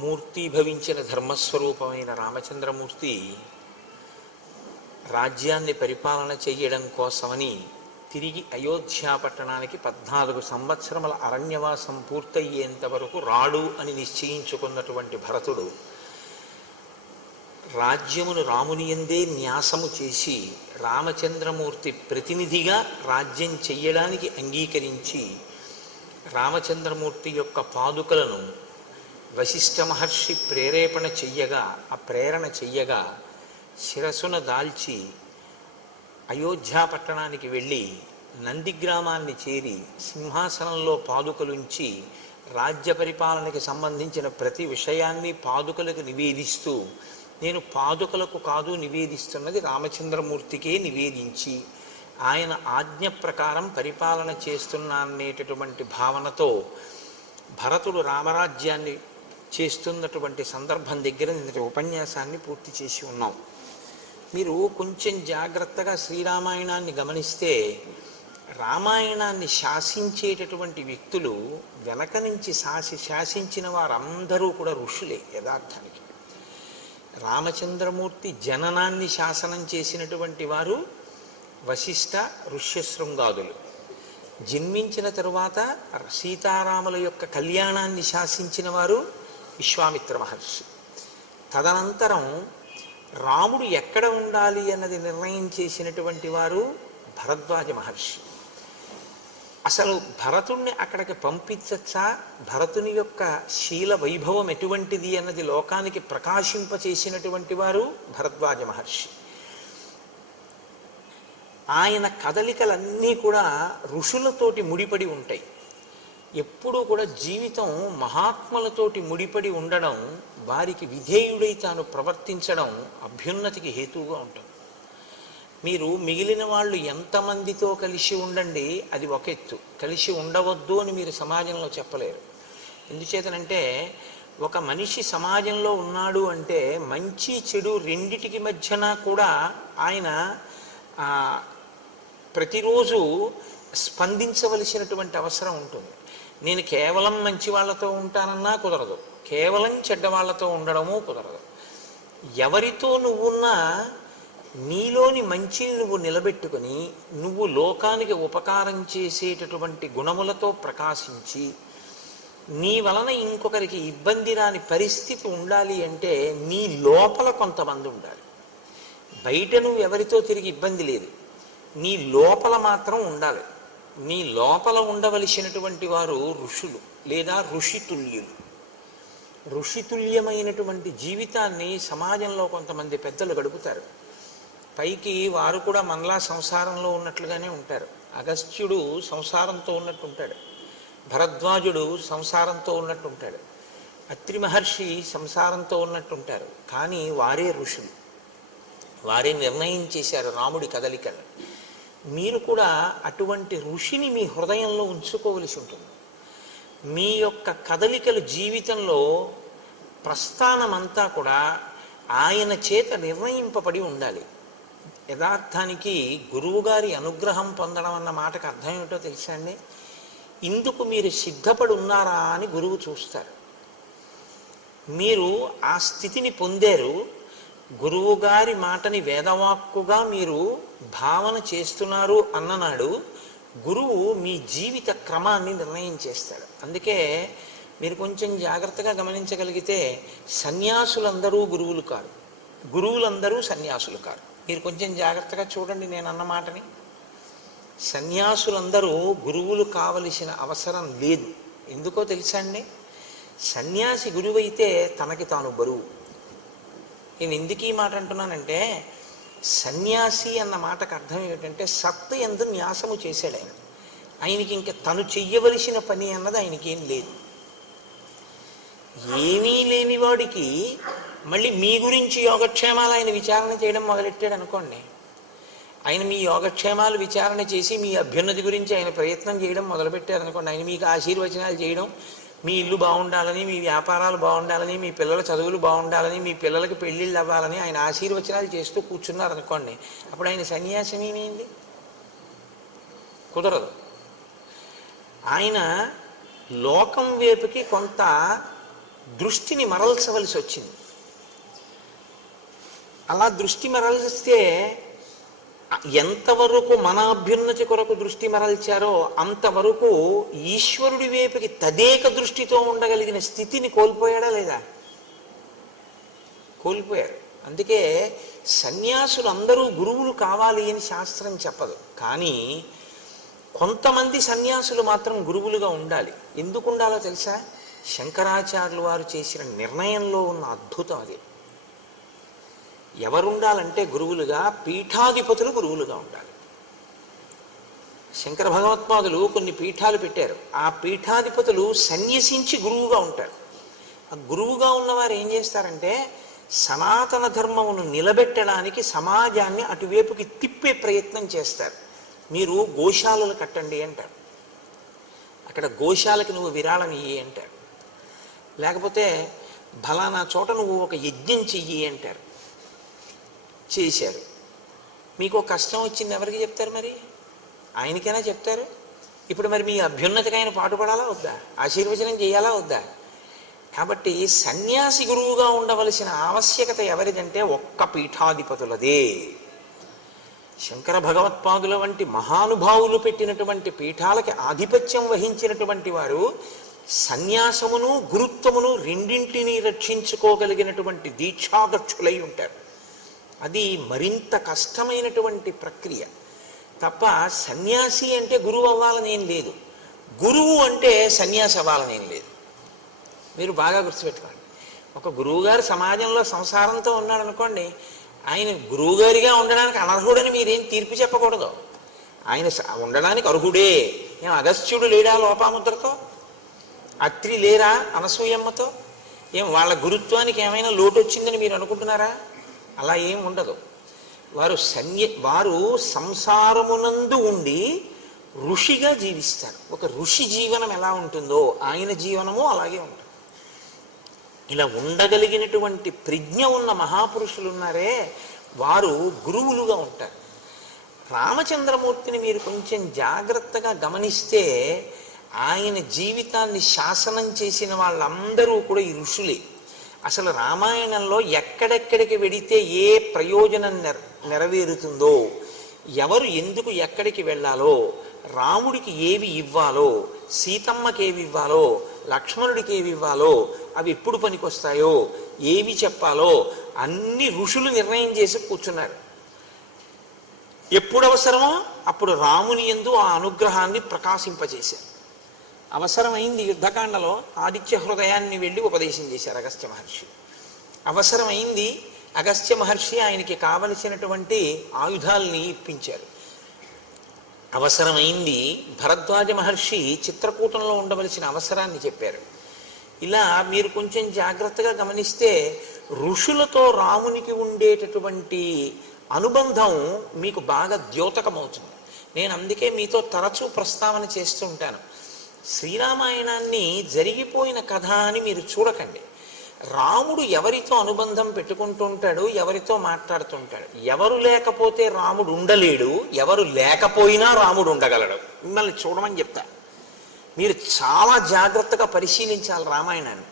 మూర్తీభవించిన ధర్మస్వరూపమైన రామచంద్రమూర్తి రాజ్యాన్ని పరిపాలన చెయ్యడం కోసమని తిరిగి అయోధ్యా పట్టణానికి 14 సంవత్సరముల అరణ్యవాసం పూర్తయ్యేంత వరకు రాడు అని నిశ్చయించుకున్నటువంటి భరతుడు రాజ్యమును రాముని యందే న్యాసము చేసి రామచంద్రమూర్తి ప్రతినిధిగా రాజ్యం చెయ్యడానికి అంగీకరించి రామచంద్రమూర్తి యొక్క పాదుకలను వశిష్ఠ మహర్షి ప్రేరేపణ చెయ్యగా ఆ ప్రేరణ చెయ్యగా శిరసున దాల్చి అయోధ్యా పట్టణానికి వెళ్ళి నందిగ్రామాన్ని చేరి సింహాసనంలో పాదుకలుంచి రాజ్య పరిపాలనకి సంబంధించిన ప్రతి విషయాన్ని పాదుకలకు నివేదిస్తూ నేను పాదుకలకు కాదు నివేదిస్తున్నది రామచంద్రమూర్తికే నివేదించి ఆయన ఆజ్ఞ ప్రకారం పరిపాలన చేస్తున్నానేటటువంటి భావనతో భరతుడు రామరాజ్యాన్ని చేస్తున్నటువంటి సందర్భం దగ్గర నిన్నటి ఉపన్యాసాన్ని పూర్తి చేసి ఉన్నాం. మీరు కొంచెం జాగ్రత్తగా శ్రీరామాయణాన్ని గమనిస్తే రామాయణాన్ని శాసించేటటువంటి వ్యక్తులు వెనక నుంచి శాసించిన వారందరూ కూడా ఋషులే. యథార్థానికి రామచంద్రమూర్తి జననాన్ని శాసనం చేసినటువంటి వారు వశిష్ఠ ఋష్యశృంగాదులు, జన్మించిన తరువాత సీతారాముల యొక్క కళ్యాణాన్ని శాసించిన వారు విశ్వామిత్ర మహర్షి. తదనంతరం రాముడు ఎక్కడ ఉండాలి అన్నది నిర్ణయం చేసినటువంటి వారు భరద్వాజ మహర్షి. అసలు భరతుణ్ణి అక్కడికి పంపించచ్చా, భరతుని యొక్క శీల వైభవం ఎటువంటిది అన్నది లోకానికి ప్రకాశింపచేసినటువంటి వారు భరద్వాజ మహర్షి. ఆయన కదలికలన్నీ కూడా ఋషులతోటి ముడిపడి ఉంటాయి. ఎప్పుడూ కూడా జీవితం మహాత్ములతోటి ముడిపడి ఉండడం, వారికి విధేయుడై తాను ప్రవర్తించడం అభ్యున్నతికి హేతువుగా ఉంటుంది. మీరు మిగిలిన వాళ్ళు ఎంతమందితో కలిసి ఉండండి, అది ఒక ఎత్తు. కలిసి ఉండవద్దు అని మీరు సమాజంలో చెప్పలేరు. ఎందుచేతనంటే ఒక మనిషి సమాజంలో ఉన్నాడు అంటే మంచి చెడు రెండిటికి మధ్యన కూడా ఆయన ప్రతిరోజు స్పందించవలసినటువంటి అవసరం ఉంటుంది. నేను కేవలం మంచి వాళ్ళతో ఉంటానన్నా కుదరదు, కేవలం చెడ్డవాళ్లతో ఉండడము కుదరదు. ఎవరితో నువ్వున్నా నీలోని మంచిని నువ్వు నిలబెట్టుకొని నువ్వు లోకానికి ఉపకారం చేసేటటువంటి గుణములతో ప్రకాశించి నీ వలన ఇంకొకరికి ఇబ్బంది రాని పరిస్థితి ఉండాలి అంటే నీ లోపల కొంతమంది ఉండాలి. బయట నువ్వు ఎవరితో తిరిగి ఇబ్బంది లేదు, నీ లోపల మాత్రం ఉండాలి. నీ లోపల ఉండవలసినటువంటి వారు ఋషులు లేదా ఋషితుల్యులు. ఋషితుల్యమైనటువంటి జీవితాన్ని సమాజంలో కొంతమంది పెద్దలు గడుపుతారు. పైకి వారు కూడా మనలా సంసారంలో ఉన్నట్లుగానే ఉంటారు. అగస్త్యుడు సంసారంతో ఉన్నట్టు ఉంటాడు, భరద్వాజుడు సంసారంతో ఉన్నట్టు ఉంటాడు, అత్రి మహర్షి సంసారంతో ఉన్నట్టు ఉంటారు. కానీ వారే ఋషులు, వారే నిర్ణయం చేశారు రాముడి కదలికలు. మీరు కూడా అటువంటి ఋషిని మీ హృదయంలో ఉంచుకోవలసి ఉంటుంది. మీ యొక్క కదలికలు జీవితంలో ప్రస్థానమంతా కూడా ఆయన చేత నిర్ణయింపబడి ఉండాలి. యథార్థానికి గురువుగారి అనుగ్రహం పొందడం అన్న మాటకు అర్థం ఏమిటో తెలుసా అండి? ఇందుకు మీరు సిద్ధపడి ఉన్నారా అని గురువు చూస్తారు. మీరు ఆ స్థితిని పొందారు, గురువుగారి మాటని వేదవాక్కుగా మీరు భావన చేస్తున్నారు అన్ననాడు గురువు మీ జీవిత క్రమాన్ని నిర్ణయం చేస్తాడు. అందుకే మీరు కొంచెం జాగ్రత్తగా గమనించగలిగితే సన్యాసులందరూ గురువులు కాదు, గురువులందరూ సన్యాసులు కాదు. మీరు కొంచెం జాగ్రత్తగా చూడండి నేను అన్న మాటని. సన్యాసులందరూ గురువులు కావలసిన అవసరం లేదు. ఎందుకో తెలుసా అండి? సన్యాసి గురువైతే తనకి తాను బరువు. నేను ఎందుకు ఈ మాట అంటున్నానంటే సన్యాసి అన్న మాటకు అర్థం ఏమిటంటే సత్తు యందు న్యాసము చేశాడు ఆయన. ఆయనకి ఇంకా తను చెయ్యవలసిన పని అన్నది ఆయనకేం లేదు. ఏమీ లేని వాడికి మళ్ళీ మీ గురించి యోగక్షేమాలు ఆయన విచారణ చేయడం మొదలెట్టాడు అనుకోండి, ఆయన మీ యోగక్షేమాలు విచారణ చేసి మీ అభ్యున్నతి గురించి ఆయన ప్రయత్నం చేయడం మొదలుపెట్టారు అనుకోండి, ఆయన మీకు ఆశీర్వచనాలు చేయడం, మీ ఇల్లు బాగుండాలని, మీ వ్యాపారాలు బాగుండాలని, మీ పిల్లల చదువులు బాగుండాలని, మీ పిల్లలకి పెళ్ళిళ్ళు అవ్వాలని ఆయన ఆశీర్వచనాలు చేస్తూ కూర్చున్నారు అనుకోండి, అప్పుడు ఆయన సన్యాసం ఏమైంది? కుదరదు. ఆయన లోకం వైపుకి కొంత దృష్టిని మరల్చవలసి వచ్చింది. అలా దృష్టి మరల్స్తే ఎంతవరకు మన అభ్యున్నతి కొరకు దృష్టి మరల్చారో అంతవరకు ఈశ్వరుడి వైపుకి తదేక దృష్టితో ఉండగలిగిన స్థితిని కోల్పోయాడా లేదా? కోల్పోయారు. అందుకే సన్యాసులు అందరూ గురువులు కావాలి అని శాస్త్రం చెప్పదు. కానీ కొంతమంది సన్యాసులు మాత్రం గురువులుగా ఉండాలి. ఎందుకు ఉండాలో తెలుసా? శంకరాచార్యులు వారు చేసిన నిర్ణయంలో ఉన్న అద్భుతం అది. ఎవరుండాలంటే గురువులుగా పీఠాధిపతులు గురువులుగా ఉండాలి. శంకర భగవత్పాదులు కొన్ని పీఠాలు పెట్టారు. ఆ పీఠాధిపతులు సన్యసించి గురువుగా ఉంటారు. ఆ గురువుగా ఉన్నవారు ఏం చేస్తారంటే సనాతన ధర్మమును నిలబెట్టడానికి సమాజాన్ని అటువైపుకి తిప్పే ప్రయత్నం చేస్తారు. మీరు గోశాలలు కట్టండి అంటారు, అక్కడ గోశాలకి నువ్వు విరాళం ఇయ్యి అంటారు. లేకపోతే ఫలానా చోట నువ్వు ఒక యజ్ఞం చెయ్యి అంటారు. చేశారు. మీకు ఒక కష్టం వచ్చింది, ఎవరికి చెప్తారు? మరి ఆయనకైనా చెప్తారు. ఇప్పుడు మరి మీ అభ్యున్నతికి ఆయన పాటుపడాలా వద్దా? ఆశీర్వచనం చేయాలా వద్దా? కాబట్టి సన్యాసి గురువుగా ఉండవలసిన ఆవశ్యకత ఎవరిదంటే ఒక్క పీఠాధిపతులదే. శంకర భగవత్పాదుల వంటి మహానుభావులు పెట్టినటువంటి పీఠాలకి ఆధిపత్యం వహించినటువంటి వారు సన్యాసమును గురుత్వమును రెండింటినీ రక్షించుకోగలిగినటువంటి దీక్షాదక్షులై ఉంటారు. అది మరింత కష్టమైనటువంటి ప్రక్రియ. తప్ప సన్యాసి అంటే గురువు అవ్వాలని ఏం లేదు, గురువు అంటే సన్యాసి అవ్వాలని ఏం లేదు. మీరు బాగా గుర్తుపెట్టుకోండి. ఒక గురువుగారు సమాజంలో సంసారంతో ఉన్నాడు అనుకోండి, ఆయన గురువుగారిగా ఉండడానికి అనర్హుడని మీరేం తీర్పు చెప్పకూడదు. ఆయన ఉండడానికి అర్హుడే. ఏం అగస్త్యుడు లేడా లోపాముద్రతో? అత్రి లేరా అనసూయమ్మతో? ఏం వాళ్ళ గురుత్వానికి ఏమైనా లోటు వచ్చిందని మీరు అనుకుంటున్నారా? అలా ఏం ఉండదు. వారు సంసారమునందు ఉండి ఋషిగా జీవిస్తారు. ఒక ఋషి జీవనం ఎలా ఉంటుందో ఆయన జీవనము అలాగే ఉంటుంది. ఇలా ఉండగలిగినటువంటి ప్రజ్ఞ ఉన్న మహాపురుషులు ఉన్నారే, వారు గురువులుగా ఉంటారు. రామచంద్రమూర్తిని మీరు కొంచెం జాగ్రత్తగా గమనిస్తే ఆయన జీవితాన్ని శాసనం చేసిన వాళ్ళందరూ కూడా ఈ ఋషులే. అసలు రామాయణంలో ఎక్కడెక్కడికి వెడితే ఏ ప్రయోజనం నెరవేరుతుందో, ఎవరు ఎందుకు ఎక్కడికి వెళ్ళాలో, రాముడికి ఏవి ఇవ్వాలో, సీతమ్మకి ఏవి ఇవ్వాలో, లక్ష్మణుడికి ఏవి ఇవ్వాలో, అవి ఎప్పుడు పనికొస్తాయో, ఏవి చెప్పాలో అన్ని ఋషులు నిర్ణయం చేసి కూర్చున్నారు. ఎప్పుడు అవసరమో అప్పుడు రాముని యందు ఆ అనుగ్రహాన్ని ప్రకాశింపజేశారు. అవసరమైంది యుద్ధకాండలో ఆదిత్య హృదయాన్ని వెళ్ళి ఉపదేశం చేశారు అగస్త్య మహర్షి. అవసరమైంది అగస్త్య మహర్షి ఆయనకి కావలసినటువంటి ఆయుధాలని ఇప్పించారు. అవసరమైంది భరద్వాజ మహర్షి చిత్రకూటంలో ఉండవలసిన అవసరాన్ని చెప్పారు. ఇలా మీరు కొంచెం జాగ్రత్తగా గమనిస్తే ఋషులతో రామునికి ఉండేటటువంటి అనుబంధం మీకు బాగా ద్యోతకమవుతుంది. నేను అందుకే మీతో తరచూ ప్రస్తావన చేస్తూ ఉంటాను. శ్రీరామాయణాన్ని జరిగిపోయిన కథ అని మీరు చూడకండి. రాముడు ఎవరితో అనుబంధం పెట్టుకుంటూ ఉంటాడు, ఎవరితో మాట్లాడుతుంటాడు. ఎవరు లేకపోతే రాముడు ఉండలేడు, ఎవరు లేకపోయినా రాముడు ఉండగలడు. మిమ్మల్ని చూడమని చెప్తా. మీరు చాలా జాగ్రత్తగా పరిశీలించాలి రామాయణాన్ని.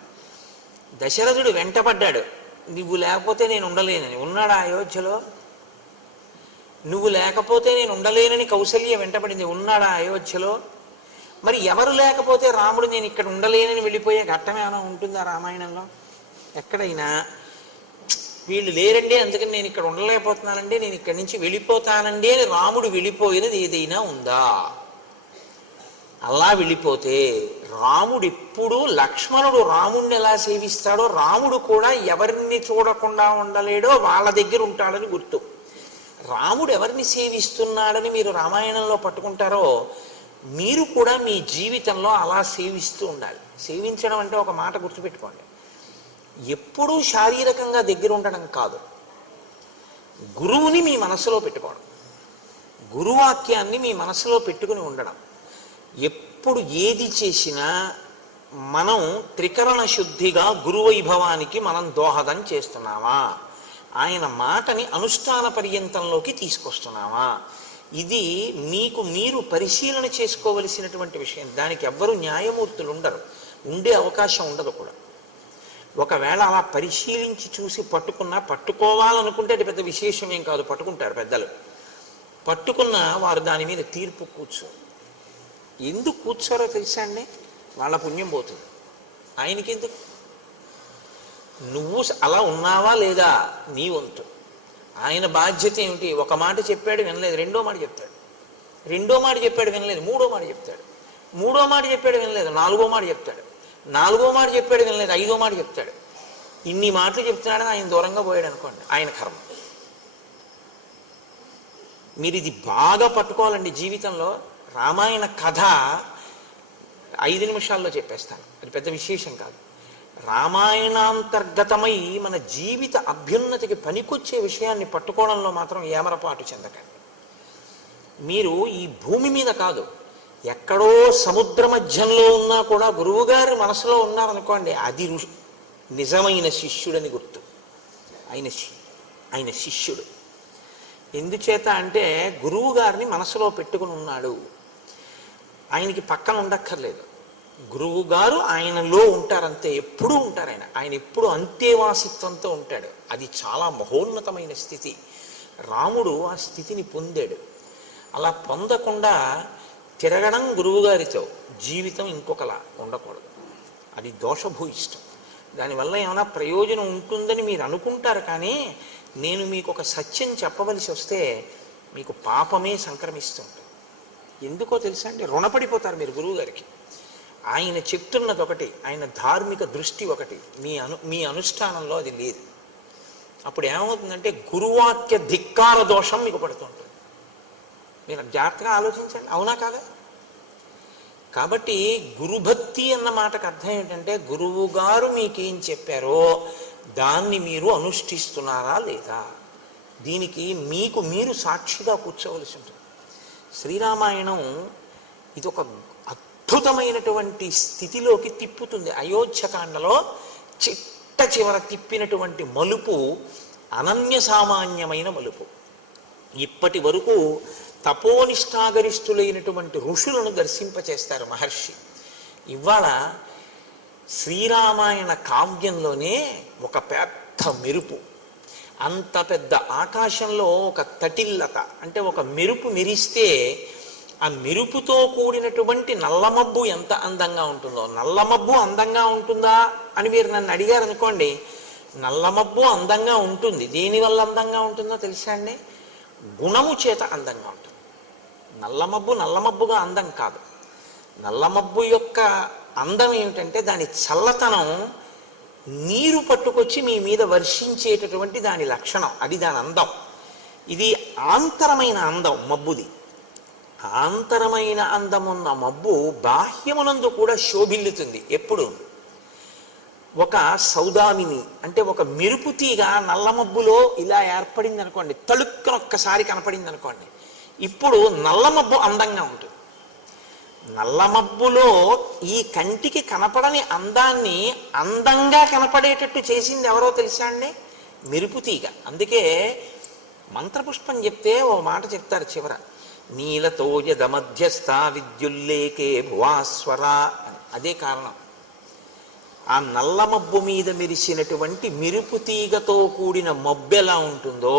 దశరథుడు వెంటపడ్డాడు, నువ్వు లేకపోతే నేను ఉండలేనని. ఉన్నాడా అయోధ్యలో? నువ్వు లేకపోతే నేను ఉండలేనని కౌసల్య వెంటపడింది. ఉన్నాడా అయోధ్యలో? మరి ఎవరు లేకపోతే రాముడు నేను ఇక్కడ ఉండలేనని వెళ్ళిపోయే ఘట్టం ఏమైనా ఉంటుందా రామాయణంలో? ఎక్కడైనా వీళ్ళు లేరండి అందుకని నేను ఇక్కడ ఉండలేకపోతున్నానండి, నేను ఇక్కడి నుంచి వెళ్ళిపోతానండి అని రాముడు వెళ్ళిపోయినది ఏదైనా ఉందా? అలా వెళ్ళిపోతే రాముడు ఎప్పుడు, లక్ష్మణుడు రాముడిని ఎలా సేవిస్తాడో రాముడు కూడా ఎవరిని చూడకుండా ఉండలేడో వాళ్ళ దగ్గర ఉంటాడని గుర్తు. రాముడు ఎవరిని సేవిస్తున్నాడని మీరు రామాయణంలో పట్టుకుంటారో మీరు కూడా మీ జీవితంలో అలా సేవిస్తూ ఉండాలి. సేవించడం అంటే ఒక మాట గుర్తుపెట్టుకోండి, ఎప్పుడూ శారీరకంగా దగ్గర ఉండడం కాదు, గురువుని మీ మనసులో పెట్టుకోవడం, గురువాక్యాన్ని మీ మనసులో పెట్టుకుని ఉండడం. ఎప్పుడు ఏది చేసినా మనం త్రికరణ శుద్ధిగా గురువైభవానికి మనం దోహదం చేస్తున్నామా, ఆయన మాటని అనుష్ఠాన పర్యంతంలోకి తీసుకొస్తున్నామా, ఇది మీకు మీరు పరిశీలన చేసుకోవలసినటువంటి విషయం. దానికి ఎవ్వరూ న్యాయమూర్తులు ఉండరు, ఉండే అవకాశం ఉండదు కూడా. ఒకవేళ అలా పరిశీలించి చూసి పట్టుకున్నా, పట్టుకోవాలనుకుంటే అది పెద్ద విశేషమేం కాదు, పట్టుకుంటారు పెద్దలు. పట్టుకున్నా వారు దాని మీద తీర్పు కూర్చోరు. ఎందుకు కూర్చోరో తెలుసా అండి? వాళ్ళ పుణ్యం పోతుంది. ఆయనకి ఎందుకు? నువ్వు అలా ఉన్నావా లేదా నీ వంతు. ఆయన బాధ్యత ఏమిటి? ఒక మాట చెప్పాడు వినలేదు, రెండో మాట చెప్తాడు. రెండో మాట చెప్పాడు వినలేదు, మూడో మాట చెప్తాడు. మూడో మాట చెప్పాడు వినలేదు, నాలుగో మాట చెప్తాడు. నాలుగో మాట చెప్పాడు వినలేదు, ఐదో మాట చెప్తాడు. ఇన్ని మాటలు చెప్తున్నాడని ఆయన దూరంగా పోయాడు అనుకోండి, ఆయన కర్మ. మీరు ఇది బాగా పట్టుకోవాలండి జీవితంలో. రామాయణ కథ 5 నిమిషాల్లో చెప్పేస్తాను, అది పెద్ద విశేషం కాదు. రామాయణాంతర్గతమై మన జీవిత అభ్యున్నతికి పనికొచ్చే విషయాన్ని పట్టుకోవడంలో మాత్రం ఏమరపాటు చెందకండి. మీరు ఈ భూమి మీద కాదు, ఎక్కడో సముద్ర మధ్యంలో ఉన్నా కూడా గురువుగారి మనసులో ఉన్నారనుకోండి, అది నిజమైన శిష్యుడని గుర్తు. ఆయన శిష్యుడు. ఎందుచేత అంటే గురువు గారిని మనసులో పెట్టుకుని ఉన్నాడు. ఆయనకి పక్కన ఉండక్కర్లేదు, గురువు గారు ఆయనలో ఉంటారంతే, ఎప్పుడూ ఉంటారు. ఆయన ఎప్పుడు అంతేవాసిత్వంతో ఉంటాడు. అది చాలా మహోన్నతమైన స్థితి. రాముడు ఆ స్థితిని పొందాడు. అలా పొందకుండా తిరగడం గురువుగారితో, జీవితం ఇంకొకలా ఉండకూడదు. అది దోషభూయిష్టం. దానివల్ల ఏమైనా ప్రయోజనం ఉంటుందని మీరు అనుకుంటారు, కానీ నేను మీకు ఒక సత్యం చెప్పవలసి వస్తే మీకు పాపమే సంక్రమిస్తుంటుంది. ఎందుకో తెలుసా అండి? రుణపడిపోతారు మీరు గురువుగారికి. ఆయన చెప్తున్నది ఒకటి, ఆయన ధార్మిక దృష్టి ఒకటి, మీ అనుష్ఠానంలో అది లేదు. అప్పుడు ఏమవుతుందంటే గురువాక్య ధిక్కార దోషం మీకు పడుతుంటుంది. మీరు జాగ్రత్తగా ఆలోచించండి, అవునా కాదా? కాబట్టి గురుభక్తి అన్న మాటకు అర్థం ఏంటంటే గురువు గారు మీకేం చెప్పారో దాన్ని మీరు అనుష్ఠిస్తున్నారా లేదా, దీనికి మీకు మీరు సాక్షిగా కూర్చోవలసి ఉంటుంది. శ్రీరామాయణం ఇది ఒక అద్భుతమైనటువంటి స్థితిలోకి తిప్పుతుంది. అయోధ్యకాండలో చిట్ట చివర తిప్పినటువంటి మలుపు అనన్య సామాన్యమైన మలుపు. ఇప్పటి వరకు తపోనిష్టాగరిష్ఠులైనటువంటి ఋషులను దర్శింపచేస్తారు మహర్షి. ఇవాళ శ్రీరామాయణ కావ్యంలోనే ఒక పెద్ద మెరుపు, అంత పెద్ద ఆకాశంలో ఒక తటిల్లత, అంటే ఒక మెరుపు మెరిస్తే ఆ మెరుపుతో కూడినటువంటి నల్లమబ్బు ఎంత అందంగా ఉంటుందో. నల్లమబ్బు అందంగా ఉంటుందా అని మీరు నన్ను అడిగారు అనుకోండి, నల్లమబ్బు అందంగా ఉంటుంది. దేనివల్ల అందంగా ఉంటుందో తెలుసా అండి? గుణము చేత అందంగా ఉంటుంది. నల్లమబ్బు నల్లమబ్బుగా అందం కాదు. నల్లమబ్బు యొక్క అందం ఏమిటంటే దాని చల్లతనం నీరు పట్టుకొచ్చి మీ మీద వర్షించేటటువంటి దాని లక్షణం, అది దాని అందం. ఇది ఆంతరమైన అందం మబ్బుది. ఆంతరమైన అందమున్న మబ్బు బాహ్యమునందు కూడా శోభిల్లుతుంది. ఎప్పుడు? ఒక సౌదామిని అంటే ఒక మెరుపు తీగ నల్లమబ్బులో ఇలా ఏర్పడింది అనుకోండి, తళుక్కున ఒక్కసారి కనపడింది అనుకోండి, ఇప్పుడు నల్లమబ్బు అందంగా ఉంటుంది. నల్లమబ్బులో ఈ కంటికి కనపడని అందాన్ని అందంగా కనపడేటట్టు చేసింది ఎవరో తెలుసా అండి? మెరుపు తీగ. అందుకే మంత్రపుష్పం చెప్తే ఓ మాట చెప్తారు చివర, నీలతో యదమధ్యస్థ విద్యుల్లేకే భువాస్వర అని. అదే కారణం. ఆ నల్ల మబ్బు మీద మెరిసినటువంటి మెరుపు తీగతో కూడిన మబ్బు ఎలా ఉంటుందో,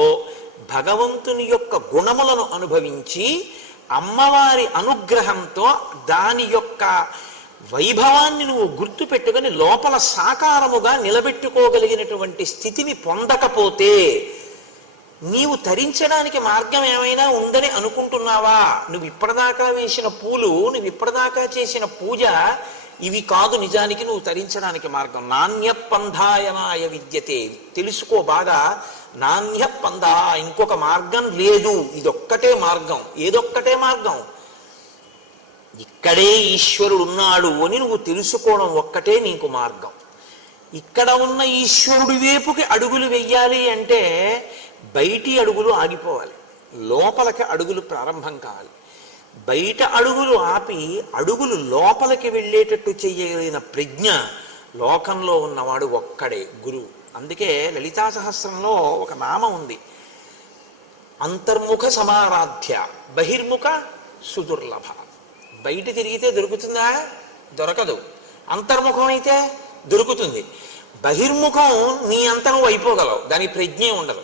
భగవంతుని యొక్క గుణములను అనుభవించి అమ్మవారి అనుగ్రహంతో దాని యొక్క వైభవాన్ని నువ్వు గుర్తు పెట్టుకొని లోపల సాకారముగా నిలబెట్టుకోగలిగినటువంటి స్థితిని పొందకపోతే నీవు తరించడానికి మార్గం ఏమైనా ఉందని అనుకుంటున్నావా? నువ్వు ఇప్పటిదాకా వేసిన పూలు, నువ్వు ఇప్పటిదాకా చేసిన పూజ, ఇవి కాదు నిజానికి నువ్వు తరించడానికి మార్గం. నాణ్య పంధాయనాయ విద్యతే. తెలుసుకో బాగా, నాణ్య పంధ, ఇంకొక మార్గం లేదు, ఇదొక్కటే మార్గం. ఏదొక్కటే మార్గం? ఇక్కడే ఈశ్వరుడు ఉన్నాడు అని నువ్వు తెలుసుకోవడం ఒక్కటే నీకు మార్గం. ఇక్కడ ఉన్న ఈశ్వరుడి వైపుకి అడుగులు వెయ్యాలి అంటే బయటి అడుగులు ఆగిపోవాలి, లోపలికి అడుగులు ప్రారంభం కావాలి. బయట అడుగులు ఆపి అడుగులు లోపలికి వెళ్ళేటట్టు చేయగలిగిన ప్రజ్ఞ లోకంలో ఉన్నవాడు ఒక్కడే గురువు. అందుకే లలితా సహస్రంలో ఒక నామం ఉంది, అంతర్ముఖ సమారాధ్య బహిర్ముఖ సుదుర్లభ. బయట తిరిగితే దొరుకుతుందా? దొరకదు. అంతర్ముఖం అయితే దొరుకుతుంది. బహిర్ముఖం నీ అంత నువ్వు అయిపోగలవు, దానికి ప్రజ్ఞే ఉండదు.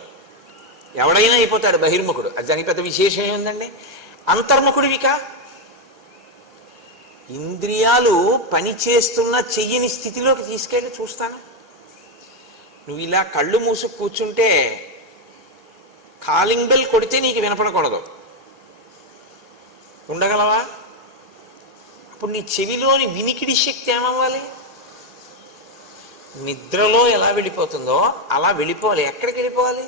ఎవడైనా అయిపోతాడు బహిర్ముఖుడు, అది దానికి పెద్ద విశేషం ఏముందండి. అంతర్ముఖుడివికా ఇంద్రియాలు పనిచేస్తున్న చెయ్యని స్థితిలోకి తీసుకెళ్ళి చూస్తాను. నువ్వు ఇలా కళ్ళు మూసుకు కూర్చుంటే కాలింగ్ బెల్ కొడితే నీకు వినపడకూడదు, ఉండగలవా? అప్పుడు నీ చెవిలోని వినికిడి శక్తి ఏమవ్వాలి? నిద్రలో ఎలా వెళ్ళిపోతుందో అలా వెళ్ళిపోవాలి. ఎక్కడికి వెళ్ళిపోవాలి?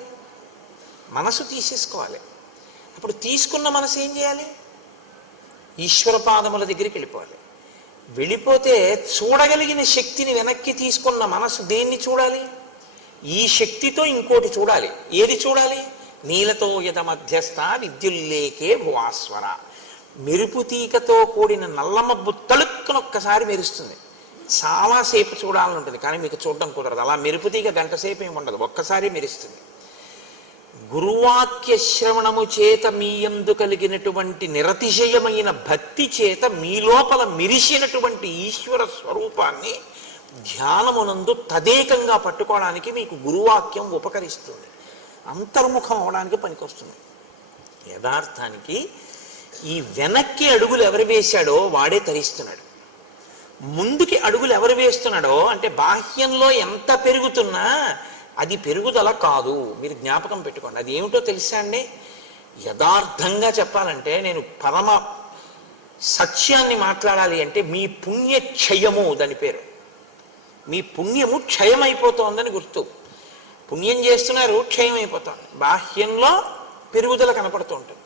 మనసు తీసేసుకోవాలి. అప్పుడు తీసుకున్న మనసు ఏం చేయాలి? ఈశ్వర పాదముల దగ్గరికి వెళ్ళిపోవాలి. వెళ్ళిపోతే చూడగలిగిన శక్తిని వెనక్కి తీసుకున్న మనసు దేన్ని చూడాలి? ఈ శక్తితో ఇంకోటి చూడాలి. ఏది చూడాలి? నీలతో యద మధ్యస్థ విద్యుల్లేకే భువాస్వర. మెరుపు తీకతో కూడిన నల్లమబ్బు తలుక్కునొక్కసారి మెరుస్తుంది. చాలాసేపు చూడాలని ఉంటుంది, కానీ మీకు చూడడం కుదరదు. అలా మెరుపు తీగ గంట సేపు ఏమి ఉండదు, ఒక్కసారి మెరుస్తుంది. గురువాక్య శ్రవణము చేత మీయందు కలిగినటువంటి నిరతిశయమైన భక్తి చేత మీ లోపల మెరిసినటువంటి ఈశ్వర స్వరూపాన్ని ధ్యానమునందు తదేకంగా పట్టుకోవడానికి మీకు గురువాక్యం ఉపకరిస్తుంది, అంతర్ముఖం అవడానికి పనికొస్తుంది. యథార్థానికి ఈ వెనక్కి అడుగులు ఎవరు వేశాడో వాడే తరిస్తున్నాడు. ముందుకి అడుగులు ఎవరు వేస్తున్నాడో అంటే బాహ్యంలో ఎంత పెరుగుతున్నా అది పెరుగుదల కాదు. మీరు జ్ఞాపకం పెట్టుకోండి. అది ఏమిటో తెలుసా అండి? యథార్థంగా చెప్పాలంటే, నేను పరమ సత్యాన్ని మాట్లాడాలి అంటే, మీ పుణ్యక్షయము దాని పేరు. మీ పుణ్యము క్షయమైపోతోందని గుర్తు. పుణ్యం చేస్తున్నారు, క్షయం అయిపోతుంది. బాహ్యంలో పెరుగుదల కనపడుతూ ఉంటుంది.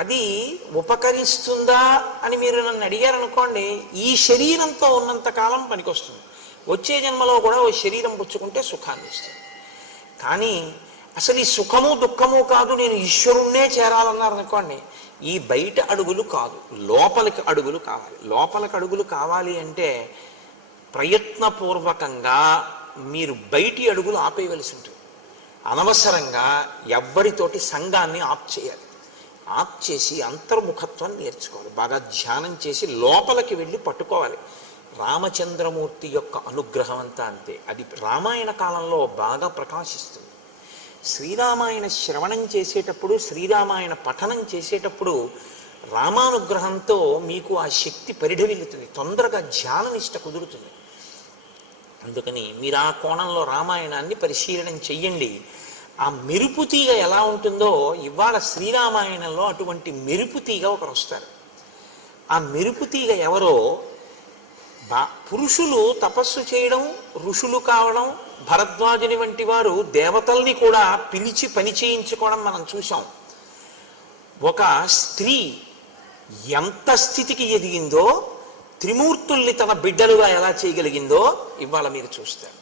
అది ఉపకరిస్తుందా అని మీరు నన్ను అడిగారనుకోండి, ఈ శరీరంతో ఉన్నంత కాలం పనికొస్తుంది. వచ్చే జన్మలో కూడా ఓ శరీరం పుచ్చుకుంటే సుఖాన్ని ఇస్తుంది. కానీ అసలు ఈ సుఖము దుఃఖము కాదు, నేను ఈశ్వరుణ్ణే చేరాలన్నారు అనుకోండి, ఈ బయట అడుగులు కాదు, లోపలికి అడుగులు కావాలి. లోపలికి అడుగులు కావాలి అంటే ప్రయత్నపూర్వకంగా మీరు బయటి అడుగులు ఆపేయవలసి ఉంటుంది. అనవసరంగా ఎవ్వరితోటి సంఘాన్ని ఆప్ చేయాలి. ఆప్ చేసి అంతర్ముఖత్వం నేర్చుకోవాలి. బాగా ధ్యానం చేసి లోపలికి వెళ్ళి పట్టుకోవాలి. రామచంద్రమూర్తి యొక్క అనుగ్రహం అంతా అంతే. అది రామాయణ కాలంలో బాగా ప్రకాశిస్తుంది. శ్రీరామాయణ శ్రవణం చేసేటప్పుడు, శ్రీరామాయణ పఠనం చేసేటప్పుడు రామానుగ్రహంతో మీకు ఆ శక్తి పరిఢవిల్లుతుంది, తొందరగా ధ్యాననిష్ట కుదురుతుంది. అందుకని మీరు ఆ కోణంలో రామాయణాన్ని పరిశీలనం చెయ్యండి. ఆ మెరుపు తీగ ఎలా ఉంటుందో ఇవాళ శ్రీరామాయణంలో అటువంటి మెరుపు తీగ ఒకరు వస్తారు. ఆ మెరుపు తీగ ఎవరో, పురుషులు తపస్సు చేయడం, ఋషులు కావడం, భరద్వాజుని వంటి వారు దేవతల్ని కూడా పిలిచి పని చేయించుకోవడం మనం చూసాం. ఒక స్త్రీ ఎంత స్థితికి ఎదిగిందో, త్రిమూర్తుల్ని తన బిడ్డలుగా ఎలా చేయగలిగిందో ఇవాళ మీరు చూస్తారు.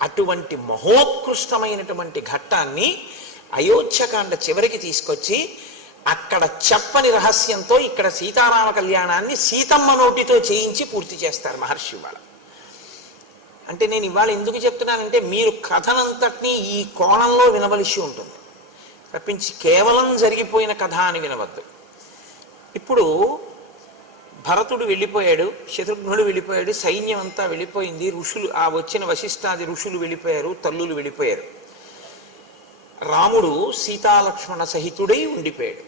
అటువంటి మహోత్కృష్టమైనటువంటి ఘట్టాన్ని అయోధ్యకాండ చివరికి తీసుకొచ్చి అక్కడ చెప్పని రహస్యంతో ఇక్కడ సీతారామ కళ్యాణాన్ని సీతమ్మ నోటితో చేయించి పూర్తి చేస్తారు మహర్షి ఇవాళ. అంటే నేను ఇవాళ ఎందుకు చెప్తున్నానంటే, మీరు కథనంతటినీ ఈ కోణంలో వినవలసి ఉంటుంది తప్పించి కేవలం జరిగిపోయిన కథ అని వినవద్దు. ఇప్పుడు భరతుడు వెళ్ళిపోయాడు, శత్రుఘ్నుడు వెళ్ళిపోయాడు, సైన్యం అంతా వెళ్ళిపోయింది, ఋషులు ఆ వచ్చిన వశిష్ఠాది ఋషులు వెళ్ళిపోయారు, తల్లులు వెళ్ళిపోయారు. రాముడు సీతాలక్ష్మణ సహితుడై ఉండిపోయాడు.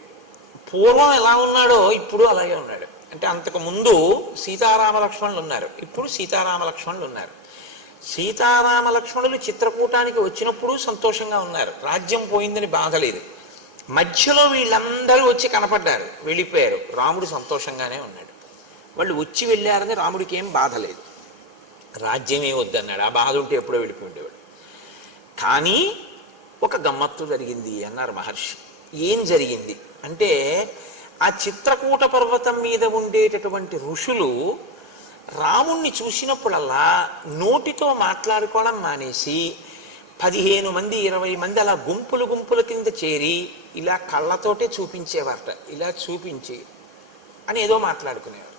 పూర్వం ఎలా ఉన్నాడో ఇప్పుడు అలాగే ఉన్నాడు. అంటే అంతకు ముందు సీతారామ లక్ష్మణులు ఉన్నారు, ఇప్పుడు సీతారామ లక్ష్మణులు ఉన్నారు. సీతారామ లక్ష్మణులు చిత్రకూటానికి వచ్చినప్పుడు సంతోషంగా ఉన్నారు, రాజ్యం పోయిందని బాధ లేదు. మధ్యలో వీళ్ళందరూ వచ్చి కనపడ్డారు, వెళ్ళిపోయారు, రాముడు సంతోషంగానే ఉన్నాడు. వాళ్ళు వచ్చి వెళ్ళారని రాముడికి ఏం బాధ లేదు, రాజ్యమే వద్దన్నాడు. ఆ బాధ ఉంటే ఎప్పుడో వెళ్ళిపోయి ఉండేవాడు. కానీ ఒక గమ్మత్తు జరిగింది అన్నారు మహర్షి. ఏం జరిగింది అంటే, ఆ చిత్రకూట పర్వతం మీద ఉండేటటువంటి ఋషులు రాముణ్ణి చూసినప్పుడల్లా నోటితో మాట్లాడుకోవడం మానేసి 15 మంది 20 మంది అలా గుంపులు గుంపుల కింద చేరి ఇలా కళ్ళతోటే చూపించేవారట. ఇలా చూపించి అని ఏదో మాట్లాడుకునేవారు.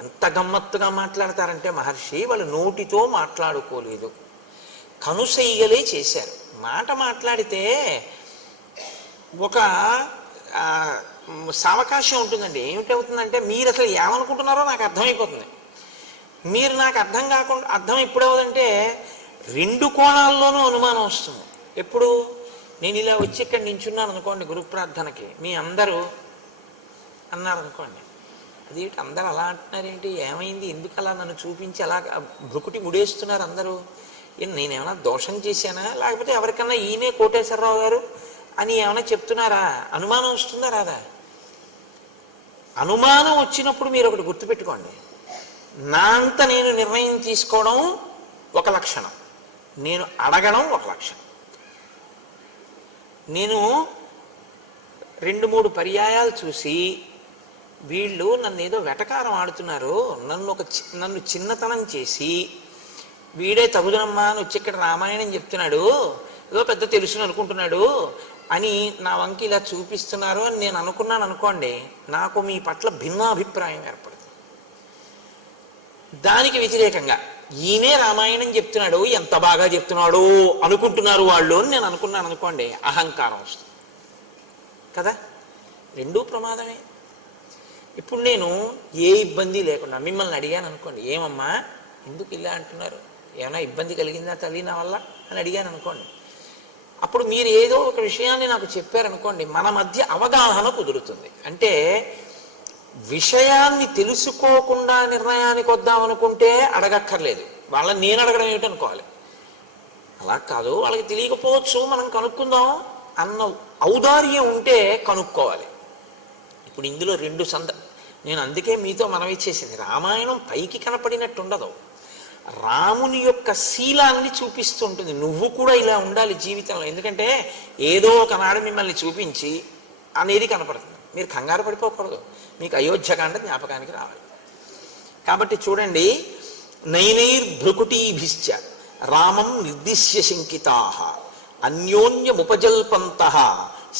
ఎంత గమ్మత్తుగా మాట్లాడతారంటే మహర్షి, వాళ్ళు నోటితో మాట్లాడుకోలేదు, కనుసైగలే చేశారు. మాట మాట్లాడితే ఒక సావకాశం ఉంటుందండి. ఏమిటవుతుందంటే, మీరు అసలు ఏమనుకుంటున్నారో నాకు అర్థమైపోతుంది. మీరు నాకు అర్థం కాకుండా, అర్థం ఎప్పుడవుతుందంటే రెండు కోణాల్లోనూ అనుమానం వస్తుంది. ఎప్పుడు నేను ఇలా వచ్చి ఇక్కడ నించున్నాను అనుకోండి గురు ప్రార్థనకి, మీ అందరూ అన్నారనుకోండి, అదేంటి అందరూ అలా అంటున్నారేంటి, ఏమైంది, ఎందుకు అలా నన్ను చూపించి అలా భృకుటి ముడేస్తున్నారు అందరూ, నేనేమైనా దోషం చేశానా, లేకపోతే ఎవరికన్నా ఈయనే కోటేశ్వరరావు గారు అని ఏమైనా చెప్తున్నారా, అనుమానం వస్తుందా రాదా? అనుమానం వచ్చినప్పుడు మీరు ఒకటి గుర్తుపెట్టుకోండి, నా అంత నేను నిర్ణయం తీసుకోవడం ఒక లక్షణం, నేను అడగడం ఒక లక్షణం. నేను 2-3 పర్యాయాలు చూసి వీళ్ళు నన్ను ఏదో వెటకారం ఆడుతున్నారు, నన్ను చిన్నతనం చేసి వీడే తగుదనమ్మా అని వచ్చి ఇక్కడ రామాయణం చెప్తున్నాడు, ఏదో పెద్ద తెలుసుని అనుకుంటున్నాడు అని నా వంకి ఇలా చూపిస్తున్నారు అని నేను అనుకున్నాను అనుకోండి, నాకు మీ పట్ల భిన్నాభిప్రాయం ఏర్పడుతుంది. దానికి వ్యతిరేకంగా ఈయనే రామాయణం చెప్తున్నాడు, ఎంత బాగా చెప్తున్నాడు అనుకుంటున్నారు వాళ్ళు అని నేను అనుకున్నాను అనుకోండి, అహంకారం వస్తుంది కదా. రెండూ ప్రమాదమే. ఇప్పుడు నేను ఏ ఇబ్బంది లేకుండా మిమ్మల్ని అడిగాను అనుకోండి, ఏమమ్మా ఎందుకు ఇలా అంటున్నారు, ఏమైనా ఇబ్బంది కలిగిందా తల్లి నా వల్ల అని అడిగాను అనుకోండి, అప్పుడు మీరు ఏదో ఒక విషయాన్ని నాకు చెప్పారనుకోండి, మన మధ్య అవగాహన కుదురుతుంది. అంటే విషయాన్ని తెలుసుకోకుండా నిర్ణయానికి వద్దామనుకుంటే అడగక్కర్లేదు, వాళ్ళని నేను అడగడం ఏమిటనుకోవాలి. అలా కాదు, వాళ్ళకి తెలియకపోవచ్చు, మనం కనుక్కుందాం అన్న ఔదార్యం ఉంటే కనుక్కోవాలి. ఇప్పుడు ఇందులో నేను అందుకే మీతో మనవి చేసింది, రామాయణం పైకి కనపడినట్టు ఉండదు, రాముని యొక్క శీలాన్ని చూపిస్తుంటుంది. నువ్వు కూడా ఇలా ఉండాలి జీవితంలో, ఎందుకంటే ఏదో ఒకనాడు మిమ్మల్ని చూపించి అనేది కనపడుతుంది. మీరు కంగారు పడిపోకూడదు, మీకు అయోధ్యకాండ జ్ఞాపకానికి రావాలి. కాబట్టి చూడండి, నైనైర్భృకుటీభిశ్చ రామం నిర్దిశ్య శంకితాః అన్యోన్యముపజల్పంతః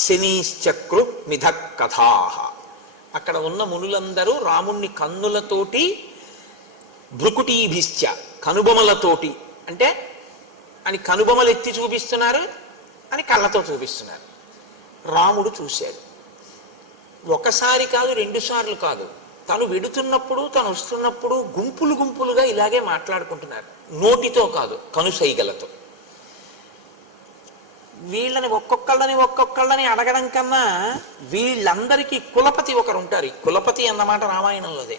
శనీశ్చక్రు మిథ కథాః. అక్కడ ఉన్న మునులందరూ రాముణ్ణి కన్నులతోటి, భృకుటీభిశ్చ కనుబొమలతోటి, అంటే అని కనుబొమలు ఎత్తి చూపిస్తున్నారు అని కళ్ళతో చూపిస్తున్నారు. రాముడు చూశాడు, ఒకసారి కాదు 2 సార్లు కాదు, తను వెడుతున్నప్పుడు తను వస్తున్నప్పుడు గుంపులు గుంపులుగా ఇలాగే మాట్లాడుకుంటున్నారు, నోటితో కాదు కనుసైగలతో. వీళ్ళని ఒక్కొక్కళ్ళని అడగడం కన్నా వీళ్ళందరికీ కులపతి ఒకరు ఉంటారు. కులపతి అన్నమాట రామాయణంలోదే.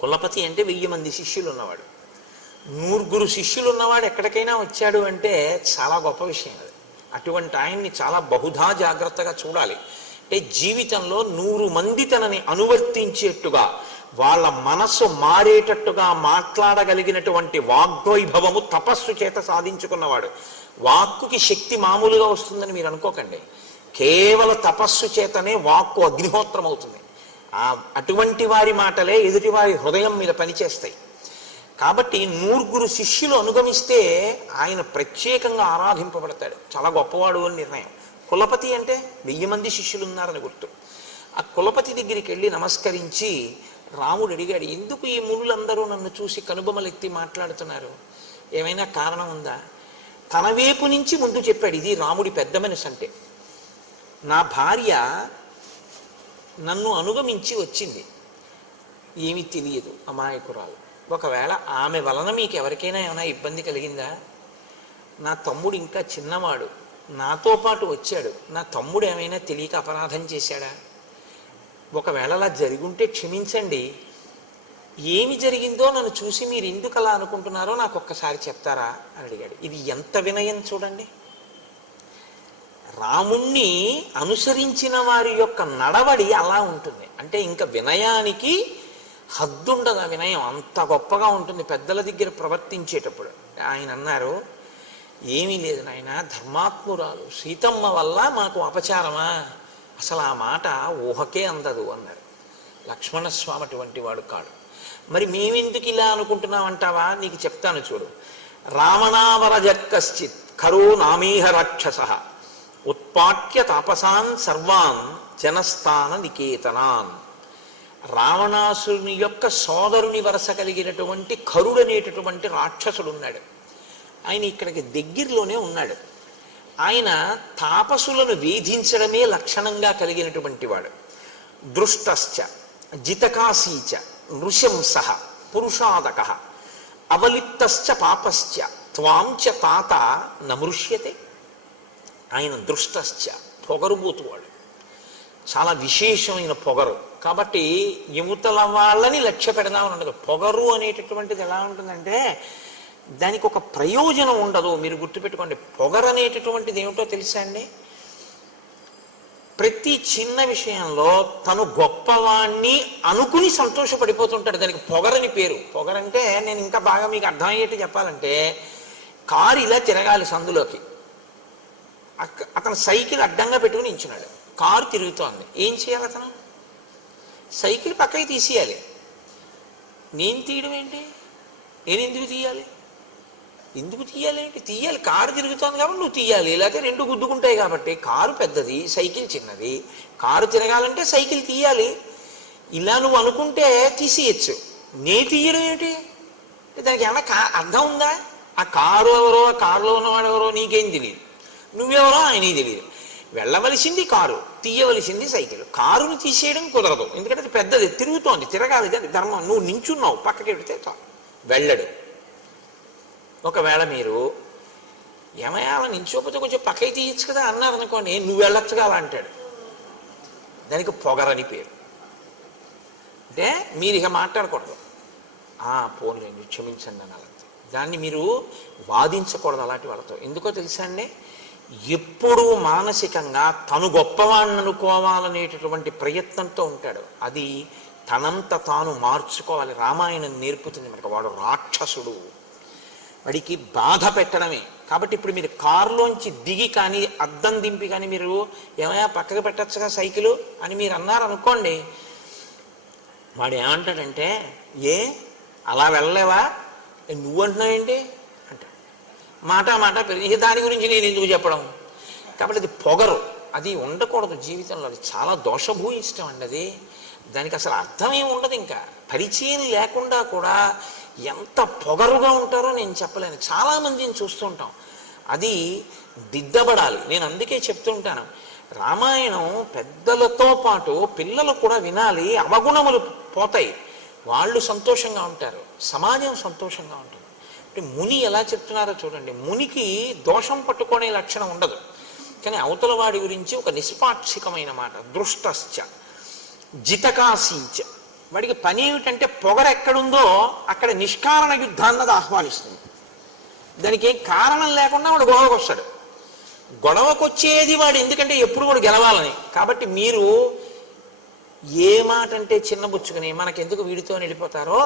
కులపతి అంటే 1000 మంది శిష్యులు ఉన్నవాడు, 100 శిష్యులు ఉన్నవాడు ఎక్కడికైనా వచ్చాడు అంటే చాలా గొప్ప విషయం అది. అటువంటి ఆయన్ని చాలా బహుధా జాగ్రత్తగా చూడాలి. అంటే జీవితంలో 100 మంది తనని అనువర్తించేట్టుగా, వాళ్ళ మనస్సు మారేటట్టుగా మాట్లాడగలిగినటువంటి వాగ్వైభవము తపస్సు చేత సాధించుకున్నవాడు. వాక్కుకి శక్తి మామూలుగా వస్తుందని మీరు అనుకోకండి, కేవల తపస్సు చేతనే వాక్కు అగ్నిహోత్రం అవుతుంది. అటువంటి వారి మాటలే ఎదుటివారి హృదయం మీద పనిచేస్తాయి. కాబట్టి 100 శిష్యులు అనుగమిస్తే ఆయన ప్రత్యేకంగా ఆరాధింపబడతాడు, చాలా గొప్పవాడు అని నిర్ణయం. కులపతి అంటే 1000 మంది శిష్యులు ఉన్నారని గుర్తు. ఆ కులపతి దగ్గరికి వెళ్ళి నమస్కరించి రాముడు అడిగాడు, ఎందుకు ఈ మునులందరూ నన్ను చూసి కనుబొమలెత్తి మాట్లాడుతున్నారు, ఏమైనా కారణం ఉందా? తన వైపు నుంచి ముందు చెప్పాడు, ఇది రాముడి పెద్ద మనసు అంటే. నా భార్య నన్ను అనుగమించి వచ్చింది, ఏమీ తెలియదు, అమాయకురాలు. ఒకవేళ ఆమె వలన మీకు ఎవరికైనా ఏమైనా ఇబ్బంది కలిగిందా? నా తమ్ముడు ఇంకా చిన్నవాడు, నాతో పాటు వచ్చాడు, నా తమ్ముడు ఏమైనా తెలియక అపరాధం చేశాడా? ఒకవేళ అలా జరుగుంటే క్షమించండి, ఏమి జరిగిందో నన్ను చూసి మీరు ఎందుకు అలా అనుకుంటున్నారో నాకు ఒక్కసారి చెప్తారా అని అడిగాడు. ఇది ఎంత వినయం చూడండి. రాముణ్ణి అనుసరించిన వారి యొక్క నడవడి అలా ఉంటుంది. అంటే ఇంకా వినయానికి హద్దుండదు, ఆ వినయం అంత గొప్పగా ఉంటుంది పెద్దల దగ్గర ప్రవర్తించేటప్పుడు. ఆయన అన్నారు, ఏమీ లేదు నాయన, ధర్మాత్మురాలు సీతమ్మ వల్ల మాకు అపచారమా, అసలు ఆ మాట ఊహకే అందదు అన్నారు. లక్ష్మణస్వామి అటువంటి వాడు కాడు. మరి మేమెందుకు ఇలా అనుకుంటున్నామంటావా? నీకు చెప్తాను చూడు. రావణావరజక్కశ్చిత్ ఖరో నామీహ రాక్షస ఉత్పాట్య తాపసాన్ సర్వాన్ జనస్థాన నికేతనాన్. రావణాసురుని యొక్క సోదరుని వరస కలిగినటువంటి ఖరుడనేటటువంటి రాక్షసుడు ఉన్నాడు. ఆయన ఇక్కడికి దగ్గరలోనే ఉన్నాడు. ఆయన తాపసులను వేధించడమే లక్షణంగా కలిగినటువంటి వాడు. దృష్టశ్చ జితకాశీచ నృశంస పురుషాదక అవలిప్తశ్చ పాపశ్చ త్వాంచ తాత నమృష్యతే. ఆయన దృష్టశ్చ, పొగరుబోతువాడు, చాలా విశేషమైన పొగరు. కాబట్టి యువతల వాళ్ళని లక్ష్య పెడదామని ఉండదు. పొగరు అనేటటువంటిది ఎలా ఉంటుందంటే దానికి ఒక ప్రయోజనం ఉండదు. మీరు గుర్తుపెట్టుకోండి, పొగరు అనేటటువంటిది ఏమిటో తెలుసా అండి? ప్రతి చిన్న విషయంలో తను గొప్పవాణ్ణి అనుకుని సంతోషపడిపోతుంటాడు. దానికి పొగరని పేరు. పొగరంటే నేను ఇంకా బాగా మీకు అర్థమయ్యేట్టు చెప్పాలంటే, కారు ఇలా తిరగాలి సందులోకి, అతను సైకిల్ అడ్డంగా పెట్టుకుని నించున్నాడు, కారు తిరుగుతోంది. ఏం చేయాలి? అతను సైకిల్ పక్కకి తీసేయాలి. నేను తీయడం ఏంటి? నేను ఎందుకు తీయాలి? ఎందుకు తీయాలి ఏంటి? తీయాలి, కారు తిరుగుతోంది కాబట్టి నువ్వు తీయాలి. లేకపోతే రెండు గుద్దుకుంటాయి కాబట్టి. కారు పెద్దది, సైకిల్ చిన్నది. కారు తిరగాలంటే సైకిల్ తీయాలి. ఇలా నువ్వు అనుకుంటే తీసేయచ్చు. నే తీయడం ఏంటి? దానికి ఏమన్నా అర్థం ఉందా? ఆ కారు ఎవరో, ఆ కారులో ఉన్నవాడు ఎవరో నీకేం తెలియదు, నువ్వెవరో ఆయనకి తెలియదు. వెళ్ళవలసింది కారు, తీయవలసింది సైకిల్. కారును తీసేయడం కుదరదు, ఎందుకంటే అది పెద్దది, తిరుగుతోంది, తిరగాలి, దాని ధర్మం. నువ్వు నించున్నావు, పక్కకి పెడితే వెళ్ళడు. ఒకవేళ మీరు ఏమయ్యా అలా నించోపోతే కొంచెం పక్కకి తీయచ్చు కదా అన్నారు అనుకోండి, నువ్వు వెళ్ళొచ్చుగా అలా అంటాడు. దానికి పొగరని పేరు. అంటే మీరు ఇక మాట్లాడకూడదు, పోన్లేండి క్షమించండి అని అలా. దాన్ని మీరు వాదించకూడదు అలాంటి వాళ్ళతో. ఎందుకో తెలుసా అండి? ఎప్పుడూ మానసికంగా తను గొప్పవాణ్ణి అనుకోవాలనేటటువంటి ప్రయత్నంతో ఉంటాడు. అది తనంత తాను మార్చుకోవాలి. రామాయణం నేర్పుతుంది మనకు. వాడు రాక్షసుడు, వాడికి బాధ పెట్టడమే. కాబట్టి ఇప్పుడు మీరు కారులోంచి దిగి కానీ అద్దం దింపి కానీ మీరు ఏమయ్యా పక్కకు పెట్టచ్చుగా సైకిలు అని మీరు అన్నారనుకోండి, వాడు ఏమంటాడంటే, ఏ అలా వెళ్ళలేవా, నువ్వు అంటున్నావేంటి అంటాడు. మాట పెరిగి దాని గురించి నేను ఎందుకు చెప్పడం. కాబట్టి అది పొగరు, అది ఉండకూడదు జీవితంలో. అది చాలా దోషభూయిష్టం అండి. అది దానికి అసలు అర్థం ఏమి ఉండదు. ఇంకా పరిచయం లేకుండా కూడా ఎంత పొగరుగా ఉంటారో నేను చెప్పలేను. చాలామందిని చూస్తుంటాం. అది దిద్దబడాలి. నేను అందుకే చెప్తుంటాను, రామాయణం పెద్దలతో పాటు పిల్లలు కూడా వినాలి. అవగుణములు పోతాయి, వాళ్ళు సంతోషంగా ఉంటారు, సమాజం సంతోషంగా ఉంటుంది. అంటే ముని ఎలా చెప్తున్నారో చూడండి. మునికి దోషం పట్టుకునే లక్షణం ఉండదు, కానీ అవతల వాడి గురించి ఒక నిష్పాక్షికమైన మాట. దృష్టశ్చ జితకాశీంచ. వాడికి పని ఏమిటంటే పొగర ఎక్కడుందో అక్కడ నిష్కారణ యుద్ధాన్నది ఆహ్వానిస్తుంది. దానికి ఏం కారణం లేకుండా వాడు గొడవకు వస్తాడు. గొడవకొచ్చేది వాడు ఎందుకంటే ఎప్పుడు వాడు గెలవాలని. కాబట్టి మీరు ఏ మాట అంటే చిన్నబుచ్చుకుని మనకెందుకు వీడితో వెళ్ళిపోతారో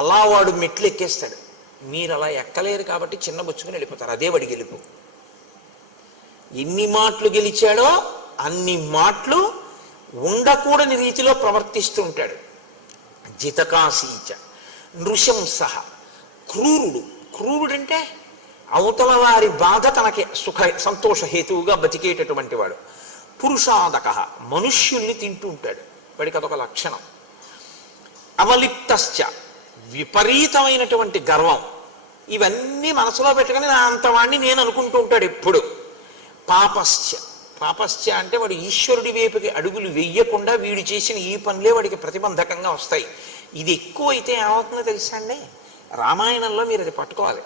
అలా వాడు మెట్లు ఎక్కేస్తాడు. మీరు అలా ఎక్కలేరు కాబట్టి చిన్నబుచ్చుకుని వెళ్ళిపోతారు. అదే వాడి గెలుపు. ఎన్ని మాటలు గెలిచాడో అన్ని మాటలు ఉండకూడని రీతిలో ప్రవర్తిస్తూ ఉంటాడు. జితకాశీచ నృశంస. క్రూరుడు. క్రూరుడంటే అవతల వారి బాధ తనకి సంతోష హేతువుగా బతికేటటువంటి వాడు. పురుషాదక. మనుష్యుల్ని తింటూ ఉంటాడు, వాడికి అదొక లక్షణం. అవలిప్తశ్చ. విపరీతమైనటువంటి గర్వం. ఇవన్నీ మనసులో పెట్టుకుని నా అంతవాణ్ణి నేను అనుకుంటూ ఉంటాడు ఎప్పుడు. పాపశ్చ. పాపశ్చ అంటే వాడు ఈశ్వరుడి వైపుకి అడుగులు వెయ్యకుండా వీడు చేసిన ఈ పనులే వాడికి ప్రతిబంధకంగా వస్తాయి. ఇది ఎక్కువైతే ఏమవుతుందో తెలుసా అండి? రామాయణంలో మీరు అది పట్టుకోవాలి.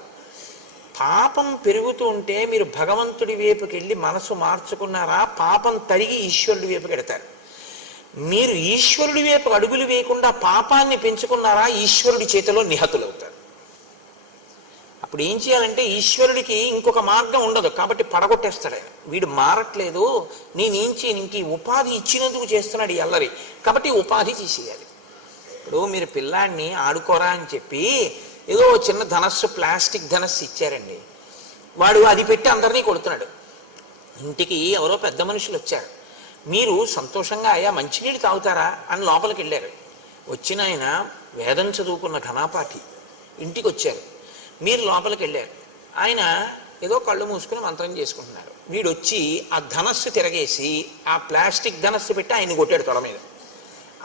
పాపం పెరుగుతూ ఉంటే మీరు భగవంతుడి వైపుకి వెళ్ళి మనసు మార్చుకున్నారా, పాపం తరిగి ఈశ్వరుడి వైపుకి వెడతారు. మీరు ఈశ్వరుడి వైపు అడుగులు వేయకుండా పాపాన్ని పెంచుకున్నారా, ఈశ్వరుడి చేతిలో నిహతులవుతారు. అప్పుడు ఏం చేయాలంటే ఈశ్వరుడికి ఇంకొక మార్గం ఉండదు, కాబట్టి పడగొట్టేస్తాడు. వీడు మారట్లేదు, నేనేం చేయను, ఇంక ఈ ఉపాధి ఇచ్చినందుకు చేస్తున్నాడు ఈ అల్లరి, కాబట్టి ఉపాధి తీసేయాలి. ఇప్పుడు మీరు పిల్లాడిని ఆడుకోరా అని చెప్పి ఏదో చిన్న ధనస్సు, ప్లాస్టిక్ ధనస్సు ఇచ్చారండి. వాడు అది పెట్టి అందరినీ కొడుతున్నాడు. ఇంటికి ఎవరో పెద్ద మనుషులు వచ్చారు. మీరు సంతోషంగా అయ్యా మంచినీళ్ళు తాగుతారా అని లోపలికి వెళ్ళారు. వచ్చిన ఆయన వేదం చదువుకున్న ఘనాపాఠి. ఇంటికి వచ్చారు, మీరు లోపలికి వెళ్ళారు. ఆయన ఏదో కళ్ళు మూసుకుని మంత్రం చేసుకుంటున్నారు. వీడు వచ్చి ఆ ధనస్సు తిరగేసి ఆ ప్లాస్టిక్ ధనస్సు పెట్టి ఆయన కొట్టాడు తొడ మీద.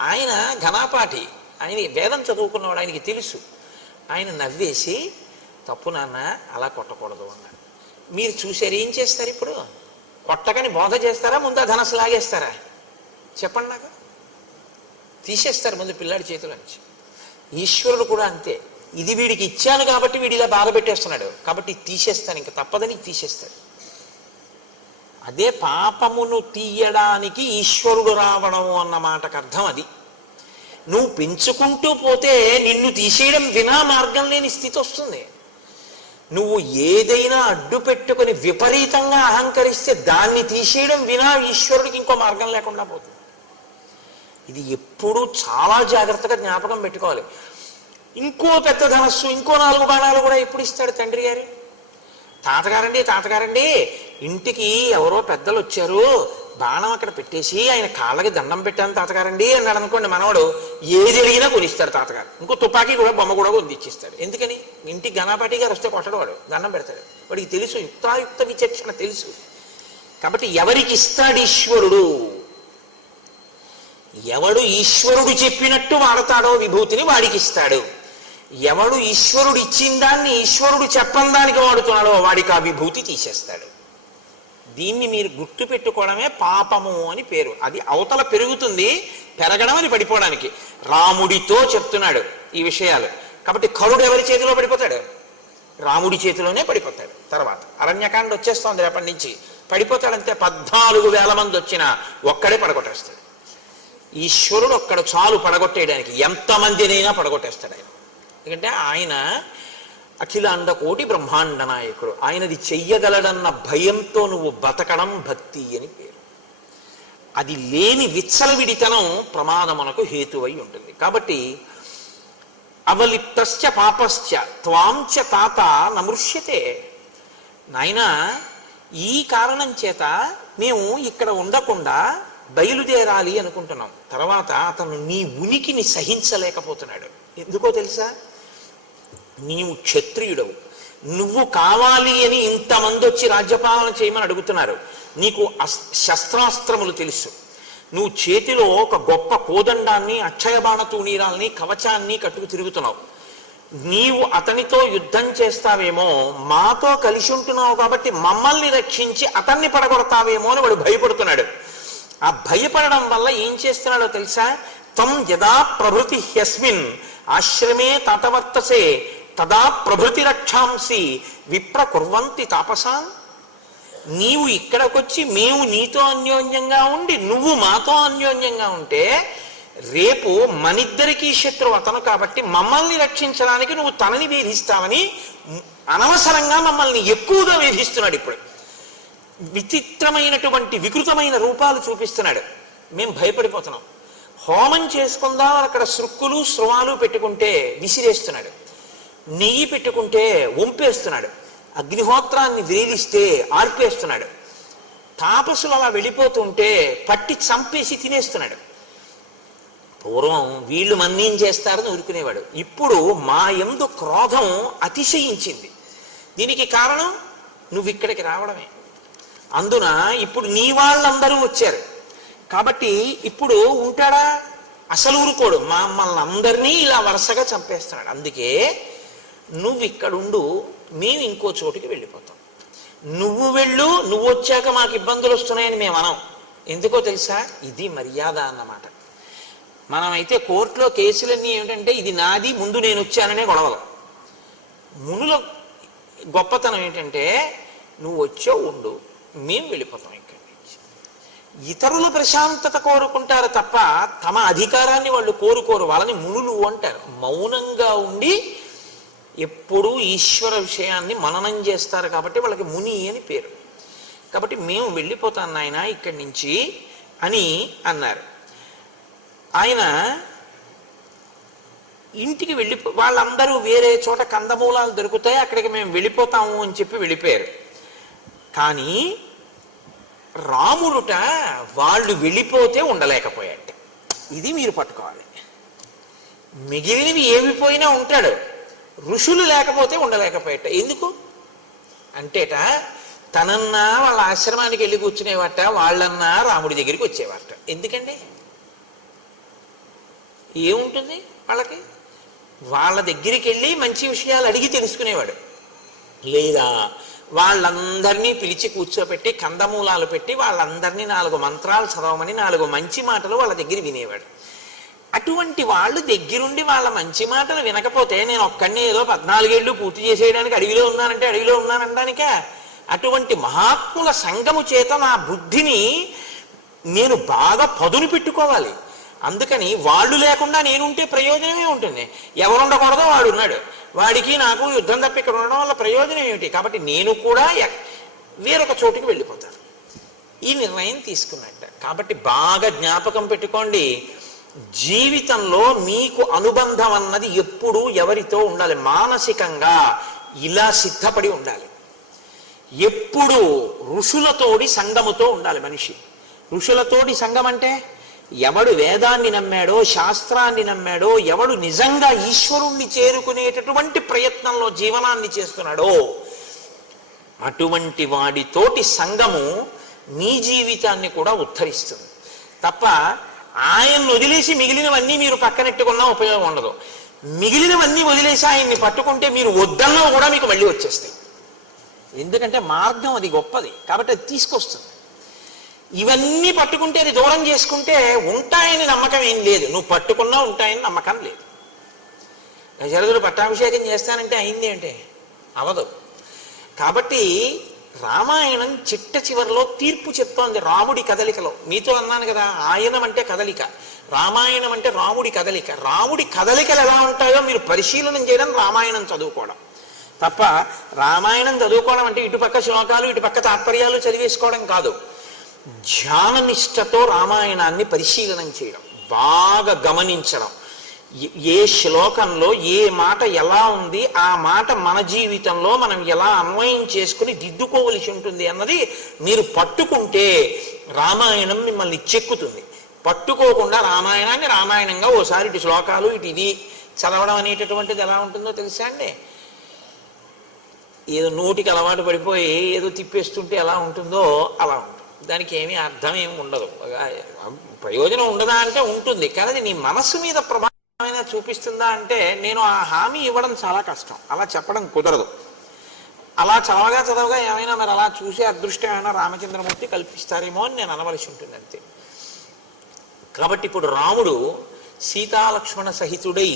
ఆయన ఘనాపాఠి, ఆయన వేదం చదువుకున్నవాడు, ఆయనకి తెలుసు. ఆయన నవ్వేసి తప్పు నాన్న, అలా కొట్టకూడదు అన్నాడు. మీరు చూసారు, ఏం చేస్తారు ఇప్పుడు? కొట్టకని బోధ చేస్తారా, ముందు ఆ ధనస్సు లాగేస్తారా? చెప్పండి నాకు. తీసేస్తారు ముందు పిల్లాడి చేతుల నుంచి. ఈశ్వరుడు కూడా అంతే. ఇది వీడికి ఇచ్చాను కాబట్టి వీడు ఇలా బాధ పెట్టేస్తున్నాడు, కాబట్టి తీసేస్తాను, ఇంకా తప్పదని తీసేస్తాడు. అదే పాపమును తీయడానికి ఈశ్వరుడు రావడం అన్న మాటకు అర్థం అది. నువ్వు పెంచుకుంటూ పోతే నిన్ను తీసేయడం వినా మార్గం లేని స్థితి వస్తుంది. నువ్వు ఏదైనా అడ్డు పెట్టుకుని విపరీతంగా అహంకరిస్తే దాన్ని తీసేయడం వినా ఈశ్వరుడికి ఇంకో మార్గం లేకుండా పోతుంది. ఇది ఎప్పుడూ చాలా జాగ్రత్తగా జ్ఞాపకం పెట్టుకోవాలి. ఇంకో పెద్ద ధనస్సు, ఇంకో 4 బాణాలు కూడా ఎప్పుడు ఇస్తాడు తండ్రి గారు? తాతగారండి ఇంటికి ఎవరో పెద్దలు వచ్చారు, బాణం అక్కడ పెట్టేసి ఆయన కాళ్ళకి దండం పెట్టాను తాతగారండి అన్నాడు అనుకోండి, మనవాడు ఏది అడిగినా కొనిస్తాడు తాతగారు. ఇంకో తుపాకీ కూడా బొమ్మ కూడా కొనిచ్చిస్తాడు. ఎందుకని? ఇంటికి గణపతి గారు వస్తే కొట్టడు, వాడు దండం పెడతాడు. వాడికి తెలుసు, యుక్తాయుక్త విచక్షణ తెలుసు. కాబట్టి ఎవరికి ఇస్తాడు ఈశ్వరుడు? ఎవడు ఈశ్వరుడు చెప్పినట్టు వాడతాడో విభూతిని వాడికి ఇస్తాడు. ఎవడు ఈశ్వరుడు ఇచ్చిన దాన్ని ఈశ్వరుడు చెప్పని దానికి వాడుతున్నాడో వాడికి ఆ విభూతి తీసేస్తాడు. దీన్ని మీరు గుర్తు పెట్టుకోవడమే పాపము అని పేరు. అది అవతల పెరుగుతుంది, పెరగడం అని పడిపోవడానికి. రాముడితో చెప్తున్నాడు ఈ విషయాలు. కాబట్టి కరుడు ఎవరి చేతిలో పడిపోతాడు? రాముడి చేతిలోనే పడిపోతాడు. తర్వాత అరణ్యకాండ వచ్చేస్తోంది, రేపటి నుంచి పడిపోతాడంతే. 14,000 మంది వచ్చినా ఒక్కడే పడగొట్టేస్తాడు. ఈశ్వరుడు ఒక్కడు చాలు పడగొట్టేయడానికి, ఎంతమందినైనా పడగొట్టేస్తాడు ఆయన. ఎందుకంటే ఆయన అఖిలాండ కోటి బ్రహ్మాండ నాయకుడు. ఆయనది చెయ్యగలడన్న భయంతో నువ్వు బతకడం భక్తి అని పేరు. అది లేని విచ్చలవిడితనం ప్రమాదమునకు హేతువై ఉంటుంది. కాబట్టి అవలిప్తశ్చ పాపశ్చ త్వాంచ తాత నమృష్యతే. నాయన, ఈ కారణం చేత మేము ఇక్కడ ఉండకుండా బయలుదేరాలి అనుకుంటున్నాం. తర్వాత అతను నీ ఉనికిని సహించలేకపోతున్నాడు. ఎందుకో తెలుసా? నీవు క్షత్రియుడవు, నువ్వు కావాలి అని ఇంతమంది వచ్చి రాజ్యపాలన చేయమని అడుగుతున్నారు. నీకు శస్త్రాస్త్రములు తెలుసు, నువ్వు చేతిలో ఒక గొప్ప కోదండాన్ని, అక్షయబాణ తూణీరాల్ని, కవచాన్ని కట్టుకు తిరుగుతున్నావు. నీవు అతనితో యుద్ధం చేస్తావేమో, మాతో కలిసి ఉంటున్నావు కాబట్టి మమ్మల్ని రక్షించి అతన్ని పడగొడతావేమో అని వాడు భయపడుతున్నాడు. ఆ భయపడడం వల్ల ఏం చేస్తున్నాడో తెలుసా? తం యదా ప్రభృతి హ్యస్మిన్ ఆశ్రమే తాతవర్తసే తదా ప్రభృతి రక్షాంసి విప్ర కుర్వంతి తాపసాన్. నీవు ఇక్కడికొచ్చి మేము నీతో అన్యోన్యంగా ఉండి నువ్వు మాతో అన్యోన్యంగా ఉంటే రేపు మనిద్దరికీ శత్రువు అతను కాబట్టి మమ్మల్ని రక్షించడానికి నువ్వు తనని వేధిస్తావని అనవసరంగా మమ్మల్ని ఎక్కువగా వేధిస్తున్నాడు. ఇప్పుడు విచిత్రమైనటువంటి వికృతమైన రూపాలు చూపిస్తున్నాడు. మేము భయపడిపోతున్నాం. హోమం చేసుకుందాం అక్కడ సృక్కులు స్రవాలు పెట్టుకుంటే విసిరేస్తున్నాడు, నెయ్యి పెట్టుకుంటే వంపేస్తున్నాడు, అగ్నిహోత్రాన్ని వేలిస్తే ఆర్పేస్తున్నాడు, తాపసులు అలా వెళ్ళిపోతుంటే పట్టి చంపేసి తినేస్తున్నాడు. పూర్వం వీళ్ళు మన్నేం చేస్తారని ఊరుకునేవాడు. ఇప్పుడు మా యందు క్రోధం అతిశయించింది. దీనికి కారణం నువ్వు ఇక్కడికి రావడమే. అందున ఇప్పుడు నీ వాళ్ళందరూ వచ్చారు కాబట్టి ఇప్పుడు ఉంటాడా? అసలు ఊరుకోడు. మమ్మల్ని అందరినీ ఇలా వరుసగా చంపేస్తున్నాడు. అందుకే నువ్వు ఇక్కడుండు, మేము ఇంకో చోటుకి వెళ్ళిపోతాం. నువ్వు వెళ్ళు, నువ్వు వచ్చాక మాకు ఇబ్బందులు వస్తున్నాయని మేము అనం. ఎందుకో తెలుసా? ఇది మర్యాద అన్నమాట. మనమైతే కోర్టులో కేసులన్నీ ఏమిటంటే ఇది నాది, ముందు నేను వచ్చాననే గొడవలు. మునుల గొప్పతనం ఏంటంటే నువ్వు వచ్చావు ఉండు, మేము వెళ్ళిపోతాం ఇక్కడి నుంచి. ఇతరులు ప్రశాంతత కోరుకుంటారు తప్ప తమ అధికారాన్ని వాళ్ళు కోరుకోరు. వాళ్ళని మునులు అంటారు. మౌనంగా ఉండి ఎప్పుడూ ఈశ్వర విషయాన్ని మననం చేస్తారు కాబట్టి వాళ్ళకి ముని అని పేరు. కాబట్టి మేము వెళ్ళిపోతాం నాయన ఇక్కడి నుంచి అని అన్నారు. ఆయన ఇంటికి వాళ్ళందరూ వేరే చోట కందమూలాలు దొరుకుతాయి అక్కడికి మేము వెళ్ళిపోతాము అని చెప్పి వెళ్ళిపోయారు. కానీ రాముడుట వాళ్ళు వెళ్ళిపోతే ఉండలేకపోయాడు. ఇది మీరు పట్టుకోవాలి. మిగిలినవి ఏవి పోయినా ఉంటాడు, ఋషులు లేకపోతే ఉండలేకపోయాట. ఎందుకు అంటేట తనన్నా వాళ్ళ ఆశ్రమానికి వెళ్ళి కూర్చునేవాట, వాళ్ళన్నా రాముడి దగ్గరికి వచ్చేవాట. ఎందుకండి? ఏముంటుంది వాళ్ళకి? వాళ్ళ దగ్గరికి వెళ్ళి మంచి విషయాలు అడిగి తెలుసుకునేవాడు. లేదా వాళ్ళందరినీ పిలిచి కూర్చోబెట్టి కందమూలాలు పెట్టి వాళ్ళందరినీ 4 మంత్రాలు చదవమని 4 మంచి మాటలు వాళ్ళ దగ్గర వినేవాడు. అటువంటి వాళ్ళు దగ్గరుండి వాళ్ళ మంచి మాటలు వినకపోతే నేను ఒక్కడిని ఏదో 14 ఏళ్ళు పూర్తి చేసేయడానికి అడవిలో ఉన్నానంటే అడవిలో ఉన్నానడానికే. అటువంటి మహాత్ముల సంగము చేత నా బుద్ధిని నేను బాగా పదును పెట్టుకోవాలి. అందుకని వాళ్ళు లేకుండా నేనుంటే ప్రయోజనమే ఉంటుంది. ఎవరుండకూడదో వాడు ఉన్నాడు, వాడికి నాకు యుద్ధం తప్ప ఇక్కడ ఉండడం వల్ల ప్రయోజనం ఏమిటి? కాబట్టి నేను కూడా వేరొక చోటుకి వెళ్ళిపోతాను. ఈ నిర్ణయం తీసుకున్నట్ట. కాబట్టి బాగా జ్ఞాపకం పెట్టుకోండి, జీవితంలో మీకు అనుబంధం అన్నది ఎప్పుడూ ఎవరితో ఉండాలి? మానసికంగా ఇలా సిద్ధపడి ఉండాలి. ఎప్పుడు ఋషులతోడి సంగముతో ఉండాలి మనిషి. ఋషులతోటి సంగం అంటే ఎవడు వేదాన్ని నమ్మాడో, శాస్త్రాన్ని నమ్మాడో, ఎవడు నిజంగా ఈశ్వరుణ్ణి చేరుకునేటటువంటి ప్రయత్నంలో జీవనాన్ని చేస్తున్నాడో అటువంటి వాడితోటి సంగము నీ జీవితాన్ని కూడా ఉద్ధరిస్తుంది. తప్ప ఆయన్ని వదిలేసి మిగిలినవన్నీ మీరు పక్కనెట్టుకున్నా ఉపయోగం ఉండదు. మిగిలినవన్నీ వదిలేసి ఆయన్ని పట్టుకుంటే మీరు వద్దన్నా కూడా మీకు మళ్ళీ వచ్చేస్తాయి. ఎందుకంటే మార్గం అది గొప్పది కాబట్టి అది తీసుకొస్తుంది. ఇవన్నీ పట్టుకుంటే అది దూరం చేసుకుంటే ఉంటాయని నమ్మకం ఏం లేదు. నువ్వు పట్టుకున్నా ఉంటాయని నమ్మకం లేదు. దశరథుడు పట్టాభిషేకం చేస్తానంటే అయింది అంటే అవదు. కాబట్టి రామాయణం చిట్ట చివరిలో తీర్పు చెప్తోంది రాముడి కదలికలో. మీతో అన్నాను కదా, ఆయనం అంటే కదలిక, రామాయణం అంటే రాముడి కదలిక. రాముడి కదలికలు ఎలా ఉంటాయో మీరు పరిశీలనం చేయడం రామాయణం చదువుకోవడం తప్ప. రామాయణం చదువుకోవడం అంటే ఇటుపక్క శ్లోకాలు ఇటుపక్క తాత్పర్యాలు చదివేసుకోవడం కాదు. ధ్యాననిష్టతో రామాయణాన్ని పరిశీలనం చేయడం, బాగా గమనించడం, ఏ శ్లోకంలో ఏ మాట ఎలా ఉంది, ఆ మాట మన జీవితంలో మనం ఎలా అన్వయం చేసుకుని దిద్దుకోవలసి ఉంటుంది అన్నది మీరు పట్టుకుంటే రామాయణం మిమ్మల్ని చెక్కుతుంది. పట్టుకోకుండా రామాయణాన్ని రామాయణంగా ఓసారి ఇటు శ్లోకాలు ఇటు ఇది చదవడం అనేటటువంటిది ఎలా ఉంటుందో తెలుసా అండి? ఏదో నోటికి అలవాటు పడిపోయి ఏదో తిప్పేస్తుంటే ఎలా ఉంటుందో అలా ఉంటుంది. దానికి ఏమీ అర్థం ఏమి ఉండదు, ప్రయోజనం ఉండదా అంటే ఉంటుంది. కానీ నీ మనస్సు మీద ప్రభావం చూపిస్తుందా అంటే నేను ఆ హామీ ఇవ్వడం చాలా కష్టం, అలా చెప్పడం కుదరదు. అలా చదవగా ఏమైనా మరి అలా చూసే అదృష్టం ఏమైనా రామచంద్రమూర్తి కల్పిస్తారేమో అని నేను అనవలసి ఉంటుంది అంతే. కాబట్టి ఇప్పుడు రాముడు సీతాలక్ష్మణ సహితుడై,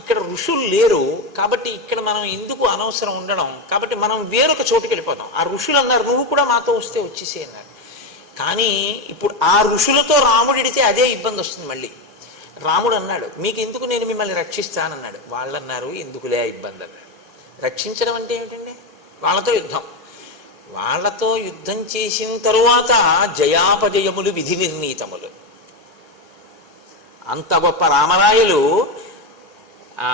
ఇక్కడ ఋషులు లేరు కాబట్టి ఇక్కడ మనం ఎందుకు అనవసరం ఉండడం, కాబట్టి మనం వేరొక చోటుకి వెళ్ళిపోతాం. ఆ ఋషులు అన్నారు నువ్వు కూడా మాతో వస్తే వచ్చేసే అన్నారు. కానీ ఇప్పుడు ఆ ఋషులతో రాముడిడితే అదే ఇబ్బంది వస్తుంది. మళ్ళీ రాముడు అన్నాడు మీకు ఎందుకు, నేను మిమ్మల్ని రక్షిస్తానన్నాడు. వాళ్ళు అన్నారు ఎందుకులే ఇబ్బంది అన్నాడు. రక్షించడం అంటే ఏమిటండి? వాళ్ళతో యుద్ధం. వాళ్ళతో యుద్ధం చేసిన తరువాత జయాపజయములు విధి నిర్ణీతములు. అంత గొప్ప రామరాయలు ఆ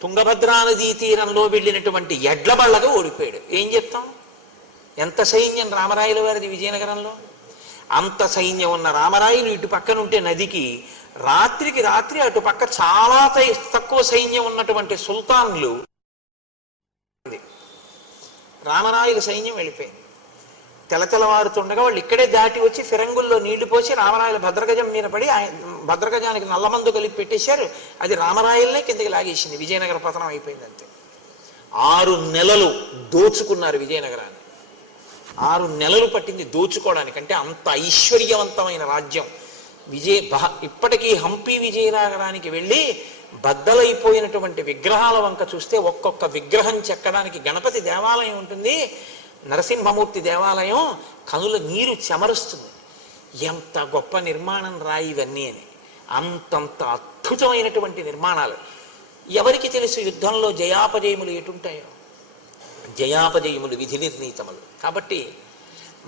తుంగభద్రా నదీ తీరంలో వెళ్ళినటువంటి ఎడ్ల బళ్ళగా ఓడిపోయాడు. ఏం చెప్తాం? ఎంత సైన్యం రామరాయలు వారిది విజయనగరంలో. అంత సైన్యం ఉన్న రామరాయలు ఇటు పక్కన ఉంటే నదికి, రాత్రికి రాత్రి అటు పక్క చాలా తక్కువ సైన్యం ఉన్నటువంటి సుల్తాన్లు, రామరాయలు సైన్యం వెళ్ళిపోయింది. తెలతెలవారుతుండగా వాళ్ళు ఇక్కడే దాటి వచ్చి ఫిరంగుల్లో నీళ్లు పోసి రామరాయల భద్రగజం మీద పడి భద్రగజానికి నల్లమందు కలిపి పెట్టేశారు. అది రామరాయలనే కిందకి లాగేసింది. విజయనగర పతనం అయిపోయింది అంతే. 6 నెలలు దోచుకున్నారు విజయనగరాన్ని. 6 నెలలు పట్టింది దోచుకోవడానికి. అంటే అంత ఐశ్వర్యవంతమైన రాజ్యం. ఇప్పటికీ హంపి విజయనగరానికి వెళ్ళి బద్దలైపోయినటువంటి విగ్రహాల వంక చూస్తే ఒక్కొక్క విగ్రహం చెక్కడానికి గణపతి దేవాలయం ఉంటుంది, నరసింహమూర్తి దేవాలయం, కనుల నీరు చెమరుస్తుంది. ఎంత గొప్ప నిర్మాణం రాయి ఇవన్నీ అని. అంతంత అద్భుతమైనటువంటి నిర్మాణాలు. ఎవరికి తెలుసు యుద్ధంలో జయాపజయములు ఎటుంటాయో? జయాపజయములు విధి నిర్ణీతములు. కాబట్టి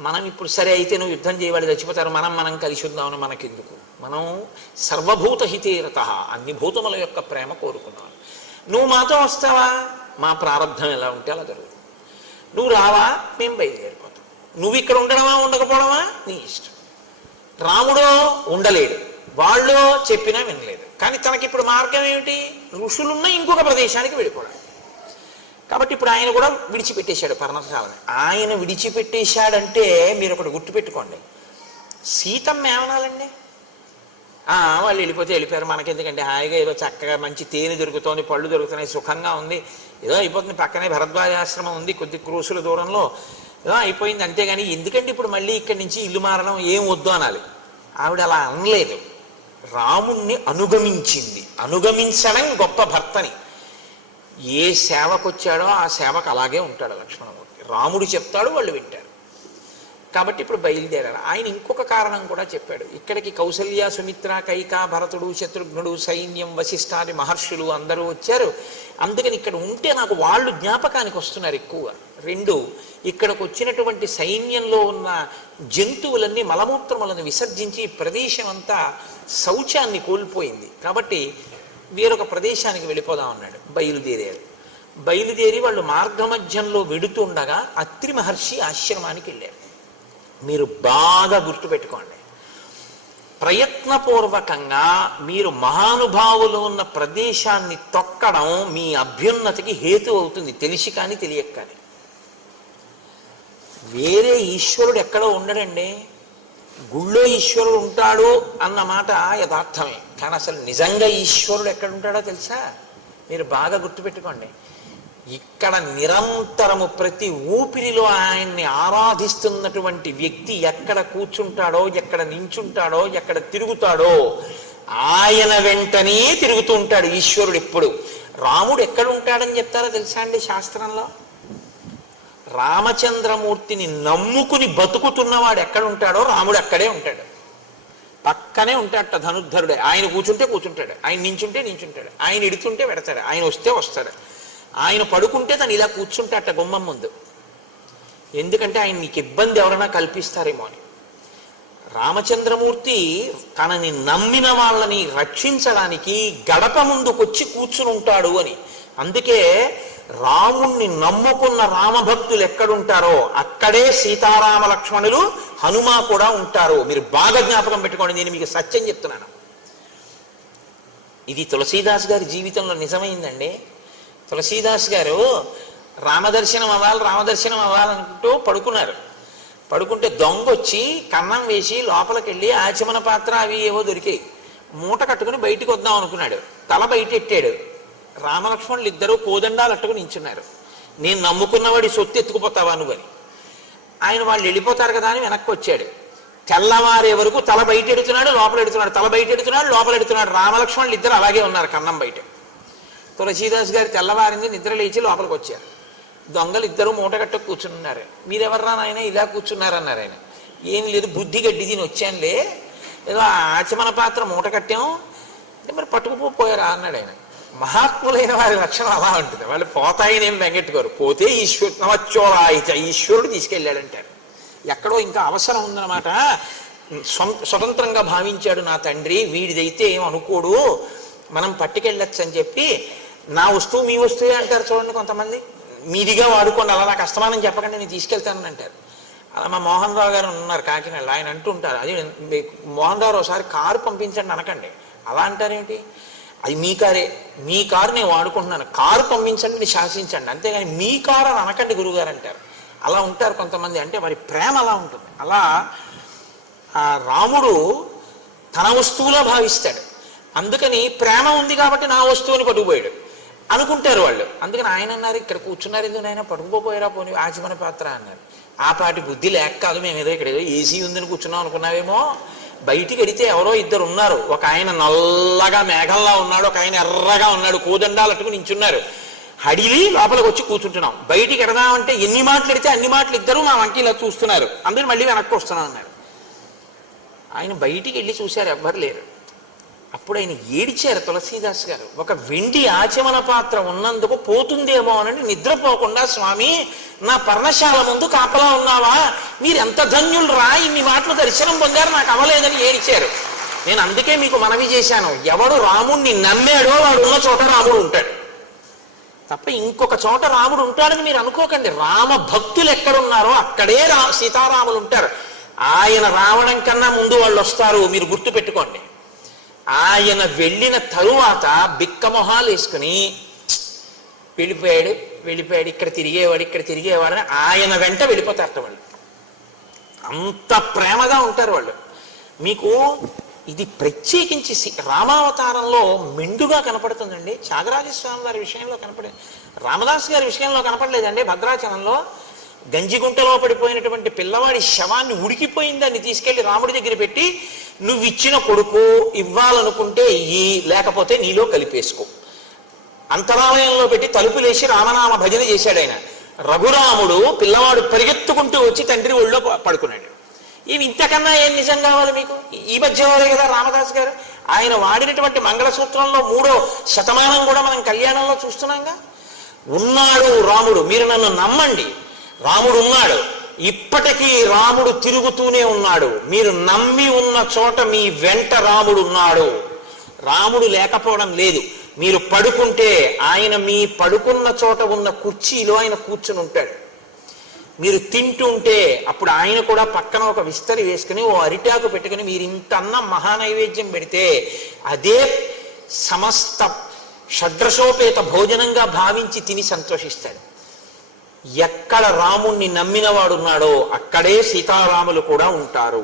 మనం ఇప్పుడు సరే అయితే నువ్వు యుద్ధం చేయవాళ్ళు చచ్చిపోతారు, మనం కలిసి ఉందామని మనకెందుకు? మనం సర్వభూత హితేరత, అన్ని భూతముల యొక్క ప్రేమ కోరుకున్నావు. నువ్వు మాతో వస్తావా? మా ప్రారంధం ఎలా ఉంటే అలా జరుగుతుంది. నువ్వు రావా? మేము బయలుదేరిపోతాం. నువ్వు ఇక్కడ ఉండడమా ఉండకపోవడమా నీ ఇష్టం. రాముడో ఉండలేడు, వాళ్ళు చెప్పినా వినలేదు. కానీ తనకిప్పుడు మార్గం ఏమిటి? ఋషులున్న ఇంకొక ప్రదేశానికి వెళ్ళిపోవడం. కాబట్టి ఇప్పుడు ఆయన కూడా విడిచిపెట్టేశాడు పర్ణశాలని. ఆయన విడిచిపెట్టేశాడంటే మీరు ఒకటి గుర్తుపెట్టుకోండి, సీతమ్మ ఏమనాలండి? వాళ్ళు వెళ్ళిపోతే వెళ్ళిపోయారు, మనకెందుకంటే హాయిగా ఏదో చక్కగా మంచి తేనె దొరుకుతోంది, పళ్ళు దొరుకుతున్నాయి, సుఖంగా ఉంది, ఏదో అయిపోతుంది, పక్కనే భరద్వాజాశ్రమం ఉంది కొద్ది క్రూసుల దూరంలో, ఏదో అయిపోయింది అంతేగాని ఎందుకంటే ఇప్పుడు మళ్ళీ ఇక్కడి నుంచి ఇల్లు మారడం ఏం వద్దు అనాలి. ఆవిడ అలా అనలేదు. రాముణ్ణి అనుగమించింది. అనుగమించడం గొప్ప భర్తని. ఏ సేవకొచ్చాడో ఆ సేవకు అలాగే ఉంటాడు లక్ష్మణమూర్తి. రాముడు చెప్తాడు, వాళ్ళు వింటారు. కాబట్టి ఇప్పుడు బయలుదేరారు. ఆయన ఇంకొక కారణం కూడా చెప్పాడు. ఇక్కడికి కౌసల్య, సుమిత్ర, కైక, భరతుడు, శత్రుఘ్నుడు, సైన్యం, వశిష్ఠాది మహర్షులు అందరూ వచ్చారు. అందుకని ఇక్కడ ఉంటే నాకు వాళ్ళు జ్ఞాపకానికి వస్తున్నారు ఎక్కువగా. రెండు, ఇక్కడికి వచ్చినటువంటి సైన్యంలో ఉన్న జంతువులన్నీ మలమూత్రములను విసర్జించి ప్రదేశం అంతా శౌచాన్ని కోల్పోయింది. కాబట్టి వేరొక ప్రదేశానికి వెళ్ళిపోదాం అన్నాడు. బయలుదేరారు. బయలుదేరి వాళ్ళు మార్గమధ్యంలో వెడుతుండగా అత్రి మహర్షి ఆశ్రమానికి వెళ్ళారు. మీరు బాగా గుర్తుపెట్టుకోండి, ప్రయత్నపూర్వకంగా మీరు మహానుభావులు ఉన్న ప్రదేశాన్ని తొక్కడం మీ అభ్యున్నతికి హేతు అవుతుంది, తెలిసి కానీ తెలియక కానీ. వేరే ఈశ్వరుడు ఎక్కడో ఉండడండి. గుళ్ళో ఈశ్వరుడు ఉంటాడు అన్న మాట యథార్థమే, కానీ అసలు నిజంగా ఈశ్వరుడు ఎక్కడ ఉంటాడో తెలుసా? మీరు బాగా గుర్తుపెట్టుకోండి. ఇక్కడ నిరంతరము ప్రతి ఊపిరిలో ఆయన్ని ఆరాధిస్తున్నటువంటి వ్యక్తి ఎక్కడ కూర్చుంటాడో, ఎక్కడ నించుంటాడో, ఎక్కడ తిరుగుతాడో ఆయన వెంటనే తిరుగుతూ ఉంటాడు ఈశ్వరుడు ఎప్పుడు. రాముడు ఎక్కడ ఉంటాడని చెప్తారో తెలుసా అండి శాస్త్రంలో? రామచంద్రమూర్తిని నమ్ముకుని బతుకుతున్నవాడు ఎక్కడ ఉంటాడో రాముడు అక్కడే ఉంటాడు. పక్కనే ఉంటాడట ధనుర్ధరుడే. ఆయన కూర్చుంటే కూర్చుంటాడు, ఆయన నించుంటే నించుంటాడు, ఆయన ఎడుతుంటే పెడతాడు, ఆయన వస్తే వస్తాడు. ఆయన పడుకుంటే తను ఇలా కూర్చుంటాట గుమ్మం ముందు. ఎందుకంటే ఆయన నీకు ఇబ్బంది ఎవరైనా కల్పిస్తారేమో అని. రామచంద్రమూర్తి తనని నమ్మిన వాళ్ళని రక్షించడానికి గడప ముందుకొచ్చి కూర్చుని ఉంటాడు అని. అందుకే రాముణ్ణి నమ్ముకున్న రామభక్తులు ఎక్కడుంటారో అక్కడే సీతారామ లక్ష్మణులు, హనుమ కూడా ఉంటారు. మీరు బాగా జ్ఞాపకం పెట్టుకోండి, నేను మీకు సత్యం చెప్తున్నాను. ఇది తులసీదాస్ గారి జీవితంలో నిజమైందండి. తులసీదాస్ గారు రామదర్శనం అవ్వాలనుకుంటూ పడుకున్నారు. పడుకుంటే దొంగ వచ్చి కన్నం వేసి లోపలికి వెళ్ళి ఆచమన పాత్ర అవి ఏవో దొరికాయి. మూట కట్టుకుని బయటికి వద్దాం అనుకున్నాడు. తల బయట ఎట్టాడు. రామలక్ష్మణులు ఇద్దరూ కోదండాలు అట్టుకుని నించున్నారు. నేను నమ్ముకున్నవాడి సొత్తు ఎత్తుకుపోతావా నువ్వు అని. ఆయన వాళ్ళు వెళ్ళిపోతారు కదా అని వెనక్కి వచ్చాడు. తెల్లవారే వరకు తల బయట ఎడుతున్నాడు, లోపల ఎడుతున్నాడు, తల బయట ఎడుతున్నాడు, లోపల ఎడుతున్నాడు. రామలక్ష్మణులు ఇద్దరు అలాగే ఉన్నారు కన్నం బయట. తులసీదాస్ గారి తెల్లవారింది, నిద్ర లేచి లోపలికి వచ్చారు. దొంగలు ఇద్దరు మూట కట్టుకు కూర్చున్నారు. మీరెవర్రా నాయన ఇలా కూర్చున్నారన్నారు. ఆయన ఏం లేదు, బుద్ధి గడ్డి దీని వచ్చానులే, ఏదో ఆచమన పాత్ర మూట కట్టాం అంటే మరి పట్టుకుపోయారా అన్నాడు ఆయన. మహాత్ములైన వారి లక్షణం అలా ఉంటుంది. వాళ్ళు పోతాయనేం వెంగెట్టుకోరు. పోతే ఈశ్వరుడు తీసుకెళ్ళాడంటారు. ఎక్కడో ఇంకా అవసరం ఉందన్నమాట. స్వతంత్రంగా భావించాడు నా తండ్రి, వీడిదైతే ఏం అనుకోడు, మనం పట్టుకెళ్ళచ్చు అని చెప్పి నా వస్తువు మీ వస్తువే అంటారు. చూడండి కొంతమంది, మీదిగా వాడుకోండి, అలా నాకు అస్తమానం చెప్పకండి, నేను తీసుకెళ్తానని అంటారు. అలా మా మోహన్ రావు గారు ఉన్నారు కాకినాడలో, ఆయన అంటూ ఉంటారు. అది మోహన్ రావు ఒకసారి కారు పంపించండి అనకండి. అలా అంటారేంటి? అది మీ కారే, మీ కారు నేను వాడుకుంటున్నాను, కారు పంపించండి, శాసించండి, అంతేగాని మీ కారు అని అనకండి గురువుగారు అంటారు. అలా ఉంటారు కొంతమంది. అంటే మరి ప్రేమ అలా ఉంటుంది. అలా ఆ రాముడు తన వస్తువులో భావిస్తాడు. అందుకని ప్రేమ ఉంది కాబట్టి నా వస్తువుని పట్టుకుపోయాడు అనుకుంటారు వాళ్ళు. అందుకని ఆయన అన్నారు, ఇక్కడ కూర్చున్నారు ఎందుకు నాయన, పట్టుకుపోయారా పోనీ ఆచమన పాత్ర అన్నారు. ఆ పాటి బుద్ధి లేక కాదు, మేము ఏదో ఇక్కడ ఏదో ఏసీ ఉందని కూర్చున్నాం అనుకున్నావేమో. బయటికి వెడితే ఎవరో ఇద్దరు ఉన్నారు. ఒక ఆయన నల్లగా మేఘంలా ఉన్నాడు, ఒక ఆయన ఎర్రగా ఉన్నాడు, కోదండాలు అట్టుకు నించున్నారు. హడిలి లోపలికి వచ్చి కూర్చుంటున్నాం. బయటికి ఎడదామంటే ఎన్ని మాటలు ఎడితే అన్ని మాటలు ఇద్దరు మా వంకి ఇలా చూస్తున్నారు. అందరూ మళ్ళీ వెనక్కి వస్తున్నాం అన్నారు. ఆయన బయటికి వెళ్ళి చూశారు, ఎవ్వరు లేరు. అప్పుడు ఆయన ఏడిచారు తులసీదాస్ గారు. ఒక వెండి ఆచమన పాత్ర ఉన్నందుకు పోతుందేమో అని నిద్రపోకుండా, స్వామి నా పర్ణశాల ముందు కాపలా ఉన్నావా, మీరు ఎంత ధన్యులు రా, ఇన్ని మాటలు దర్శనం పొందారు, నాకు అవ్వలేదని ఏడిచారు. నేను అందుకే మీకు మనవి చేశాను, ఎవడు రాముణ్ణి నమ్మాడో వాడు ఉన్న చోట రాముడు ఉంటాడు తప్ప ఇంకొక చోట రాముడు ఉంటాడని మీరు అనుకోకండి. రామ భక్తులు ఎక్కడున్నారో అక్కడే సీతారాములు ఉంటారు. ఆయన రావడం కన్నా ముందు వాళ్ళు వస్తారు, మీరు గుర్తు పెట్టుకోండి. ఆయన వెళ్ళిన తరువాత బిక్కమొహాలు వేసుకుని వెళ్ళిపోయాడు, ఇక్కడ తిరిగేవాడు అని ఆయన వెంట వెళ్ళిపోతారట వాళ్ళు. అంత ప్రేమగా ఉంటారు వాళ్ళు. మీకు ఇది ప్రత్యేకించి రామావతారంలో మెండుగా కనపడుతుందండి. త్యాగరాజస్వామి వారి విషయంలో కనపడే, రామదాస్ గారి విషయంలో కనపడలేదండి. భద్రాచలంలో గంజిగుంటలో పడిపోయినటువంటి పిల్లవాడి శవాన్ని ఉడికిపోయిన దాన్ని తీసుకెళ్లి రాముడి దగ్గర పెట్టి, నువ్వు ఇచ్చిన కొడుకు ఇవ్వాలనుకుంటే ఇయ్యి, లేకపోతే నీలో కలిపేసుకో. అంతరాలయంలో పెట్టి తలుపులేసి రామనామ భజన చేశాడు ఆయన. రఘురాముడు పిల్లవాడు పరిగెత్తుకుంటూ వచ్చి తండ్రి ఒళ్ళో పడుకున్నాడు. ఇవి ఇంతకన్నా ఏం నిజం కావాలి మీకు? ఈ మధ్యవారే కదా రామదాస్ గారు. ఆయన వాడినటువంటి మంగళసూత్రంలో 3వ శతమానం కూడా మనం కళ్యాణంలో చూస్తున్నాంగా. ఉన్నాడు రాముడు, మీరు నన్ను నమ్మండి, రాముడు ఉన్నాడు. ఇప్పటికీ రాముడు తిరుగుతూనే ఉన్నాడు. మీరు నమ్మి ఉన్న చోట మీ వెంట రాముడు ఉన్నాడు. రాముడు లేకపోవడం లేదు. మీరు పడుకుంటే ఆయన మీ పడుకున్న చోట ఉన్న కుర్చీలో ఆయన కూర్చుని ఉంటాడు. మీరు తింటుంటే అప్పుడు ఆయన కూడా పక్కన ఒక విస్తరి వేసుకుని ఓ అరిటాకు పెట్టుకుని మీరు ఇంత అన్నం మహానైవేద్యం పెడితే అదే సమస్త షడ్రసోపేత భోజనంగా భావించి తిని సంతోషిస్తాడు. ఎక్కడ రాముణ్ణి నమ్మినవాడున్నాడో అక్కడే సీతారాములు కూడా ఉంటారు.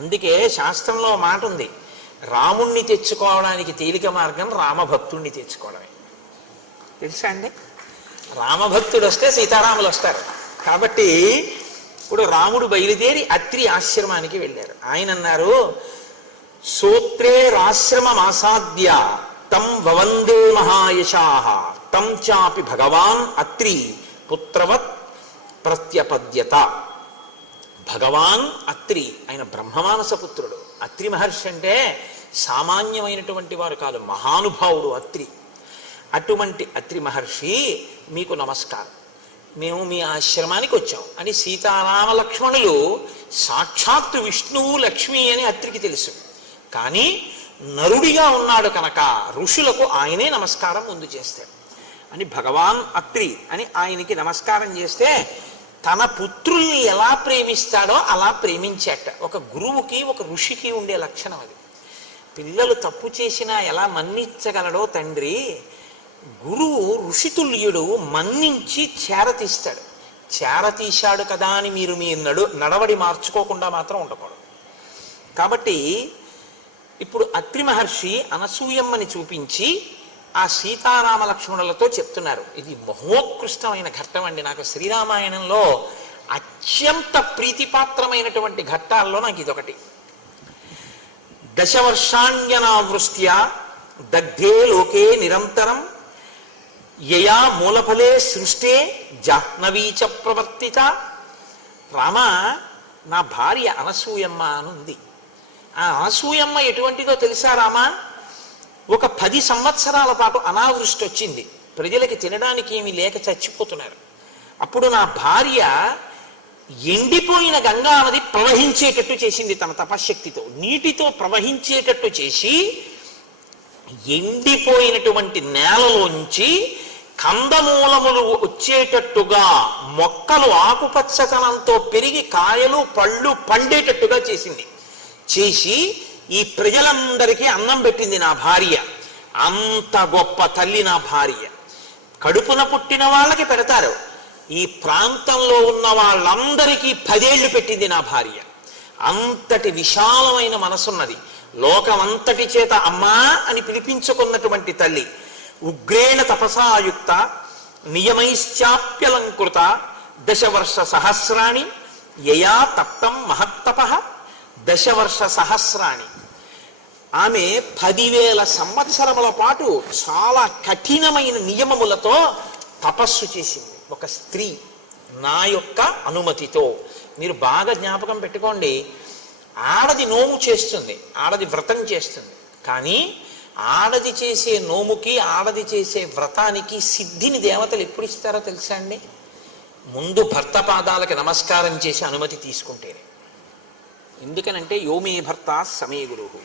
అందుకే శాస్త్రంలో మాట ఉంది, రాముణ్ణి తెచ్చుకోవడానికి తేలిక మార్గం రామభక్తుణ్ణి తెచ్చుకోవడమే. తెలుసా అండి? రామభక్తుడు వస్తే సీతారాములు వస్తారు. కాబట్టి ఇప్పుడు రాముడు బయలుదేరి అత్రి ఆశ్రమానికి వెళ్ళారు. ఆయన అన్నారు, సూత్రే రాశ్రమమాసాద్య తం వవందే మహాయశాః తం చాపి భగవాన్ అత్రి పుత్రవత్ ప్రత్యపద్యత. భగవాన్ అత్రి, ఆయన బ్రహ్మమానస పుత్రుడు. అత్రి మహర్షి అంటే సామాన్యమైనటువంటి వారు కాదు, మహానుభావుడు అత్రి. అటువంటి అత్రి మహర్షి మీకు నమస్కారం, మేము మీ ఆశ్రమానికి వచ్చాం అని. సీతారామ లక్ష్మణులు సాక్షాత్తు విష్ణువు లక్ష్మి అని అత్రికి తెలుసు, కానీ నరుడిగా ఉన్నాడు కనుక ఋషులకు ఆయనే నమస్కారం ముందు చేస్తాడు అని భగవాన్ అత్రి అని ఆయనకి నమస్కారం చేస్తే, తన పుత్రుల్ని ఎలా ప్రేమిస్తాడో అలా ప్రేమించాట. ఒక గురువుకి ఒక ఋషికి ఉండే లక్షణం అది. పిల్లలు తప్పు చేసినా ఎలా మన్నించగలడో తండ్రి, గురువు ఋషితుల్యుడు మన్నించి చేరతీస్తాడు. చేరతీశాడు కదా అని మీరు మీ నడవడి మార్చుకోకుండా మాత్రం ఉండకూడదు. కాబట్టి ఇప్పుడు అత్రి మహర్షి అనసూయమ్మని చూపించి ఆ సీతారామ లక్ష్మణులతో చెప్తున్నారు. ఇది మహోత్కృష్టమైన ఘట్టం అండి. నాకు శ్రీరామాయణంలో అత్యంత ప్రీతిపాత్రమైనటువంటి ఘట్టాల్లో నాకు ఇదొకటి. దశవర్షాణ్యనావృష్ట్యా దగ్ధే లోకే నిరంతరం యయా మూలఫలే సృష్టే జాహ్నవీచ ప్రవర్తిత. రామ, నా భార్య అనసూయమ్మ అనుంది. ఆ అనసూయమ్మ ఎటువంటిదో తెలుసా రామా? ఒక 10 సంవత్సరాల పాటు అనావృష్టి వచ్చింది, ప్రజలకి తినడానికి ఏమీ లేక చచ్చిపోతున్నారు. అప్పుడు నా భార్య ఎండిపోయిన గంగా నది ప్రవహించేటట్టు చేసింది తన తపశ్శక్తితో. నీటితో ప్రవహించేటట్టు చేసి ఎండిపోయినటువంటి నేలలోంచి కందమూలములు వచ్చేటట్టుగా, మొక్కలు ఆకుపచ్చతనంతో పెరిగి కాయలు పళ్ళు పండేటట్టుగా చేసింది. చేసి ఈ ప్రజలందరికీ అన్నం పెట్టింది నా భార్య. అంత గొప్ప తల్లి నా భార్య. కడుపున పుట్టిన వాళ్ళకి పెడతారు, ఈ ప్రాంతంలో ఉన్న వాళ్ళందరికీ 10 ఏళ్ళు పెట్టింది నా భార్య. అంతటి విశాలమైన మనసున్నది. లోకమంతటి చేత అమ్మా అని పిలిపించుకున్నటువంటి తల్లి. ఉగ్రేణ తపసాయుక్త నియమైశ్చాప్యలంకృత దశవర్ష సహస్రాణి యయా తప్తం మహత్తపః. దశవర్ష సహస్రాణి, ఆమె 10,000 సంవత్సరముల పాటు చాలా కఠినమైన నియమములతో తపస్సు చేసింది ఒక స్త్రీ, నా యొక్క అనుమతితో. మీరు బాగా జ్ఞాపకం పెట్టుకోండి, ఆడది నోము చేస్తుంది, ఆడది వ్రతం చేస్తుంది, కానీ ఆడది చేసే నోముకి ఆడది చేసే వ్రతానికి సిద్ధిని దేవతలు ఎప్పుడు ఇస్తారో తెలుసా అండి? ముందు భర్త పాదాలకి నమస్కారం చేసి అనుమతి తీసుకుంటేనే. ఎందుకనంటే యోమే భర్త సమే గురువు.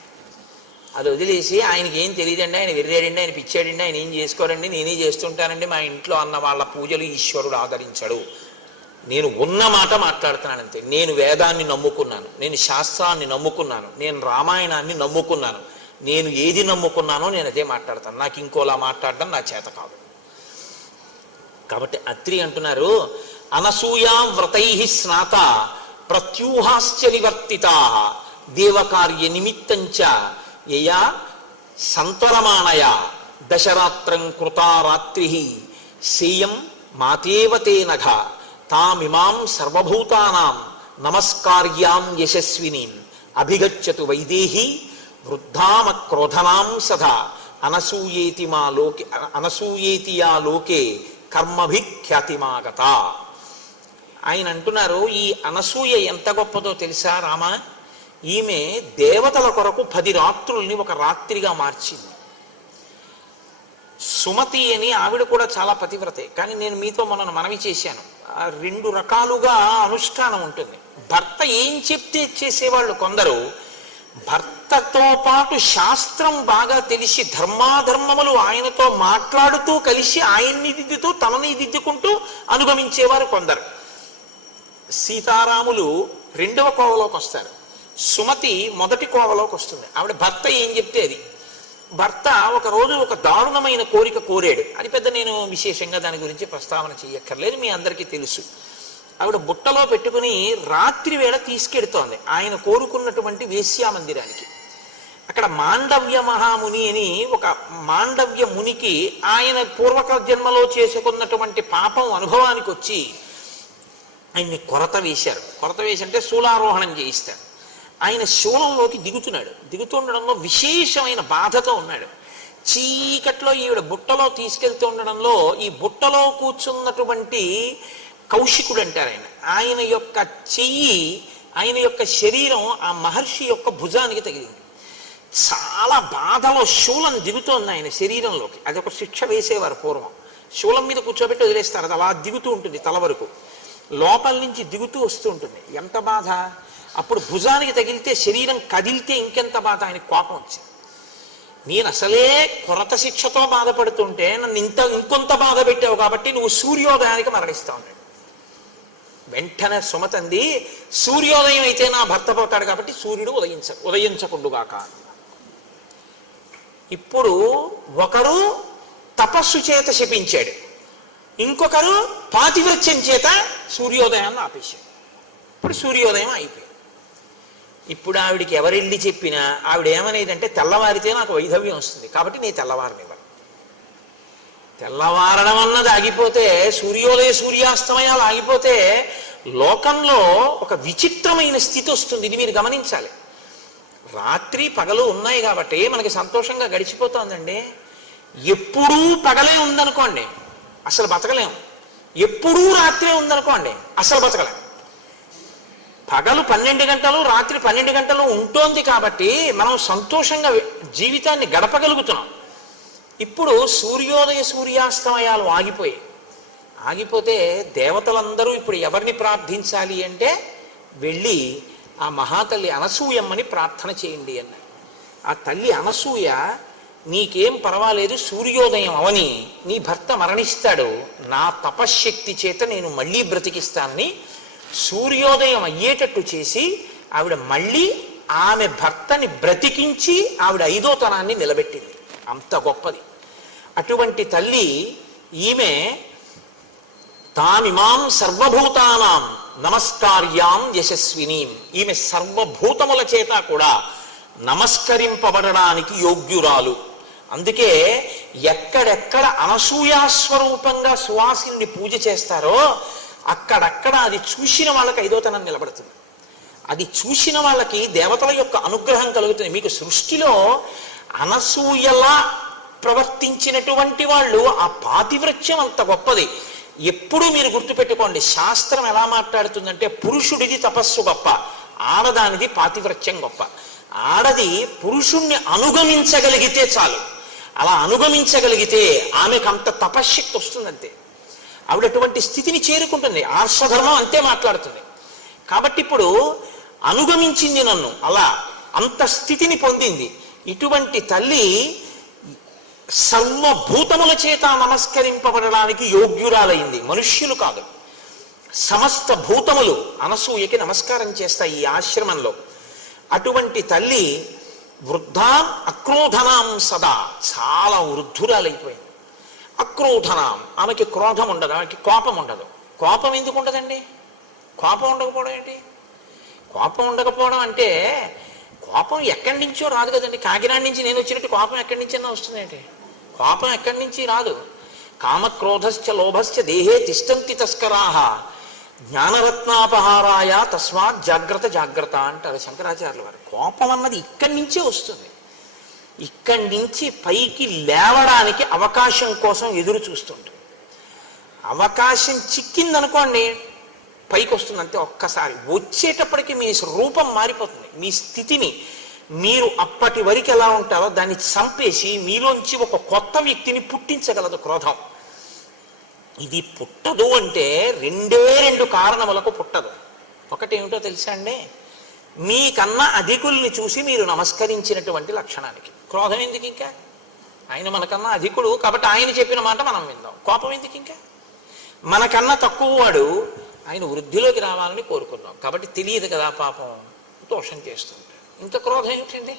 అది వదిలేసి ఆయనకి ఏం తెలియదండి, ఆయన వెర్రాడండి, ఆయన పిచ్చాడండి, ఆయన ఏం చేసుకోరండి, నేనే చేస్తుంటానండి, మా ఇంట్లో అన్న వాళ్ళ పూజలు ఈశ్వరుడు ఆదరించడు. నేను ఉన్న మాట మాట్లాడుతున్నానంతే. నేను వేదాన్ని నమ్ముకున్నాను, నేను శాస్త్రాన్ని నమ్ముకున్నాను, నేను రామాయణాన్ని నమ్ముకున్నాను. నేను ఏది నమ్ముకున్నానో నేను అదే మాట్లాడతాను. నాకు ఇంకోలా మాట్లాడడం నా చేత కాదు. కాబట్టి అత్రి అంటున్నారు, అనసూయాం వ్రతై స్నాత ప్రత్యూహాశ్చ నివర్తితా దేవకార్య నిమిత్తంచ యయా సంతరమాణయ దశరాత్రం కృతా రాత్రి సేయం మాతేవతే నఘ తామిమాం సర్వభూతానాం నమస్కార్యాం యశస్వినీం అభిగచ్చతు వైదేహి వృద్ధామ క్రోధనాం సదా అనసూయేతి యా లోకే కర్మభిఖ్యాతిమాగత. ఆయన అంటున్నారు, ఈ అనసూయ ఎంత గొప్పదో తెలుసా రామ? ఈమె దేవతల కొరకు 10 రాత్రుల్ని ఒక రాత్రిగా మార్చింది. సుమతి అని ఆవిడ కూడా చాలా పతివ్రతే. కానీ నేను మీతో మొన్న మనవి చేశాను, 2 రకాలుగా అనుష్ఠానం ఉంటుంది. భర్త ఏం చెప్తే చేసేవాళ్ళు కొందరు, భర్తతో పాటు శాస్త్రం బాగా తెలిసి ధర్మాధర్మములు ఆయనతో మాట్లాడుతూ కలిసి ఆయన్ని దిద్దుతూ తనని దిద్దుకుంటూ అనుగమించేవారు కొందరు. సీతారాములు 2వ కోవలోకి వస్తారు, సుమతి 1వ కోవలోకి వస్తుంది. ఆవిడ భర్త ఏం చెప్తే అది. భర్త ఒక రోజు ఒక దారుణమైన కోరిక కోరాడు. అది పెద్ద నేను విశేషంగా దాని గురించి ప్రస్తావన చేయక్కర్లేదు, మీ అందరికీ తెలుసు. ఆవిడ బుట్టలో పెట్టుకుని రాత్రి వేళ తీసుకెడుతోంది ఆయన కోరుకున్నటువంటి వేశ్యామందిరానికి. అక్కడ మాండవ్య మహాముని అని ఒక మాండవ్య మునికి ఆయన పూర్వక జన్మలో చేసుకున్నటువంటి పాపం అనుభవానికి వచ్చి ఆయన్ని కొరత వేశారు. కొరత వేసి అంటే శూలారోహణం చేయిస్తారు. ఆయన శూలంలోకి దిగుతుండడంలో విశేషమైన బాధతో ఉన్నాడు. చీకట్లో ఈవిడ బుట్టలో తీసుకెళ్తూ ఉండడంలో ఈ బుట్టలో కూర్చున్నటువంటి కౌశికుడు అంటారు ఆయన యొక్క చెయ్యి, ఆయన యొక్క శరీరం ఆ మహర్షి యొక్క భుజానికి తగిలింది. చాలా బాధలో శూలం దిగుతోంది ఆయన శరీరంలోకి. అది ఒక శిక్ష వేసేవారు పూర్వం. శూలం మీద కూర్చోబెట్టి వదిలేస్తారు, అది అలా దిగుతూ ఉంటుంది, తల వరకు లోపల నుంచి దిగుతూ వస్తూ ఉంటుంది. ఎంత బాధ! అప్పుడు భుజానికి తగిలితే శరీరం కదిలితే ఇంకెంత బాధ! ఆయనకు కోపం వచ్చింది. నేను అసలే కొరత శిక్షతో బాధపడుతుంటే నన్ను ఇంకొంత బాధ పెట్టావు కాబట్టి నువ్వు సూర్యోదయానికి మరణిస్తావు అన్నాడు. వెంటనే సుమతంది, సూర్యోదయం అయితే నా భర్త పోతాడు కాబట్టి సూర్యుడు ఉదయించకుండుగాక. ఇప్పుడు ఒకరు తపస్సు చేత శపించాడు, ఇంకొకరు పాతివ్రత్యం చేత సూర్యోదయాన్ని ఆపేశాడు. ఇప్పుడు సూర్యోదయం అయిపోయింది. ఇప్పుడు ఆవిడికి ఎవరెళ్ళి చెప్పినా ఆవిడ ఏమనేదంటే, తెల్లవారితే నాకు వైధవ్యం వస్తుంది కాబట్టి నేను తెల్లవారనివ్వను. తెల్లవారడం అన్నది ఆగిపోతే, సూర్యాస్తమయాలు ఆగిపోతే లోకంలో ఒక విచిత్రమైన స్థితి వస్తుంది. ఇది మీరు గమనించాలి. రాత్రి పగలు ఉన్నాయి కాబట్టి మనకి సంతోషంగా గడిచిపోతుందండి. ఎప్పుడూ పగలే ఉందనుకోండి అసలు బతకలేము, ఎప్పుడూ రాత్రే ఉందనుకోండి అసలు బతకలేం. పగలు 12 గంటలు రాత్రి 12 గంటలు ఉంటోంది కాబట్టి మనం సంతోషంగా జీవితాన్ని గడపగలుగుతున్నాం. ఇప్పుడు సూర్యాస్తమయాలు ఆగిపోతే దేవతలందరూ ఇప్పుడు ఎవరిని ప్రార్థించాలి అంటే వెళ్ళి ఆ మహాతల్లి అనసూయమ్మని ప్రార్థన చేయండి అన్నారు. ఆ తల్లి అనసూయ, నీకేం పర్వాలేదు, సూర్యోదయం అవని నీ భర్త మరణిస్తాడు, నా తపశ్శక్తి చేత నేను మళ్ళీ బ్రతికిస్తానని సూర్యోదయం అయ్యేటట్టు చేసి ఆవిడ మళ్ళీ ఆమె భర్తని బ్రతికించి ఆవిడ 5వ తనాన్ని నిలబెట్టింది. అంత గొప్పది అటువంటి తల్లి ఈమె. తామిమాం సర్వభూతానాం నమస్కార్యాం యశస్వినీం. ఈమె సర్వభూతముల చేత కూడా నమస్కరింపబడడానికి యోగ్యురాలు. అందుకే ఎక్కడెక్కడ అనసూయాస్వరూపంగా సువాసిని పూజ చేస్తారో అక్కడక్కడ అది చూసిన వాళ్ళకి 5వ తనం నిలబడుతుంది. అది చూసిన వాళ్ళకి దేవతల యొక్క అనుగ్రహం కలుగుతుంది. మీకు సృష్టిలో అనసూయలా ప్రవర్తించినటువంటి వాళ్ళు, ఆ పాతివ్రత్యం అంత గొప్పది. ఎప్పుడూ మీరు గుర్తుపెట్టుకోండి, శాస్త్రం ఎలా మాట్లాడుతుందంటే పురుషుడిది తపస్సు గొప్ప, ఆడదానిది పాతివ్రత్యం గొప్ప. ఆడది పురుషుణ్ణి అనుగమించగలిగితే చాలు. అలా అనుగమించగలిగితే ఆమెకు అంత తపశ్శక్తి వస్తుందంతే. ఆవిడ అటువంటి స్థితిని చేరుకుంటుంది. ఆర్షధర్మం అంతే మాట్లాడుతుంది. కాబట్టి ఇప్పుడు అనుగమించింది నన్ను, అలా అంత స్థితిని పొందింది. ఇటువంటి తల్లి సర్వభూతముల చేత నమస్కరింపబడడానికి యోగ్యురాలైంది. మనుష్యులు కాదు, సమస్త భూతములు అనసూయకి నమస్కారం చేస్తాయి ఈ ఆశ్రమంలో. అటువంటి తల్లి వృద్ధాం అక్రోధనాం సదా, చాలా వృద్ధురాలైపోయింది. అక్రోధనాం, ఆమెకి క్రోధం ఉండదు, ఆమెకి కోపం ఉండదు. కోపం ఎందుకు ఉండదండి? కోపం ఉండకపోవడం ఏంటి? కోపం ఉండకపోవడం అంటే కోపం ఎక్కడి నుంచో రాదు కదండి. కాకినాడ నుంచి నేను వచ్చినట్టు కోపం ఎక్కడి నుంచైనా వస్తుందేంటి? కోపం ఎక్కడి నుంచి రాదు. కామక్రోధశ్చ లోభశ్చ దేహే తిష్టంతి తస్కరాహ జ్ఞానరత్నాపహారాయ తస్మాత్ జాగ్రత్త జాగ్రత్త అంటారు శంకరాచార్యుల వారు. కోపం అన్నది ఇక్కడి నుంచే వస్తుంది. ఇక్కడి నుంచి పైకి లేవడానికి అవకాశం కోసం ఎదురు చూస్తుంటుంది. అవకాశం చిక్కిందనుకోండి పైకి వస్తుంది అంతే. ఒక్కసారి వచ్చేటప్పటికి మీ రూపం మారిపోతుంది. మీ స్థితిని మీరు అప్పటి వరకు ఎలా ఉంటారో దాన్ని చంపేసి మీలోంచి ఒక కొత్త వ్యక్తిని పుట్టించగలదు క్రోధం. ఇది పుట్టదు అంటే రెండు కారణములకు పుట్టదు. ఒకటి ఏమిటో తెలుసా అండి, మీకన్నా అధికుల్ని చూసి మీరు నమస్కరించినటువంటి లక్షణానికి. క్రోధం ఎందుకు ఇంకా? ఆయన మనకన్నా అధికుడు కాబట్టి ఆయన చెప్పిన మాట మనం విందాం. కోపం ఎందుకు ఇంకా? మనకన్నా తక్కువ వాడు ఆయన వృద్ధిలోకి రావాలని కోరుకున్నాం కాబట్టి తెలియదు కదా పాపం, దోషం చేస్తుంటాడు. ఇంకా క్రోధం ఏమిటండి?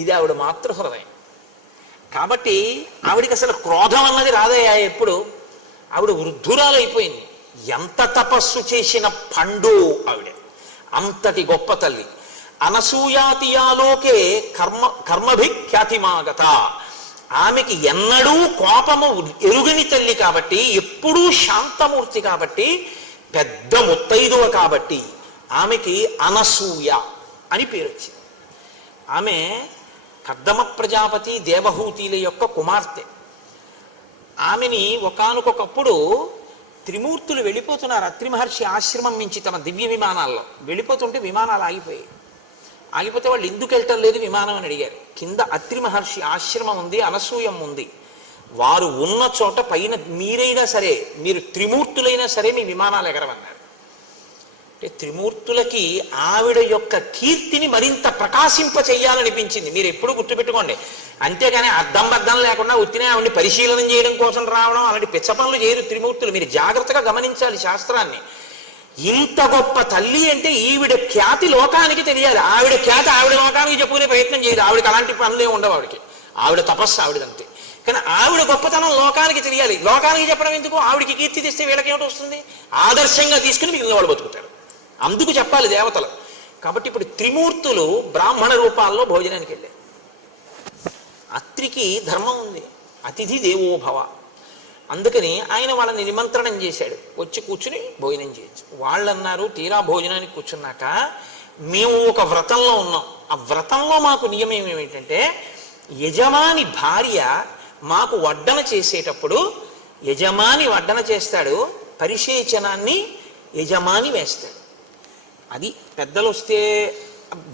ఇది ఆవిడ మాతృహృదయం కాబట్టి ఆవిడికి అసలు క్రోధం అన్నది రాదయ్యా. ఎప్పుడు ఆవిడ వృద్ధురాలైపోయింది. ఎంత తపస్సు చేసిన పండు ఆవిడ, అంతటి గొప్ప తల్లి. అనసూయాతియాలోకే కర్మభిఖ్యాతిమాగత. ఆమెకి ఎన్నడూ కోపము ఎరుగని తల్లి కాబట్టి, ఎప్పుడూ శాంతమూర్తి కాబట్టి, పెద్ద ముత్తైదువ కాబట్టి ఆమెకి అనసూయ అని పేరు వచ్చింది. ఆమె కర్దమ ప్రజాపతి దేవహూతిల యొక్క కుమార్తె. ఆమెని ఒకానొకప్పుడు త్రిమూర్తులు వెళ్ళిపోతున్నారు అత్రి మహర్షి ఆశ్రమం నుంచి తమ దివ్య విమానాల్లో. వెళ్ళిపోతుంటే విమానాలు ఆగిపోయాయి. ఆగిపోతే వాళ్ళు ఎందుకు వెళ్ళటం లేదు విమానం అని అడిగారు. కింద అత్రి మహర్షి ఆశ్రమం ఉంది, అనసూయం ఉంది. వారు ఉన్న చోట పైన మీరైనా సరే, మీరు త్రిమూర్తులైనా సరే మీ విమానాలు ఎగరవన్నారు. అంటే త్రిమూర్తులకి ఆవిడ యొక్క కీర్తిని మరింత ప్రకాశింప చెయ్యాలనిపించింది. మీరు ఎప్పుడు గుర్తుపెట్టుకోండి. అంతేగాని అద్దం బద్దం లేకుండా ఉత్తినే ఆవిడని పరిశీలన చేయడం కోసం రావడం అలాంటి పిచ్చ పనులు చేయరు త్రిమూర్తులు. మీరు జాగ్రత్తగా గమనించాలి శాస్త్రాన్ని. ఇంత గొప్ప తల్లి అంటే ఈవిడ ఖ్యాతి లోకానికి తెలియాలి. ఆవిడ ఖ్యాతి ఆవిడ లోకానికి చెప్పుకునే ప్రయత్నం చేయదు. ఆవిడకి అలాంటి పనులే ఉండవు. ఆవిడ తపస్సు ఆవిడంతే. కానీ ఆవిడ గొప్పతనం లోకానికి తెలియాలి. లోకానికి చెప్పడం ఎందుకు? ఆవిడికి కీర్తి తెస్తే వీళ్ళకి ఏమిటి వస్తుంది? ఆదర్శంగా తీసుకుని మిగిలిన వాళ్ళు బతుకుతారు. అందుకు చెప్పాలి దేవతలు. కాబట్టి ఇప్పుడు త్రిమూర్తులు బ్రాహ్మణ రూపాల్లో భోజనానికి వెళ్ళారు. అత్రికి ధర్మం ఉంది, అతిథి దేవోభవ. అందుకని ఆయన వాళ్ళని నిమంత్రణం చేశాడు, వచ్చి కూర్చుని భోజనం చేయొచ్చు. వాళ్ళు అన్నారు తీరా భోజనానికి కూర్చున్నాక, మేము ఒక వ్రతంలో ఉన్నాం. ఆ వ్రతంలో మాకు నియమం ఏమిటంటే, యజమాని భార్య మాకు వడ్డన చేసేటప్పుడు యజమాని వడ్డన చేస్తాడు, పరిశేచనాన్ని యజమాని వేస్తాడు. అది పెద్దలు వస్తే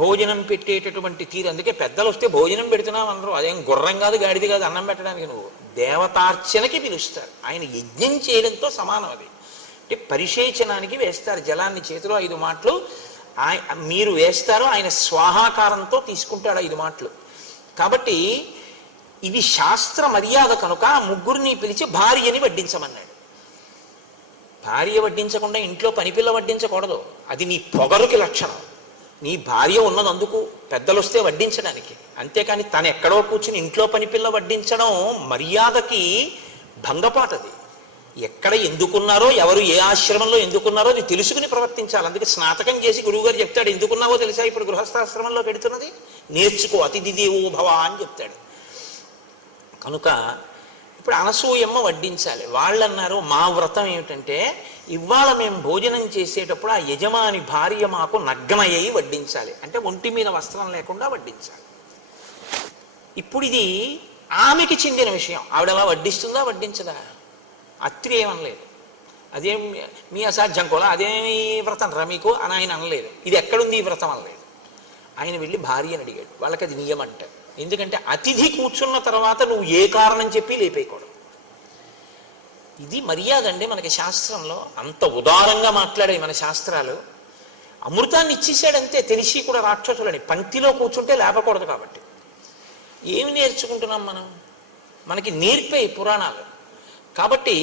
భోజనం పెట్టేటటువంటి తీరు. అందుకే పెద్దలు వస్తే భోజనం పెడుతున్నావు అందరూ. అదేం గుర్రం కాదు, గాడిది కాదు అన్నం పెట్టడానికి. నువ్వు దేవతార్చనకి పిలుస్తారు. ఆయన యజ్ఞం చేయడంతో సమానం అది. అంటే పరిశేచనానికి వేస్తారు జలాన్ని చేతిలో 5 మాటలు మీరు వేస్తారు. ఆయన స్వాహాకారంతో తీసుకుంటాడు 5 మాటలు. కాబట్టి ఇది శాస్త్ర మర్యాద కనుక ముగ్గురిని పిలిచి భార్యని వడ్డించమన్నాడు. భార్య వడ్డించకుండా ఇంట్లో పనిపిల్ల వడ్డించకూడదు. అది నీ పొగరుకి లక్షణం. నీ భార్య ఉన్నది అందుకు, పెద్దలు వస్తే వడ్డించడానికి. అంతేకాని తను ఎక్కడో కూర్చుని ఇంట్లో పనిపిల్ల వడ్డించడం మర్యాదకి భంగపాటది. ఎక్కడ ఎందుకున్నారో, ఎవరు ఏ ఆశ్రమంలో ఎందుకున్నారో అది తెలుసుకుని ప్రవర్తించాలి. అందుకే స్నాతకం చేసి గురువుగారు చెప్తాడు, ఎందుకున్నావో తెలుసా ఇప్పుడు గృహస్థాశ్రమంలో పెడుతున్నది, నేర్చుకో, అతిథి దేవో భవ అని చెప్తాడు. కనుక ఇప్పుడు అనసూయమ్మ వడ్డించాలి. వాళ్ళు అన్నారు, మా వ్రతం ఏమిటంటే ఇవాళ మేము భోజనం చేసేటప్పుడు ఆ యజమాని భార్య మాకు నగ్నయ్యి వడ్డించాలి. అంటే ఒంటి మీద వస్త్రం లేకుండా వడ్డించాలి. ఇప్పుడు ఇది ఆమెకి చెందిన విషయం. ఆవిడ అలా వడ్డిస్తుందా వడ్డించదా? అత్రి ఏమనలేదు. అదేం మీ అసాధ్యం కూడా, అదేమి వ్రతం రా మీకు అని ఆయన అనలేదు. ఇది ఎక్కడుంది ఈ వ్రతం అనలేదు. ఆయన వెళ్ళి భార్యని అడిగాడు. వాళ్ళకి అది నియమం అంటారు. ఎందుకంటే అతిథి కూర్చున్న తర్వాత నువ్వు ఏ కారణం చెప్పి లేపేయకూడదు. ఇది మర్యాద అండి మనకి శాస్త్రంలో. అంత ఉదారంగా మాట్లాడాయి మన శాస్త్రాలు. అమృతాన్ని ఇచ్చేసాడంతే, తెలిసి కూడా రాక్షసులని. పంక్తిలో కూర్చుంటే లేపకూడదు. కాబట్టి ఏమి నేర్చుకుంటున్నాం మనం? మనకి నేర్పే పురాణాలు. కాబట్టి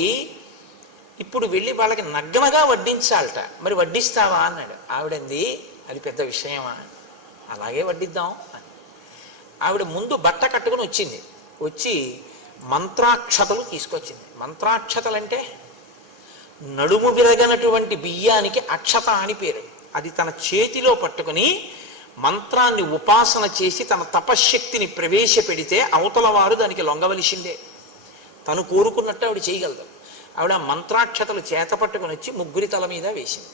ఇప్పుడు వెళ్ళి వాళ్ళకి నగ్నగా వడ్డించాలట. మరి వడ్డిస్తావా అన్నాడు. ఆవిడంది, అది పెద్ద విషయమా, అలాగే వడ్డిద్దాం అని. ఆవిడ ముందు బట్ట కట్టుకుని వచ్చింది. వచ్చి మంత్రాక్షతలు తీసుకొచ్చింది. మంత్రాక్షతలు అంటే నడుము విరగనటువంటి బియ్యానికి అక్షత అని పేరు. అది తన చేతిలో పట్టుకుని మంత్రాన్ని ఉపాసన చేసి తన తపశ్శక్తిని ప్రవేశపెడితే అవతల వారు దానికి లొంగవలసిందే. తను కోరుకున్నట్టు ఆవిడ చేయగలదు. ఆవిడ మంత్రాక్షతలు చేత పట్టుకుని వచ్చి ముగ్గురి తల మీద వేసింది.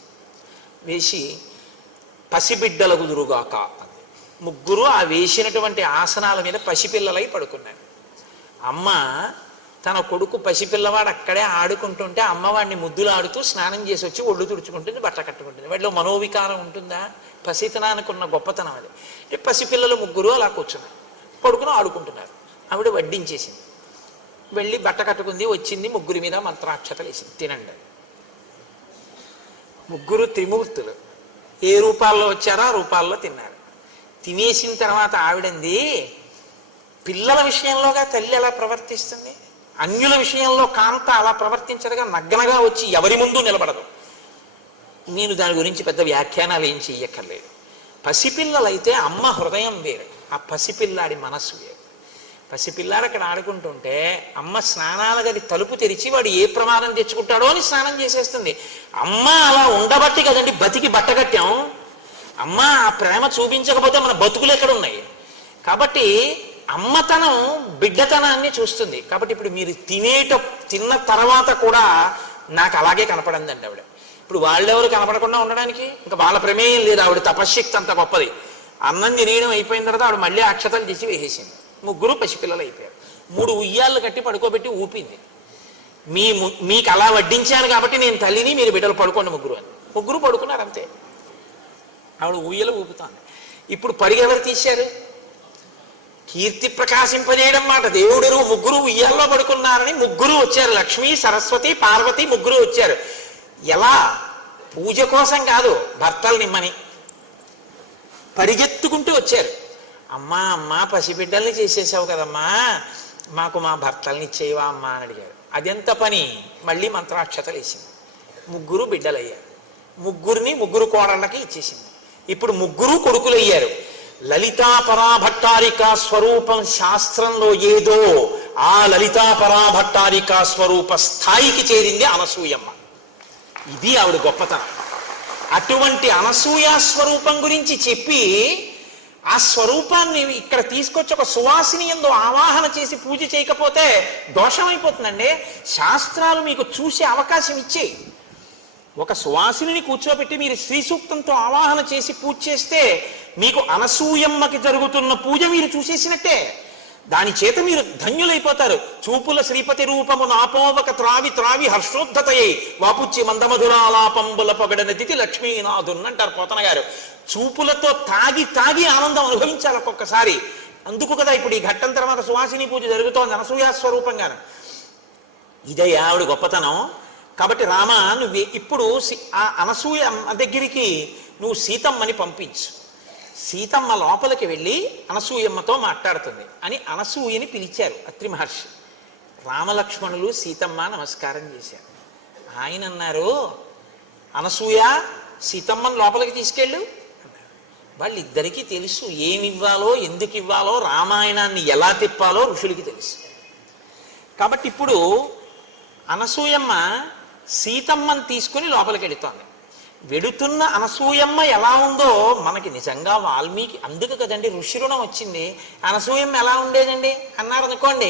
వేసి పసిబిడ్డల గుదురుగాక అంది. ముగ్గురు ఆ వేసినటువంటి ఆసనాల మీద పసిపిల్లలై పడుకున్నారు. అమ్మ తన కొడుకు పసిపిల్లవాడు అక్కడే ఆడుకుంటుంటే అమ్మవాడిని ముద్దులు ఆడుతూ స్నానం చేసి వచ్చి ఒళ్ళు తుడుచుకుంటుంది, బట్ట కట్టుకుంటుంది. వాటిలో మనోవికారం ఉంటుందా? పసితనానికి ఉన్న గొప్పతనం అది. పసిపిల్లలు ముగ్గురు అలా కూర్చున్నారు, పడుకుని ఆడుకుంటున్నారు. ఆవిడ వడ్డించేసింది, వెళ్ళి బట్ట కట్టుకుంది, వచ్చింది, ముగ్గురి మీద మంత్రాక్షతలు వేసింది, తినండి. ముగ్గురు త్రిమూర్తులు ఏ రూపాల్లో వచ్చారో ఆ రూపాల్లో తిన్నారు. తినేసిన తర్వాత ఆవిడంది, పిల్లల విషయంలోగా తల్లి ఎలా ప్రవర్తిస్తుంది, అన్యుల విషయంలో కాంత అలా ప్రవర్తించదుగా, నగ్నగా వచ్చి ఎవరి ముందు నిలబడదు. నేను దాని గురించి పెద్ద వ్యాఖ్యానాలు ఏం చెయ్యక్కర్లేదు. పసిపిల్లలైతే అమ్మ హృదయం వేరు, ఆ పసిపిల్లాడి మనస్సు వేరు. పసిపిల్లాడు అక్కడ ఆడుకుంటుంటే అమ్మ స్నానాల గది తలుపు తెరిచి వాడు ఏ ప్రమాదం తెచ్చుకుంటాడో అని స్నానం చేసేస్తుంది. అమ్మ అలా ఉండబట్టి కదండి బతికి బట్టగట్టాం. అమ్మ ఆ ప్రేమ చూపించకపోతే మన బతుకులు ఎక్కడ ఉన్నాయి? కాబట్టి అమ్మతనం బిడ్డతనాన్ని చూస్తుంది. కాబట్టి ఇప్పుడు మీరు తిన్న తర్వాత కూడా నాకు అలాగే కనపడిందండి ఆవిడ. ఇప్పుడు వాళ్ళెవరు కనపడకుండా ఉండడానికి ఇంకా వాళ్ళ ప్రమేయం లేదు. ఆవిడ తపశ్శక్తి అంత గొప్పది. అన్నం తినేయడం అయిపోయిన తర్వాత ఆవిడ మళ్ళీ అక్షతలు తీసి వేసేసింది. ముగ్గురు పసిపిల్లలు అయిపోయారు. 3 ఉయ్యాళ్ళు కట్టి పడుకోబెట్టి ఊపింది. మీకు అలా వడ్డించాను కాబట్టి నేను తల్లిని, మీరు బిడ్డలు పడుకోండి ముగ్గురు అని. ముగ్గురు పడుకున్నారు అంతే. ఆవిడ ఉయ్యలు ఊపుతాను. ఇప్పుడు పరిగెవరు తీశారు? కీర్తి ప్రకాశింపజేయడం మాట దేవుడు. ముగ్గురు ఉయ్యాల్లో పడుకున్నారని ముగ్గురు వచ్చారు. లక్ష్మి, సరస్వతి, పార్వతి ముగ్గురు వచ్చారు. ఎలా? పూజ కోసం కాదు, భర్తలు నిమ్మని పరిగెత్తుకుంటూ వచ్చారు. అమ్మా అమ్మా పసిబిడ్డల్ని చేసేసావు కదమ్మా, మాకు మా భర్తల్ని ఇచ్చేవా అమ్మా అని అడిగారు. అదెంత పని? మళ్ళీ మంత్రాక్షతలు వేసింది. ముగ్గురు బిడ్డలయ్యారు. ముగ్గురు కోడళ్ళకి ఇచ్చేసింది. ఇప్పుడు ముగ్గురు కొడుకులయ్యారు. లలితాపరాభట్టారిక స్వరూపం శాస్త్రంలో ఏదో ఆ లలితాపరాభట్టారిక స్వరూప స్థాయికి చేరింది అనసూయమ్మ. ఇది ఆవిడ గొప్పతనం. అటువంటి అనసూయ స్వరూపం గురించి చెప్పి ఆ స్వరూపాన్ని ఇక్కడ తీసుకొచ్చి ఒక సువాసిని యందు ఆవాహన చేసి పూజ చేయకపోతే దోషమైపోతుందండి. శాస్త్రాలు మీకు చూసే అవకాశం ఇచ్చేయి. ఒక సువాసిని కూర్చోబెట్టి మీరు శ్రీ సూక్తంతో ఆవాహన చేసి పూజ చేస్తే మీకు అనసూయమ్మకి జరుగుతున్న పూజ మీరు చూసేసినట్టే. దాని చేత మీరు ధన్యులైపోతారు. చూపుల శ్రీపతి రూపము నాపోవక త్రావి త్రావి హర్షోద్ధతయై వాపుచ్చి మందమధురాలాపంబుల పొగడనతిథి లక్ష్మీనాథున్ అంటారు పోతన గారు. చూపులతో తాగి తాగి ఆనందం అనుభవించాలి ఒక్కొక్కసారి. అందుకు కదా ఇప్పుడు ఈ ఘట్టం తర్వాత సువాసిని పూజ జరుగుతోంది అనసూయ స్వరూపంగాను. ఇదే ఆవిడ గొప్పతనం. కాబట్టి రామ, నువ్వు ఇప్పుడు ఆ అనసూయ దగ్గరికి నువ్వు సీతమ్మని పంపించు. సీతమ్మ లోపలికి వెళ్ళి అనసూయమ్మతో మాట్లాడుతుంది అని అనసూయని పిలిచారు అత్రి మహర్షి. రామలక్ష్మణులు సీతమ్మ నమస్కారం చేశారు. ఆయన అన్నారు, అనసూయ సీతమ్మని లోపలికి తీసుకెళ్ళు. వాళ్ళిద్దరికీ తెలుసు ఏమివ్వాలో ఎందుకు ఇవ్వాలో, రామాయణాన్ని ఎలా తిప్పాలో ఋషులకి తెలుసు. కాబట్టి ఇప్పుడు అనసూయమ్మ సీతమ్మని తీసుకుని లోపలికి వెళుతోంది. వెడుతున్న అనసూయమ్మ ఎలా ఉందో మనకి నిజంగా వాల్మీకి, అందుకు కదండి ఋషిరుణం వచ్చింది. అనసూయమ్మ ఎలా ఉండేదండి అన్నారు అనుకోండి,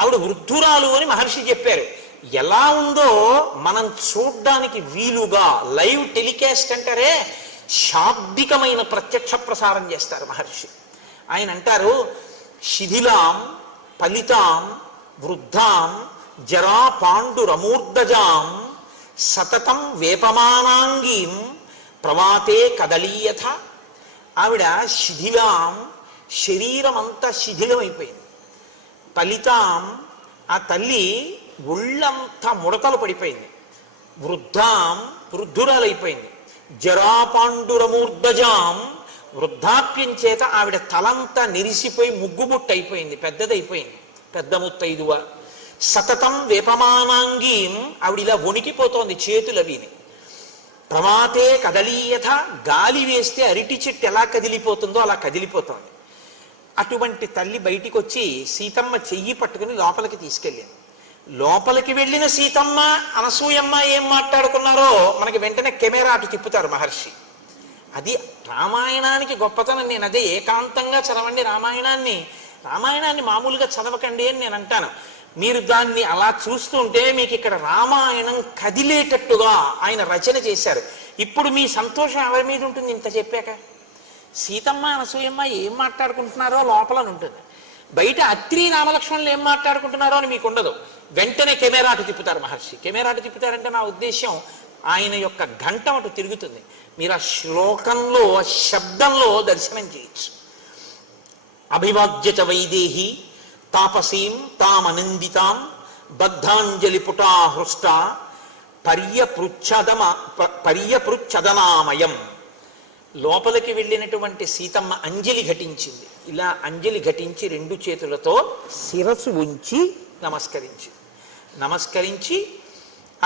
ఆవిడ వృద్ధురాలు అని మహర్షి చెప్పారు. ఎలా ఉందో మనం చూడ్డానికి వీలుగా లైవ్ టెలికాస్ట్ అంటారే, శాబ్దికమైన ప్రత్యక్ష ప్రసారం చేస్తారు మహర్షి. ఆయన అంటారు, శిథిలాం ఫలితాం వృద్ధాం జరా పాండురమూర్ధజాం సతతం వేపమానాంగీం ప్రవాతే కదలీయథ. ఆవిడ శిథిలాం, శరీరం అంతా శిథిలమైపోయింది. ఫలితాం, ఆ తల్లి ఒళ్ళంతా ముడతలు పడిపోయింది. వృద్ధాం, వృద్ధురాలైపోయింది. జరాపాండురమూర్ధజాం, వృద్ధాప్యం చేత ఆవిడ తలంతా నెరిసిపోయి ముగ్గుముట్టు అయిపోయింది, పెద్దదైపోయింది, పెద్ద ముత్తైదువ. సతతం వేపమానాంగీం, ఆవిడ ఇలా వణికిపోతోంది చేతులవిని. ప్రమాతే కదలీయథ, గాలి వేస్తే అరిటి చెట్టు ఎలా కదిలిపోతుందో అలా కదిలిపోతోంది. అటువంటి తల్లి బయటికి వచ్చి సీతమ్మ చెయ్యి పట్టుకుని లోపలికి తీసుకెళ్ళింది. లోపలికి వెళ్ళిన సీతమ్మ అనసూయమ్మ ఏం మాట్లాడుకున్నారో మనకి వెంటనే కెమెరా అటు తిప్పుతారు మహర్షి. అది రామాయణానికి గొప్పతనం. నేను అదే ఏకాంతంగా చదవండి రామాయణాన్ని, రామాయణాన్ని మామూలుగా చదవకండి అని నేను అంటాను. మీరు దాన్ని అలా చూస్తుంటే మీకు ఇక్కడ రామాయణం కదిలేటట్టుగా ఆయన రచన చేశారు. ఇప్పుడు మీ సంతోషం ఎవరి మీద ఉంటుంది? ఇంత చెప్పాక సీతమ్మ అనసూయమ్మ ఏం మాట్లాడుకుంటున్నారో లోపల ఉంటుంది, బయట అత్రి రామలక్ష్మణులు ఏం మాట్లాడుకుంటున్నారో అని మీకు ఉండదు. వెంటనే కెమెరా అటు తిప్పుతారు మహర్షి. కెమెరా అటు తిప్పుతారంటే నా ఉద్దేశం ఆయన యొక్క ఘంటం అటు తిరుగుతుంది. మీరు ఆ శ్లోకంలో ఆ శబ్దంలో దర్శనం చేయొచ్చు. అభివాద్యత వైదేహి తాపసీం తామనందితాం బద్ధాంజలి పుటా హృష్ట పర్యపృచ్ఛదనామయం. లోపలికి వెళ్ళినటువంటి సీతమ్మ అంజలి ఘటించింది. ఇలా అంజలి ఘటించి రెండు చేతులతో శిరస్సు ఉంచి నమస్కరించి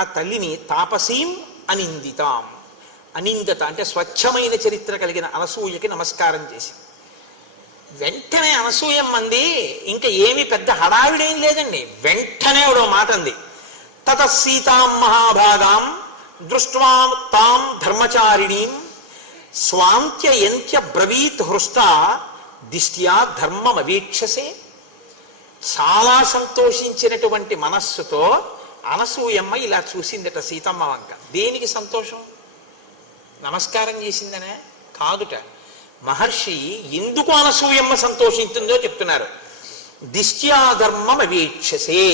ఆ తల్లిని తాపసీం అనిందితాం, అనిందత అంటే స్వచ్ఛమైన చరిత్ర కలిగిన అనసూయకి నమస్కారం చేసి, వెంటనే అనసూయమ్మంది, ఇంకా ఏమి పెద్ద హడావిడేం లేదండి, వెంటనే ఒక మాట అంది. తత సీతాం మహాభాగాం దృష్ట్వా తాం ధర్మచారిణీం స్వాంత్యంత్య బ్రవీత్ హృష్ట దిష్ట్యా ధర్మమవీక్షసే. చాలా సంతోషించినటువంటి మనస్సుతో అనసూయమ్మ ఇలా చూసిందట సీతమ్మ వంక. దేనికి సంతోషం? నమస్కారం చేసిందనే కాదుట. మహర్షి ఎందుకు అనసూయమ్మ సంతోషించిందో చెప్తున్నారు. దిష్ట్యా ధర్మమవీక్షసే,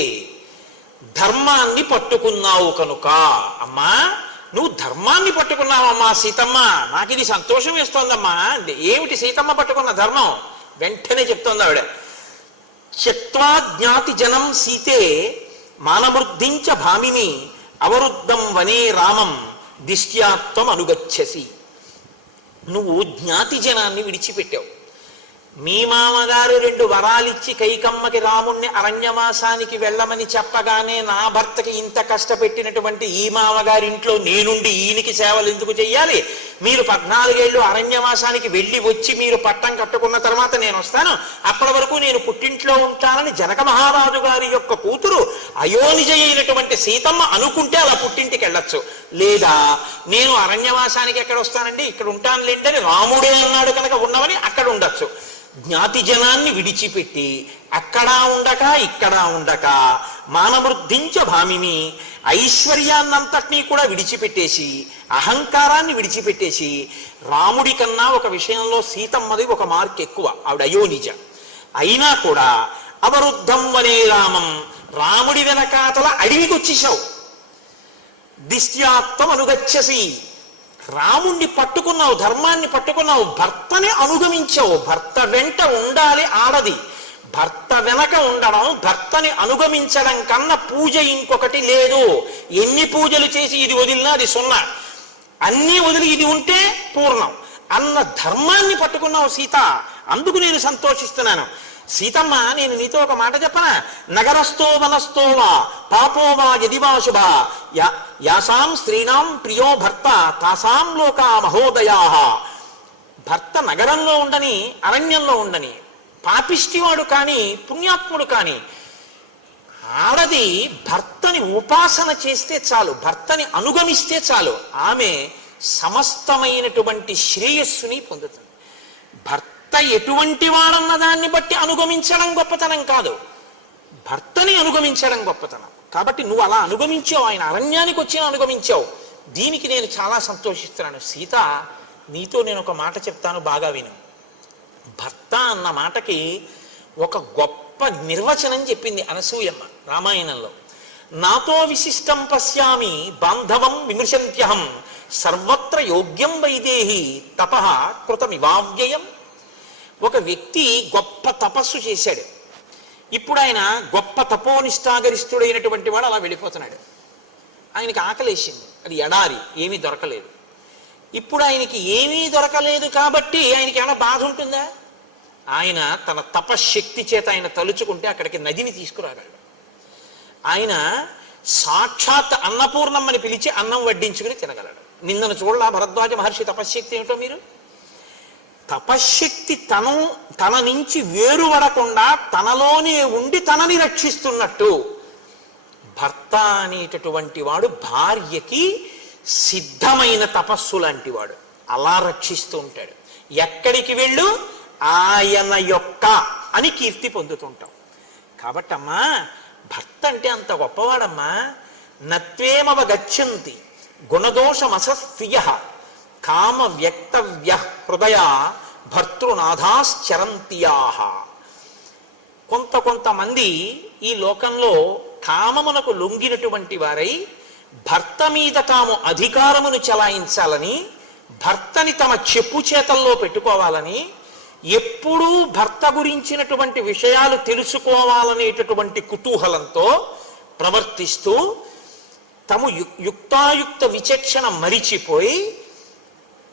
ధర్మాన్ని పట్టుకున్నావు కనుక. అమ్మా నువ్వు ధర్మాన్ని పట్టుకున్నావమ్మా సీతమ్మ, నాకు ఇది సంతోషం వేస్తోందమ్మా. ఏమిటి సీతమ్మ పట్టుకున్న ధర్మం? వెంటనే చెప్తోంది ఆవిడ. త్యక్త్వా జ్ఞాతి జనం సీతే మానవృద్ధించ భామిని అవరుద్ధం వనే రామం దిష్ట్యాత్వం అనుగచ్చసి. నువ్వు జ్ఞాతి జనాన్ని విడిచిపెట్టావు. మీ మామగారు 2 వరాలిచ్చి కైకమ్మకి రాముణ్ణి అరణ్యవాసానికి వెళ్ళమని చెప్పగానే నా భర్తకి ఇంత కష్టపెట్టినటువంటి ఈ మామగారింట్లో నేనుండి ఈయనకి సేవలు ఎందుకు చెయ్యాలి? మీరు 14 ఏళ్ళు అరణ్యవాసానికి వెళ్ళి వచ్చి మీరు పట్టం కట్టుకున్న తర్వాత నేను వస్తాను, అప్పటి వరకు నేను పుట్టింట్లో ఉంటానని జనక మహారాజు గారి యొక్క కూతురు అయోనిజ అయినటువంటి సీతమ్మ అనుకుంటే అలా పుట్టింటికి వెళ్ళొచ్చు. లేదా నేను అరణ్యవాసానికి ఎక్కడ వస్తానండి, ఇక్కడ ఉంటాను లేండి అని రాముడే అన్నాడు కనుక ఉన్నవని అక్కడ ఉండొచ్చు. జ్ఞాతి జనాన్ని విడిచిపెట్టి అక్కడ ఉండక ఇక్కడ ఉండక మానవృద్ధించ భామిని, ఐశ్వర్యాన్నంతటినీ కూడా విడిచిపెట్టేసి అహంకారాన్ని విడిచిపెట్టేసి, రాముడి కన్నా ఒక విషయంలో సీతమ్మది ఒక మార్క్ ఎక్కువ, ఆవిడ అయోనిజ అయినా కూడా అవరుద్ధం వనే రామం, రాముడి వెనకాతల అడవికి వచ్చేసావు. దిష్ట్యాత్వం అనుగచ్చసి, రాముణ్ణి పట్టుకున్నావు, ధర్మాన్ని పట్టుకున్నావు, భర్తని అనుగమించావు. భర్త వెంట ఉండాలి ఆడది, భర్త వెనక ఉండడం, భర్తని అనుగమించడం కన్నా పూజ ఇంకొకటి లేదు. ఎన్ని పూజలు చేసి ఇది వదిలినా అది 0, అన్నీ వదిలి ఇది ఉంటే పూర్ణం అన్న ధర్మాన్ని పట్టుకున్నావు సీత. అందుకు నేను సంతోషిస్తున్నాను. సీతమ్మ, నేను నీతో ఒక మాట చెప్పనా? నగరస్థో వనస్థో వా పాపో వా యదివా శుభ యాసాం స్త్రీణాం ప్రియో భర్త తాసాం లోకా మహోదయా. భర్త నగరంలో ఉండని అరణ్యంలో ఉండని, పాపిష్టివాడు కానీ పుణ్యాత్ముడు కానీ, ఆడది భర్తని ఉపాసన చేస్తే చాలు, భర్తని అనుగమిస్తే చాలు, ఆమె సమస్తమైనటువంటి శ్రేయస్సుని పొందుతుంది. భర్త ఎటువంటి వాడన్న దాన్ని బట్టి అనుగమించడం గొప్పతనం కాదు, భర్తని అనుగమించడం గొప్పతనం. కాబట్టి నువ్వు అలా అనుగమించావు, ఆయన అరణ్యానికి వచ్చిన అనుగమించావు. దీనికి నేను చాలా సంతోషిస్తున్నాను. సీత, నీతో నేను ఒక మాట చెప్తాను, బాగా విను. భర్త అన్న మాటకి ఒక గొప్ప నిర్వచనం చెప్పింది అనసూయమ్మ రామాయణంలో. నాతో విశిష్టం పశ్యామి బాంధవం విమృశంత్యహం సర్వత్ర యోగ్యం వైదేహి తపః కృతమివావ్యయం. ఒక వ్యక్తి గొప్ప తపస్సు చేశాడు. ఇప్పుడు ఆయన గొప్ప తపోనిష్టాగరిష్ఠుడైనటువంటి వాడు అలా వెళ్ళిపోతున్నాడు. ఆయనకి ఆకలేసింది, అది ఎడారి, ఏమీ దొరకలేదు. ఇప్పుడు ఆయనకి ఏమీ దొరకలేదు కాబట్టి ఆయనకి ఏమైనా బాధ ఉంటుందా? ఆయన తన తపశ్శక్తి చేత ఆయన తలుచుకుంటే అక్కడికి నదిని తీసుకురాగలడు. ఆయన సాక్షాత్ అన్నపూర్ణమ్మని పిలిచి అన్నం వడ్డించుకుని తినగలడు. నిన్నను చూడలా భరద్వాజ మహర్షి తపశ్శక్తి ఏమిటో మీరు? తపశ్శక్తి తన నుంచి వేరుపడకుండా తనలోనే ఉండి తనని రక్షిస్తున్నట్టు భర్త అనేటటువంటి వాడు భార్యకి సిద్ధమైన తపస్సు లాంటి వాడు, అలా రక్షిస్తూ ఉంటాడు. ఎక్కడికి వెళ్ళు ఆయన యొక్క అని కీర్తి పొందుతుంటాం. కాబట్టమ్మా, భర్త అంటే అంత గొప్పవాడమ్మా. నత్వేమవగచ్చంతి గుణదోషమసస్త్రియ కామ వ్యక్తవ్య హృదయ భర్తృనాథాశ్చరంత్యాహ. కొంతమంది ఈ లోకంలో కామమునకు లొంగినటువంటి వారై భర్త మీద తాము అధికారమును చెలాయించాలని, భర్తని తమ చెప్పు చేతల్లో పెట్టుకోవాలని, ఎప్పుడూ భర్త గురించినటువంటి విషయాలు తెలుసుకోవాలనేటటువంటి కుతూహలంతో ప్రవర్తిస్తూ తము యుక్తాయుక్త విచక్షణ మరిచిపోయి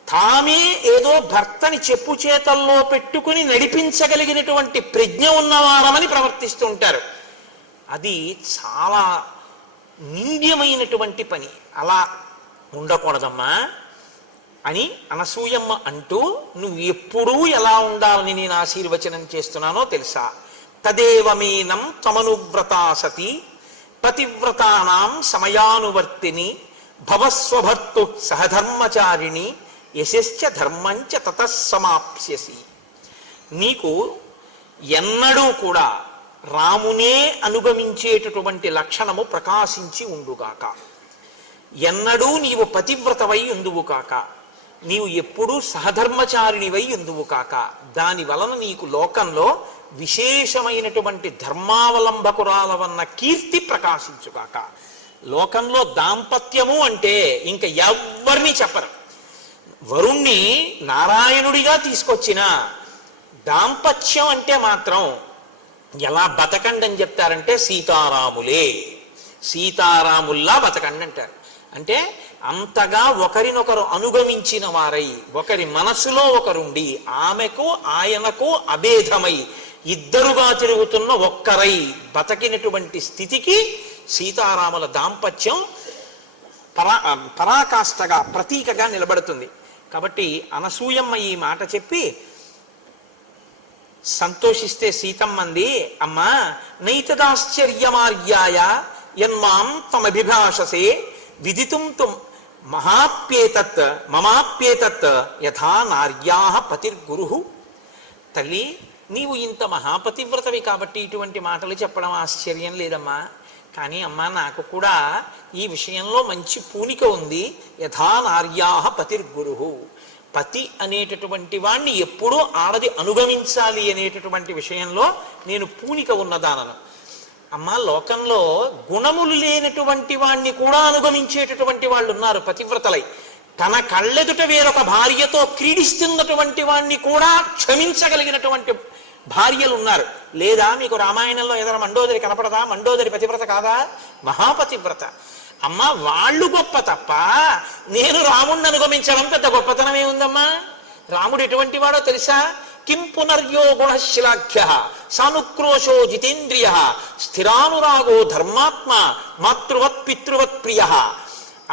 తామే ఏదో భర్తని చెప్పు చేతల్లో పెట్టుకుని నడిపించగలిగినటువంటి ప్రజ్ఞ ఉన్నవారమని ప్రవర్తిస్తూ ఉంటారు. అది చాలా నింద్యమైనటువంటి పని. అలా ఉండకూడదమ్మా అని అనసూయమ్మ అంటూ, నువ్వు ఎప్పుడూ ఎలా ఉండాలని నేను ఆశీర్వచనం చేస్తున్నానో తెలుసా? తదేవమేనం త్వమనువ్రతా సతి పతివ్రతానాం సమయానువర్తిని భవస్వభర్తు సహధర్మచారిణి యశశ్చ ధర్మంచ తతస్సమాప్స్యసి. నీకు ఎన్నడూ కూడా రామునే అనుగమించేటటువంటి లక్షణము ప్రకాశించి ఉండుగాక. ఎన్నడూ నీవు పతివ్రతవై ఉందువు కాక. నీవు ఎప్పుడూ సహధర్మచారిణివై ఉందువు కాక. దాని వలన నీకు లోకంలో విశేషమైనటువంటి ధర్మావలంబకురాలవన్న కీర్తి ప్రకాశించుగాక. లోకంలో దాంపత్యము అంటే ఇంక ఎవ్వరిని చెప్పరు. వరుణ్ణి నారాయణుడిగా తీసుకొచ్చిన దాంపత్యం అంటే మాత్రం ఎలా బతకండి అని చెప్తారంటే సీతారాములే, సీతారాముల్లా బతకండి అంటారు. అంటే అంతగా ఒకరినొకరు అనుగమించిన వారై, ఒకరి మనసులో ఒకరుండి, ఆమెకు ఆయనకు అభేదమై ఇద్దరుగా తిరుగుతున్న ఒక్కరై బతకినటువంటి స్థితికి సీతారాముల దాంపత్యం పరాకాష్ఠగా ప్రతీకగా నిలబడుతుంది. కాబట్టి అనసూయమ్మ ఈ మాట చెప్పి సంతోషిస్తే సీతమ్మంది, అమ్మా నైతదాశ్చర్యమార్యాయ యన్మాం తమభిభాషసే విదితుం తు మమాప్యేతత్ యథా నార్యాః పతిర్గురుః. తల్లి, నీవు ఇంత మహాపతివ్రతవి కాబట్టి ఇటువంటి మాటలు చెప్పడం ఆశ్చర్యం లేదమ్మా. కానీ అమ్మా, నాకు కూడా ఈ విషయంలో మంచి పూనిక ఉంది. యథా నార్యాః పతిర్గురుః. పతి అనేటటువంటి వాణ్ణి ఎప్పుడూ ఆడది అనుగమించాలి అనేటటువంటి విషయంలో నేను పూనిక ఉన్నదానను. అమ్మా, లోకంలో గుణములు లేనటువంటి వాణ్ణి కూడా అనుగమించేటటువంటి వాళ్ళు ఉన్నారు పతివ్రతలై. తన కళ్ళెదుట వేరొక భార్యతో క్రీడిస్తున్నటువంటి వాణ్ణి కూడా క్షమించగలిగినటువంటి భార్యలు ఉన్నారు. లేదా మీకు రామాయణంలో ఏదైనా మండోదరి కనపడదా? మండోదరి పతివ్రత కాదా? మహాపతివ్రత. అమ్మ, వాళ్ళు గొప్ప తప్ప నేను రాముణ్ణి అనుగమించడం పెద్ద గొప్పతనం ఏముందమ్మా? రాముడు ఎటువంటి వాడో తెలుసా? కిం పునర్యో గుణశ్లాఘ్య సానుక్రోశో జితేంద్రియ స్థిరానురాగో ధర్మాత్మ మాతృవత్ పితృవత్ ప్రియ.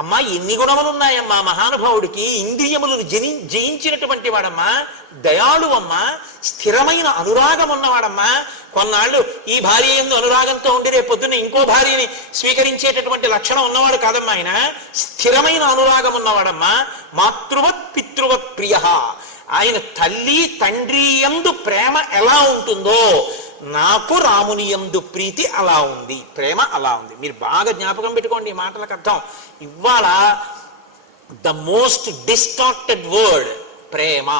అమ్మా, ఎన్ని గుణములున్నాయమ్మా మహానుభావుడికి! ఇంద్రియములను జయించినటువంటి వాడమ్మా, దయాళువమ్మా, స్థిరమైన అనురాగం ఉన్నవాడమ్మా. కొన్నాళ్ళు ఈ భార్య యందు అనురాగంతో ఉండి రేపు పొద్దున్న ఇంకో భార్యని స్వీకరించేటటువంటి లక్షణం ఉన్నవాడు కాదమ్మా ఆయన. స్థిరమైన అనురాగం ఉన్నవాడమ్మా. మాతృవత్ పితృవత్ ప్రియ. ఆయన తల్లి తండ్రి యందు ప్రేమ ఎలా ఉంటుందో నాకు రాముని యందు ప్రీతి అలా ఉంది, ప్రేమ అలా ఉంది. మీరు బాగా జ్ఞాపకం పెట్టుకోండి ఈ మాటలకు అర్థం. ఇవాళ ద మోస్ట్ డిస్టార్టెడ్ వర్డ్ ప్రేమ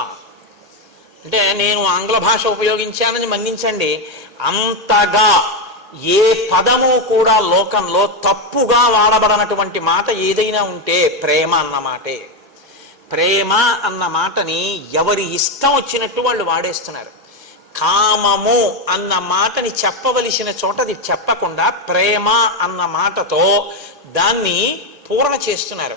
అంటే, నేను ఆంగ్ల భాష ఉపయోగించానని మన్నించండి, అంతగా ఏ పదము కూడా లోకంలో తప్పుగా వాడబడనటువంటి మాట ఏదైనా ఉంటే ప్రేమ అన్న మాటే. ప్రేమ అన్న మాటని ఎవరి ఇష్టం వచ్చినట్టు వాళ్ళు వాడేస్తున్నారు. కామము అన్న మాటని చెప్పవలసిన చోట అది చెప్పకుండా ప్రేమ అన్న మాటతో దాన్ని పూర్ణ చేస్తున్నారు.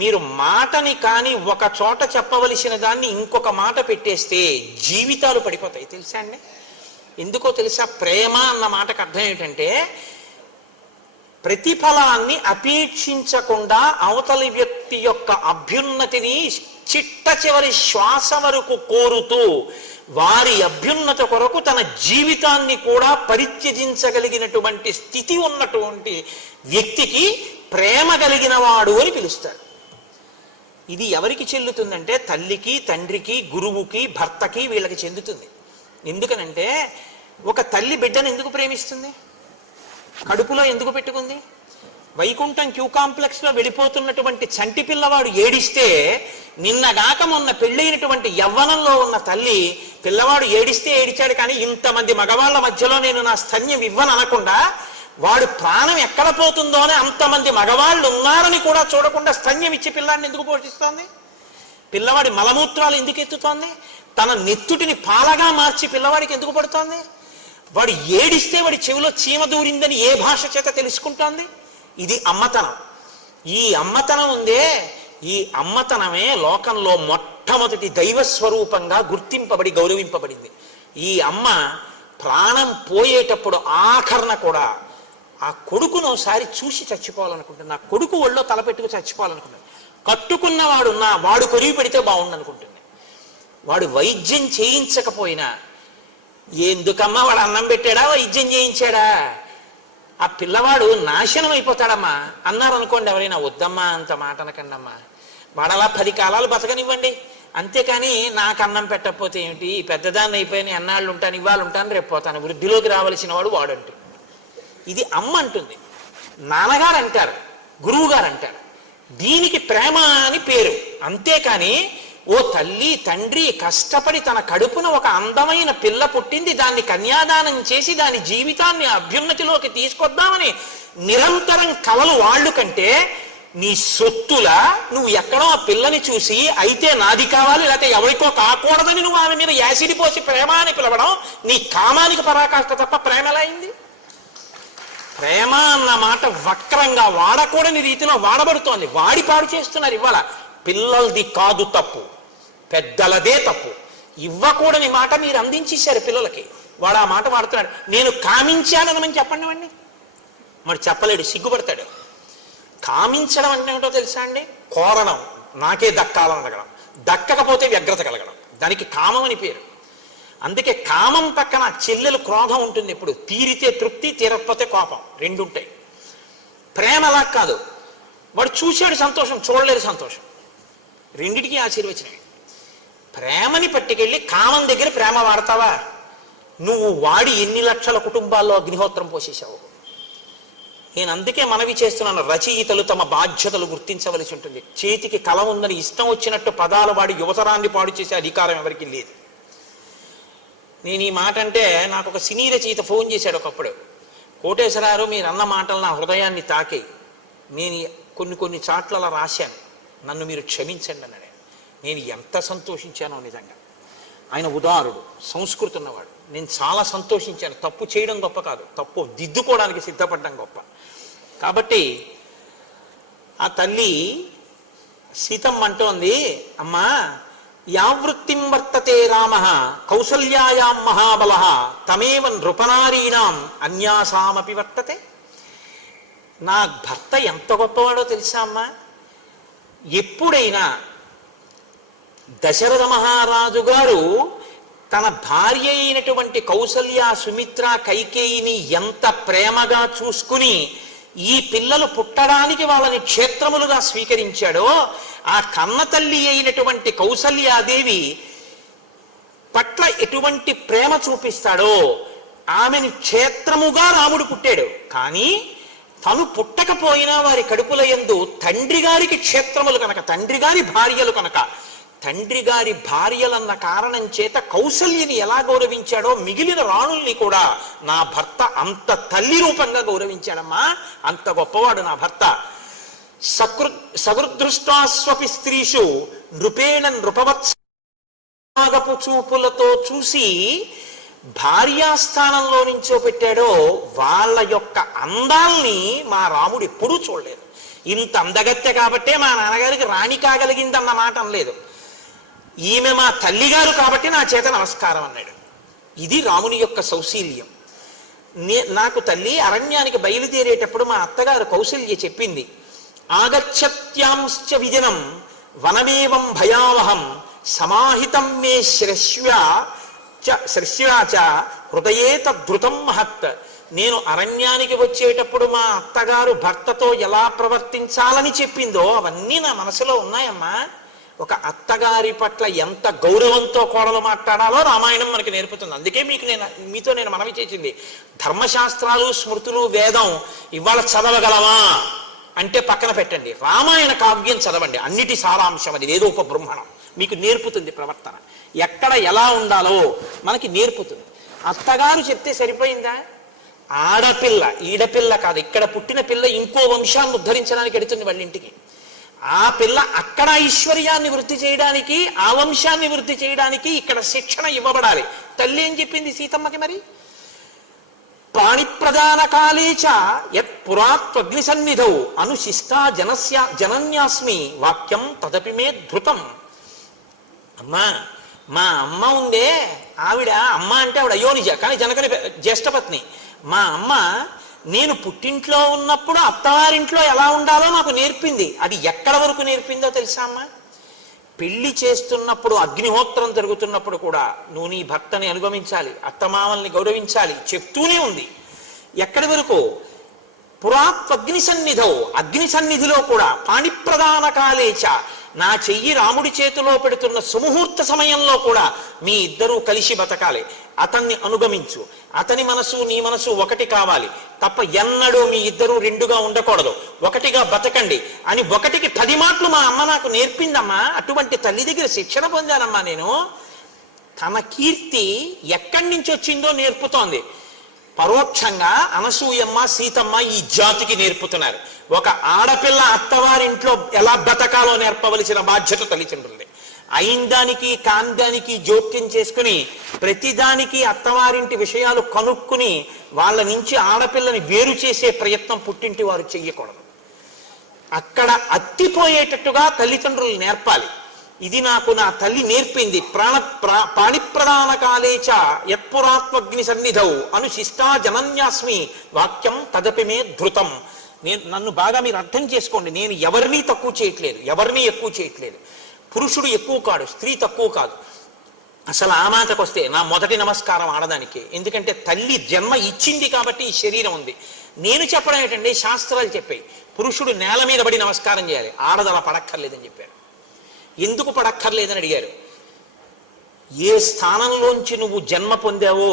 మీరు మాటని కానీ ఒక చోట చెప్పవలసిన దాన్ని ఇంకొక మాట పెట్టేస్తే జీవితాలు పడిపోతాయి. తెలుసా అండి? ఎందుకో తెలుసా? ప్రేమ అన్న మాటకు అర్థం ఏమిటంటే, ప్రతిఫలాన్ని అపేక్షించకుండా అవతలి వ్యక్తి యొక్క అభ్యున్నతిని చిట్ట చివరి శ్వాస వరకు కోరుతూ వారి అభ్యున్నత కొరకు తన జీవితాన్ని కూడా పరిత్యజించగలిగినటువంటి స్థితి ఉన్నటువంటి వ్యక్తికి ప్రేమ కలిగిన వాడు అని పిలుస్తారు. ఇది ఎవరికి చెల్లుతుందంటే తల్లికి, తండ్రికి, గురువుకి, భర్తకి, వీళ్ళకి చెందుతుంది. ఎందుకనంటే ఒక తల్లి బిడ్డను ఎందుకు ప్రేమిస్తుంది? కడుపులో ఎందుకు పెట్టుకుంది? వైకుంఠం క్యూ కాంప్లెక్స్లో వెళ్ళిపోతున్నటువంటి చంటి పిల్లవాడు ఏడిస్తే, నిన్నగాక మొన్న పెళ్ళైనటువంటి యవ్వనంలో ఉన్న తల్లి పిల్లవాడు ఏడిస్తే ఏడిచాడు కానీ ఇంతమంది మగవాళ్ళ మధ్యలో నేను నా స్తన్యం ఇవ్వను అనకుండా, వాడు ప్రాణం ఎక్కడ పోతుందో అని అంతమంది మగవాళ్ళు ఉన్నారని కూడా చూడకుండా స్తన్యం ఇచ్చి పిల్లాడిని ఎందుకు పోషిస్తోంది? పిల్లవాడి మలమూత్రాలు ఎందుకు ఎత్తుతోంది? తన నెత్తుటిని పాలగా మార్చి పిల్లవాడికి ఎందుకు పడుతోంది? వాడు ఏడిస్తే వాడి చెవిలో చీమ దూరిందని ఏ భాష చేత తెలుసుకుంటోంది? ఇది అమ్మతనం. ఈ అమ్మతనం ఉందే, ఈ అమ్మతనమే లోకంలో మొట్టమొదటి దైవస్వరూపంగా గుర్తింపబడి గౌరవింపబడింది. ఈ అమ్మ ప్రాణం పోయేటప్పుడు ఆఖరణ కూడా ఆ కొడుకును ఒకసారి చూసి చచ్చిపోవాలనుకుంటుంది. నా కొడుకు ఒళ్ళో తలపెట్టుకు చచ్చిపోవాలనుకుంటుంది. కట్టుకున్నవాడున్నా వాడు కొరివి పెడితే బాగుండనుకుంటుంది. వాడు వైద్యం చేయించకపోయినా, ఎందుకమ్మా వాడు అన్నం పెట్టాడా వైద్యం చేయించాడా, ఆ పిల్లవాడు నాశనం అయిపోతాడమ్మా అన్నారనుకోండి ఎవరైనా, వద్దమ్మా అంత మాట అనకండి అమ్మా, వాడలా 10 కాలాలు బతకనివ్వండి, అంతేకాని నాకు అన్నం పెట్టకపోతే ఏమిటి, పెద్దదాన్ని అయిపోయిన ఎన్నాళ్ళు ఉంటాను, ఇవాళ ఉంటాను, రేపు పోతాను, వృద్ధిలోకి రావలసిన వాడు వాడంటు. ఇది అమ్మ అంటుంది. నాన్నగారు అంటారు, గురువు గారు అంటారు. దీనికి ప్రేమ అని పేరు. అంతేకాని ఓ తల్లి తండ్రి కష్టపడి తన కడుపున ఒక అందమైన పిల్ల పుట్టింది, దాన్ని కన్యాదానం చేసి దాని జీవితాన్ని అభ్యున్నతిలోకి తీసుకొద్దామని నిరంతరం కలలు వాళ్ళు కంటే, నీ సొత్తులా నువ్వు ఎక్కడో ఆ పిల్లని చూసి అయితే నాది కావాలి లేకపోతే ఎవరికో కాకూడదని నువ్వు ఆమె మీద యాసిడి పోసి ప్రేమ అని పిలవడం నీ కామానికి పరాకాష్ట తప్ప ప్రేమ ఎలా అయింది? ప్రేమ అన్న మాట వక్రంగా వాడకూడని రీతిలో వాడబడుతోంది. వాడి పాడు చేస్తున్నారు. ఇవాళ పిల్లలది కాదు తప్పు, పెద్దలదే తప్పు. ఇవ్వకూడని మాట మీరు అందించేశారు పిల్లలకి. వాడు ఆ మాట వాడుతున్నాడు. నేను కామించానని చెప్పండి వాడిని. మరి చెప్పలేడు, సిగ్గుపడతాడు. కామించడం అంటే ఏమిటో తెలుసా అండి? కోరడం, నాకే దక్కాలని అడగడం, దక్కకపోతే వ్యగ్రత కలగడం, దానికి కామం అని పేరు. అందుకే కామం పక్కన చెల్లెలు క్రోధం ఉంటుంది. ఎప్పుడు తీరితే తృప్తి, తీరకపోతే కోపం, రెండు ఉంటాయి. ప్రేమ అలా కాదు. వాడు చూశాడు సంతోషం, చూడలేదు సంతోషం, రెండిటికీ ఆశీర్వచనమే. ప్రేమని పట్టుకెళ్ళి కామం దగ్గర ప్రేమ వాడతావా? నువ్వు వాడి ఎన్ని లక్షల కుటుంబాల్లో అగ్నిహోత్రం పోసేసావు. నేను అందుకే మనవి చేస్తున్నాను, రచయితలు తమ బాధ్యతలు గుర్తించవలసి ఉంటుంది. చేతికి కలం ఉందని ఇష్టం వచ్చినట్టు పదాలు వాడి యువతరాన్ని పాడు చేసే అధికారం ఎవరికి లేదు. నేను ఈ మాట అంటే నాకు ఒక సినీ రచయిత ఫోన్ చేశాడు ఒకప్పుడు. కోటేశ్వరారు మీరు అన్న మాటలు నా హృదయాన్ని తాకి, నేను కొన్ని చాట్ల రాశాను, నన్ను మీరు క్షమించండి అన్నాడు. నేను ఎంత సంతోషించానో నిజంగా. ఆయన ఉదారుడు, సంస్కృతి ఉన్నవాడు. నేను చాలా సంతోషించాను. తప్పు చేయడం గొప్ప కాదు, తప్పు దిద్దుకోవడానికి సిద్ధపడడం గొప్ప. కాబట్టి ఆ తల్లి సీతమ్మ అంటోంది, అమ్మా యావృత్తిం వర్తతే రామ కౌసల్యాయాం మహాబల తమేవ నృపనారీణాం అన్యాసామపి వర్తతే. నా భర్త ఎంత గొప్పవాడో తెలుసా అమ్మా? ఎప్పుడైనా దశరథ మహారాజు గారు తన భార్య అయినటువంటి కౌసల్య, సుమిత్ర, కైకేయిని ఎంత ప్రేమగా చూసుకుని ఈ పిల్లలు పుట్టడానికి వాళ్ళని క్షేత్రములుగా స్వీకరించాడో, ఆ కన్న తల్లి అయినటువంటి కౌసల్యాదేవి పట్ల ఎటువంటి ప్రేమ చూపిస్తాడో, ఆమెని క్షేత్రముగా రాముడు పుట్టాడు. కానీ తను పుట్టకపోయినా వారి కడుపుల యందు తండ్రి గారికి క్షేత్రములు కనుక, తండ్రి గారి భార్యలు కనుక, తండ్రి గారి భార్యలన్న కారణం చేత కౌసల్యని ఎలా గౌరవించాడో మిగిలిన రాణుల్ని కూడా నా భర్త అంత తల్లి రూపంగా గౌరవించాడమ్మా. అంత గొప్పవాడు నా భర్త. సగృదృష్టాస్వపి స్త్రీషు నృపేణ నృపవత్సగపు చూపులతో చూసి భార్యాస్థానంలో నుంచోపెట్టాడో వాళ్ళ యొక్క అందాల్ని మా రాముడు ఎప్పుడూ చూడలేదు. ఇంత అందగత్తె కాబట్టే మా నాన్నగారికి రాణి కాగలిగిందన్న మాట అనలేదు. ఈమె మా తల్లిగారు కాబట్టి నా చేత నమస్కారం అన్నాడు. ఇది రాముని యొక్క సౌశీల్యం. నాకు తల్లి అరణ్యానికి బయలుదేరేటప్పుడు మా అత్తగారు కౌసల్య చెప్పింది, ఆగచ్చత్యాంశ్చ విజనం వనమేవం భయావహం సమాహితం మే శ్రశ్వాచ హృదయే తద్ధృతం మహత్. నేను అరణ్యానికి వచ్చేటప్పుడు మా అత్తగారు భర్తతో ఎలా ప్రవర్తించాలని చెప్పిందో అవన్నీ నా మనసులో ఉన్నాయమ్మా. ఒక అత్తగారి పట్ల ఎంత గౌరవంతో కోడలు మాట్లాడాలో రామాయణం మనకి నేర్పుతుంది. అందుకే మీతో నేను మనవి చేసింది, ధర్మశాస్త్రాలు స్మృతులు వేదం ఇవాళ చదవగలవా అంటే పక్కన పెట్టండి, రామాయణ కావ్యం చదవండి. అన్నిటి సారాంశం అది, వేదోపబృంహణం మీకు నేర్పుతుంది. ప్రవర్తన ఎక్కడ ఎలా ఉండాలో మనకి నేర్పుతుంది. అత్తగారు చెప్తే సరిపోయిందా? ఆడపిల్ల, ఈడపిల్ల కాదు, ఇక్కడ పుట్టిన పిల్ల ఇంకో వంశాన్ని ఉద్ధరించడానికి ఎడుతుంది వాళ్ళ ఇంటికి. ఆ పిల్ల అక్కడ ఐశ్వర్యాన్ని వృద్ధి చేయడానికి, ఆ వంశాన్ని వృద్ధి చేయడానికి ఇక్కడ శిక్షణ ఇవ్వబడాలి. తల్లి ఏం చెప్పింది సీతమ్మకి మరి? పాణిప్రదాన కాలేచ యత్ పురాత్వగ్ని సన్నిధౌ అనుశిష్టా జనన్యాస్మి వాక్యం తదపి మే ధృతం. అమ్మా, మా అమ్మ ఉందే, ఆవిడ అమ్మ అంటే ఆవిడ అయోనిజ, కానీ జనకని జ్యేష్ఠపత్ని. మా అమ్మ నేను పుట్టింట్లో ఉన్నప్పుడు అత్తవారింట్లో ఎలా ఉండాలో నాకు నేర్పింది. అది ఎక్కడ వరకు నేర్పిందో తెలుసా అమ్మా? పెళ్లి చేస్తున్నప్పుడు, అగ్నిహోత్రం జరుగుతున్నప్పుడు కూడా నువ్వు నీ భర్తని అనుగమించాలి, అత్తమామల్ని గౌరవించాలి చెప్తూనే ఉంది. ఎక్కడి వరకు? పురాత్వగ్ని సన్నిధౌ, అగ్ని సన్నిధిలో కూడా పాణిప్రదాన కాలేచ, నా చెయ్యి రాముడి చేతిలో పెడుతున్న సుముహూర్త సమయంలో కూడా మీ ఇద్దరూ కలిసి బతకాలి, అతన్ని అనుగమించు, అతని మనసు నీ మనసు ఒకటి కావాలి తప్ప ఎన్నడూ మీ ఇద్దరూ రెండుగా ఉండకూడదు, ఒకటిగా బతకండి అని 1కి 10 మాటలు మా అమ్మ నాకు నేర్పిందమ్మా. అటువంటి తల్లి దగ్గర శిక్షణ పొందానమ్మా నేను. తన కీర్తి ఎక్కడి నుంచి వచ్చిందో నేర్పుతోంది. పరోక్షంగా అనసూయమ్మ, సీతమ్మ ఈ జాతికి నేర్పుతున్నారు. ఒక ఆడపిల్ల అత్తవారింట్లో ఎలా బతకాలో నేర్పవలసిన బాధ్యత తల్లిదండ్రులది. అయిందానికి కాందానికి జోక్యం చేసుకుని ప్రతిదానికి అత్తవారింటి విషయాలు కనుక్కుని వాళ్ళ నుంచి ఆడపిల్లని వేరు చేసే ప్రయత్నం పుట్టింటి వారు చెయ్యకూడదు. అక్కడ అత్తిపోయేటట్టుగా తల్లిదండ్రులు నేర్పాలి. ఇది నాకు నా తల్లి నేర్పింది. పాణిప్రదాన కాలేచ యత్పురాత్మగ్ని సన్నిధౌ అనుశిష్టా జనన్యాస్మి వాక్యం తదపి మే ధృతం. నన్ను బాగా మీరు అర్థం చేసుకోండి. నేను ఎవరినీ తక్కువ చేయట్లేదు, ఎవరినీ ఎక్కువ చేయట్లేదు. పురుషుడు ఎక్కువ కాడు, స్త్రీ తక్కువ కాదు. అసలు ఆ మాటకు వస్తే నా మొదటి నమస్కారం ఆడదానికి. ఎందుకంటే తల్లి జన్మ ఇచ్చింది కాబట్టి ఈ శరీరం ఉంది. నేను చెప్పడం ఏంటంటే శాస్త్రాలు చెప్పాయి, పురుషుడు నేల మీద పడి నమస్కారం చేయాలి, ఆడది అలా పడక్కర్లేదని చెప్పారు. ఎందుకు పడక్కర్లేదని అడిగారు. ఏ స్థానంలోంచి నువ్వు జన్మ పొందావో,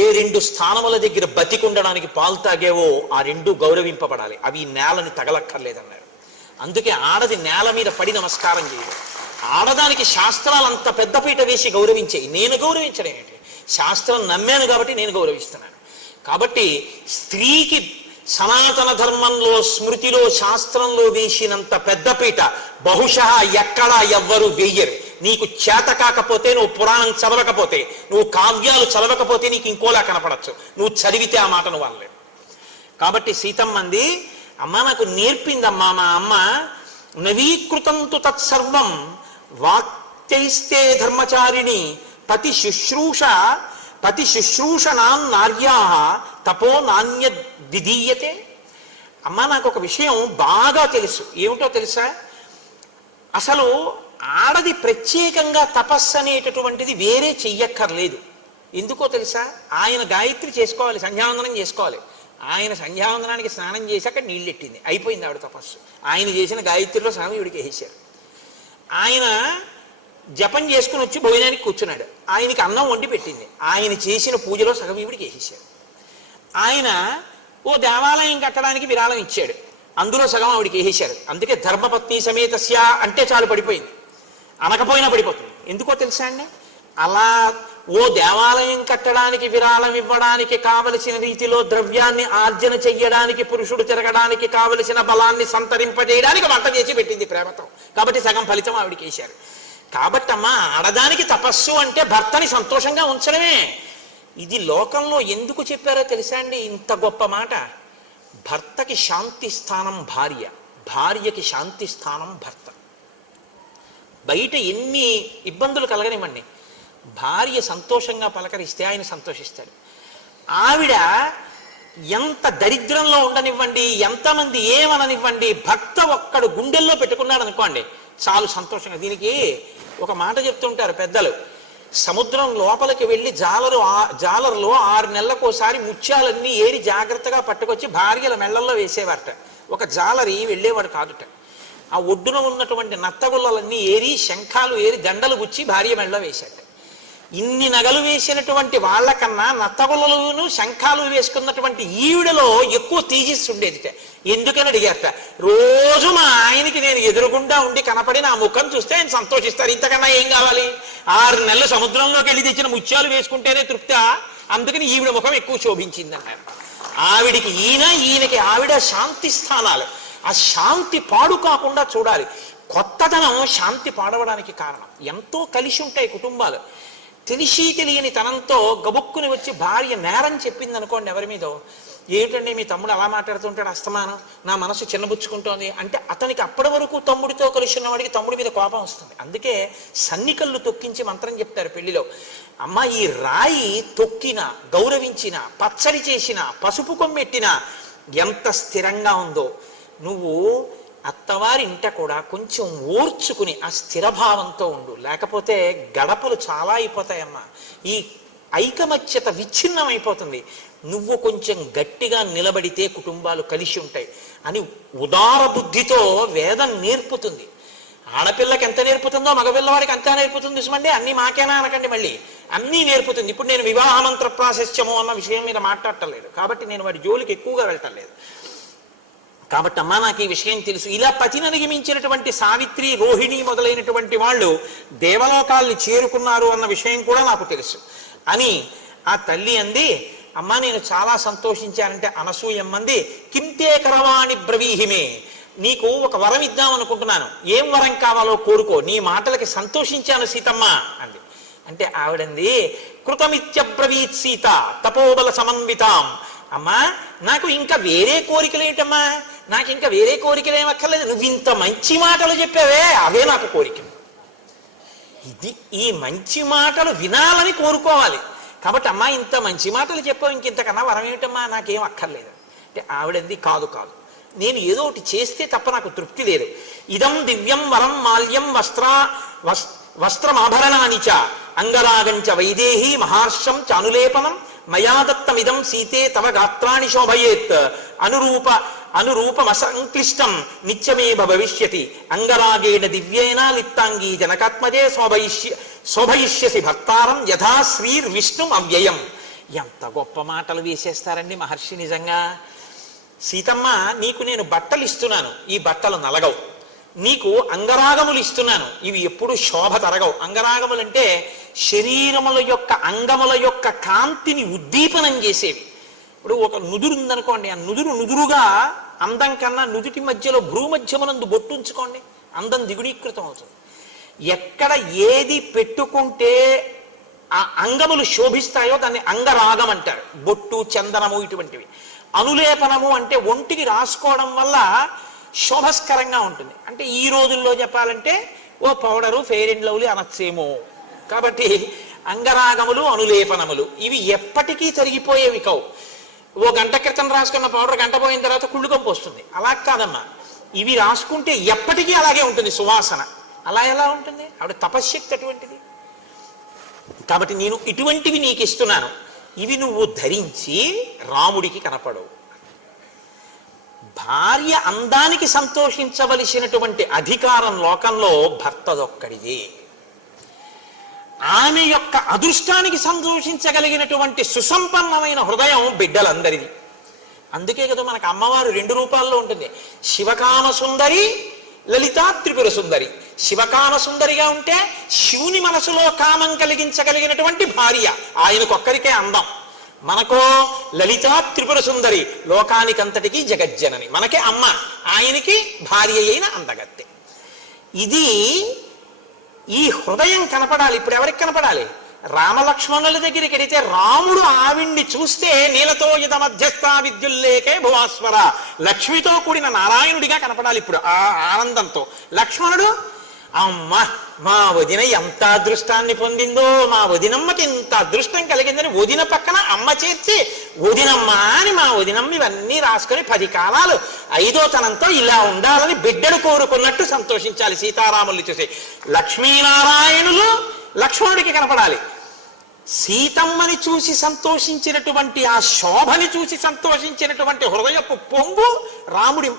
ఏ 2 స్థానముల దగ్గర బతికుండడానికి పాలు తాగావో ఆ 2 గౌరవింపబడాలి, అవి నేలని తగలక్కర్లేదన్నారు. అందుకే ఆడది నేల మీద పడి నమస్కారం చేయదు. ఆడదానికి శాస్త్రాలు అంత పెద్దపీట వేసి గౌరవించేయి. నేను గౌరవించడం ఏంటి? శాస్త్రం నమ్మాను కాబట్టి నేను గౌరవిస్తున్నాను. కాబట్టి స్త్రీకి సనాతన ధర్మంలో, స్మృతిలో, శాస్త్రంలో వేసినంత పెద్దపీట బహుశా ఎక్కడా ఎవ్వరూ వేయరు. నీకు చేత కాకపోతే, నువ్వు పురాణం చదవకపోతే, నువ్వు కావ్యాలు చదవకపోతే నీకు ఇంకోలా కనపడచ్చు, నువ్వు చదివితే ఆ మాట నువ్వు అనలేవు. కాబట్టి సీతమ్మంది, అమ్మ నాకు నేర్పిందమ్మా మా అమ్మ, నవీకృతంతు తత్సర్వం వాక్తైస్తే ధర్మచారిణి పతి శుశ్రూషణాం నార్యా తపో నాణ్య విధీయతే. అమ్మ నాకు ఒక విషయం బాగా తెలుసు. ఏమిటో తెలుసా? అసలు ఆడది ప్రత్యేకంగా తపస్సు అనేటటువంటిది వేరే చెయ్యక్కర్లేదు. ఎందుకో తెలుసా? ఆయన గాయత్రి చేసుకోవాలి, సంధ్యావందనం చేసుకోవాలి. ఆయన సంధ్యావందనానికి స్నానం చేశాక నీళ్ళెట్టింది, అయిపోయింది ఆవిడ తపస్సు. ఆయన చేసిన గాయత్రిలో సగం ఈవిడికి వేసేశారు. ఆయన జపం చేసుకుని వచ్చి భోజనానికి కూర్చున్నాడు, ఆయనకి అన్నం వండి పెట్టింది, ఆయన చేసిన పూజలో సగం ఈవిడికి వేసేశారు. ఆయన ఓ దేవాలయం కట్టడానికి విరాళం ఇచ్చాడు, అందులో సగం ఆవిడికి వేసేశారు. అందుకే ధర్మపత్ని సమేతస్య అంటే చాలు పడిపోయింది, అనకపోయినా పడిపోతుంది. ఎందుకో తెలుసా అండి? అలా ఓ దేవాలయం కట్టడానికి విరాళం ఇవ్వడానికి కావలసిన రీతిలో ద్రవ్యాన్ని ఆర్జన చెయ్యడానికి, పురుషుడు తిరగడానికి కావలసిన బలాన్ని సంతరింపజేయడానికి వంట చేసి పెట్టింది ప్రేమతో. కాబట్టి సగం ఫలితం ఆవిడికి వేశారు. కాబట్టి అమ్మా, ఆడదానికి తపస్సు అంటే భర్తని సంతోషంగా ఉంచడమే. ఇది లోకంలో ఎందుకు చెప్పారో తెలుసా అండి ఇంత గొప్ప మాట? భర్తకి శాంతి స్థానం భార్య, భార్యకి శాంతి స్థానం భర్త. బయట ఎన్ని ఇబ్బందులు కలగనివ్వండి, భార్య సంతోషంగా పలకరిస్తే ఆయన సంతోషిస్తాడు. ఆవిడ ఎంత దరిద్రంలో ఉండనివ్వండి, ఎంతమంది ఏమననివ్వండి, భర్త ఒక్కడు గుండెల్లో పెట్టుకున్నాడు అనుకోండి చాలు సంతోషంగా. దీనికి ఒక మాట చెప్తుంటారు పెద్దలు, సముద్రం లోపలికి వెళ్ళి జాలరులో 6 నెలలకోసారి ముత్యాలన్నీ ఏరి జాగ్రత్తగా పట్టుకొచ్చి భార్యల మెళ్ళల్లో వేసేవారట. ఒక జాలరి వెళ్ళేవాడు కాదుట. ఆ ఒడ్డున ఉన్నటువంటి నత్తగుల్లలన్నీ ఏరి, శంఖాలు ఏరి, దండలు గుచ్చి భార్య మెడలో వేశాడు. ఇన్ని నగలు వేసినటువంటి వాళ్ళకన్నా నత్తగుల్లలను శంఖాలు వేసుకున్నటువంటి ఈవిడలో ఎక్కువ తేజస్సు ఉండేదిట. ఎందుకని అడిగారట. రోజు మా ఆయనకి నేను ఎదురుగుండా ఉండి కనపడి నా ముఖం చూస్తే ఆయన సంతోషిస్తారు, ఇంతకన్నా ఏం కావాలి? 6 నెలలు సముద్రంలోకి వెళ్ళి తెచ్చిన ముత్యాలు వేసుకుంటేనే తృప్తి, అందుకని ఈవిడ ముఖం ఎక్కువ శోభించింది అన్నారు. ఆవిడికి ఈయనకి ఆవిడ శాంతి స్థానాలు. ఆ శాంతి పాడు కాకుండా చూడాలి. కొత్తదనం శాంతి పాడవడానికి కారణం. ఎంతో కలిసి ఉంటాయి కుటుంబాలు. తెలిసి తెలియని తనంతో గబుక్కుని వచ్చి భార్య నేరం చెప్పింది అనుకోండి ఎవరి మీదో, ఏమిటండి మీ తమ్ముడు అలా మాట్లాడుతుంటాడు అస్తమానం, నా మనసు చిన్నబుచ్చుకుంటోంది అంటే, అతనికి అప్పటి వరకు తమ్ముడితో కలిసి ఉన్నవాడికి తమ్ముడి మీద కోపం వస్తుంది. అందుకే సన్నికళ్ళు తొక్కించి మంత్రం చెప్తారు పెళ్లిలో. అమ్మ, ఈ రాయి తొక్కినా, గౌరవించినా, పచ్చడి చేసినా, పసుపు కొమ్మెట్టినా ఎంత స్థిరంగా ఉందో, నువ్వు అత్తవారి ఇంట కూడా కొంచెం ఓర్చుకుని ఆ స్థిరభావంతో ఉండు, లేకపోతే గడపలు చాలా అయిపోతాయమ్మా. ఈ ఐకమత్యత విచ్ఛిన్నం అయిపోతుంది. నువ్వు కొంచెం గట్టిగా నిలబడితే కుటుంబాలు కలిసి ఉంటాయి అని ఉదార బుద్ధితో వేదం నేర్పుతుంది. ఆడపిల్లకి ఎంత నేర్పుతుందో మగపిల్లవాడికి అంతా నేర్పుతుంది. చూసమండి, అన్ని మాకేనా అనకండి, మళ్ళీ అన్నీ నేర్పుతుంది. ఇప్పుడు నేను వివాహ మంత్ర ప్రాశస్త్యము అన్న విషయం మీద మాట్లాడటం లేదు కాబట్టి నేను వాడి జోలికి ఎక్కువగా వెళ్ళటం లేదు. కాబట్టి అమ్మా, నాకు ఈ విషయం తెలుసు. ఇలా పతిని అధిగమించినటువంటి సావిత్రి, రోహిణి మొదలైనటువంటి వాళ్ళు దేవలోకాల్ని చేరుకున్నారు అన్న విషయం కూడా నాకు తెలుసు అని ఆ తల్లి అంది. అమ్మా, నేను చాలా సంతోషించానంటే అనసూయమ్మంది, కింతే కరవాణి బ్రవీహిమే, నీకు ఒక వరం ఇద్దాం అనుకుంటున్నాను, ఏం వరం కావాలో కోరుకో, నీ మాటలకి సంతోషించాను సీతమ్మ అంది. అంటే ఆవిడంది, కృతమిత్యబ్రవీత్ సీత తపోబల సమన్వితాం. అమ్మా, నాకు ఇంకా వేరే కోరికలు ఏంటమ్మా, నాకు ఇంకా వేరే కోరికలు ఏమక్కర్లేదు, నువ్వు ఇంత మంచి మాటలు చెప్పావే అవే నాకు కోరికలు. ఈ మంచి మాటలు వినాలని కోరుకోవాలి. కాబట్టి అమ్మా, ఇంత మంచి మాటలు చెప్పావు, ఇంకింతకన్నా వరం ఏమిటమ్మా, నాకేం అక్కర్లేదు అంటే ఆవిడంది, కాదు కాదు, నేను ఏదో ఒకటి చేస్తే తప్ప నాకు తృప్తి లేదు. ఇదం దివ్యం వరం మాల్యం వస్త్రమాభరణాని చ అంగరాగంచ వైదేహి మహార్షం చానులేపనం మయా దత్తమిదం సీతే తవ గాత్రాణి శోభయేత్ అనురూపమసంక్లిష్టం నిత్యమేవ భవిష్యతి అంగరాగేణ దివ్యేన లిప్తాంగీ జనకాత్మజే శోభయిష్యసి భక్తారం యథా శ్రీర్విష్ణుం అవ్యయం. ఎంత గొప్ప మాటలు వేసేస్తారండి మహర్షి నిజంగా. సీతమ్మ, నీకు నేను బట్టలు ఇస్తున్నాను, ఈ బట్టలు నలగవు. నీకు అంగరాగములు ఇస్తున్నాను, ఇవి ఎప్పుడు శోభ తరగవు. అంగరాగములు అంటే శరీరముల యొక్క అంగముల యొక్క కాంతిని ఉద్దీపనం చేసేవి. ఇప్పుడు ఒక నుదురు ఉందనుకోండి, ఆ నుదురుగా అందం కన్నా నుదుటి మధ్యలో భ్రూమధ్యమునందు బొట్టు ఉంచుకోండి, అందం దిగుడీకృతం అవుతుంది. ఎక్కడ ఏది పెట్టుకుంటే ఆ అంగములు శోభిస్తాయో దాన్ని అంగరాగం అంటారు. బొట్టు, చందనము ఇటువంటివి. అనులేపనము అంటే ఒంటికి రాసుకోవడం వల్ల శోభస్కరంగా ఉంటుంది. అంటే ఈ రోజుల్లో చెప్పాలంటే ఓ పౌడరు, ఫెయిర్ అండ్ లవ్లీ అనొచ్చేమో. కాబట్టి అంగరాగములు, అనులేపనములు ఇవి ఎప్పటికీ తరిగిపోయేవి కావు. ఓ గంట క్రితం రాసుకున్న పౌడర్ గంట పోయిన తర్వాత కుళ్ళుకంపు వస్తుంది. అలా కాదమ్మా, ఇవి రాసుకుంటే ఎప్పటికీ అలాగే ఉంటుంది సువాసన. అలా ఎలా ఉంటుంది? ఆవిడ తపశ్శక్తి అటువంటిది. కాబట్టి నేను ఇటువంటివి నీకు ఇస్తున్నాను, ఇవి నువ్వు ధరించి రాముడికి కనపడవు. భార్య అందానికి సంతోషించవలసినటువంటి అధికారం లోకంలో భర్తదొక్కడిదే. ఆమె యొక్క అదృష్టానికి సంతోషించగలిగినటువంటి సుసంపన్నమైన హృదయం బిడ్డలందరిది. అందుకే కదా మనకు అమ్మవారు 2 రూపాల్లో ఉంటుంది. శివకామ సుందరి, లలితా త్రిపుర సుందరి. శివకామ సుందరిగా ఉంటే శివుని మనసులో కామం కలిగించగలిగినటువంటి భార్య, ఆయనకొక్కరికే అందం. మనకో లలితా త్రిపుర సుందరి, లోకానికంతటికీ జగజ్జనని, మనకే అమ్మ, ఆయనకి భార్య అయిన అందగత్తె. ఇది ఈ హృదయం కనపడాలి. ఇప్పుడు ఎవరికి కనపడాలి? రామలక్ష్మణుల దగ్గరికి వెడితే రాముడు ఆవిడ్ని చూస్తే నీలతో ఇద మధ్యస్థ విద్యుల్లేకే భువాస్వర, లక్ష్మితో కూడిన నారాయణుడిగా కనపడాలి ఇప్పుడు ఆ ఆనందంతో. లక్ష్మణుడు, అమ్మ మా వదిన ఎంత అదృష్టాన్ని పొందిందో, మా వదినమ్మకి ఇంత అదృష్టం కలిగిందని వదిన పక్కన అమ్మ చేర్చి వదినమ్మ అని మా వదినమ్మ ఇవన్నీ రాసుకొని 10 కాలాలు 5వ తనంతో ఇలా ఉండాలని బిడ్డడు కోరుకున్నట్టు సంతోషించాలి సీతారాముల్ని చూసి. లక్ష్మీనారాయణులు లక్ష్మణుడికి కనపడాలి. సీతమ్మని చూసి సంతోషించినటువంటి, ఆ శోభని చూసి సంతోషించినటువంటి హృదయపు పొంగు రాముడి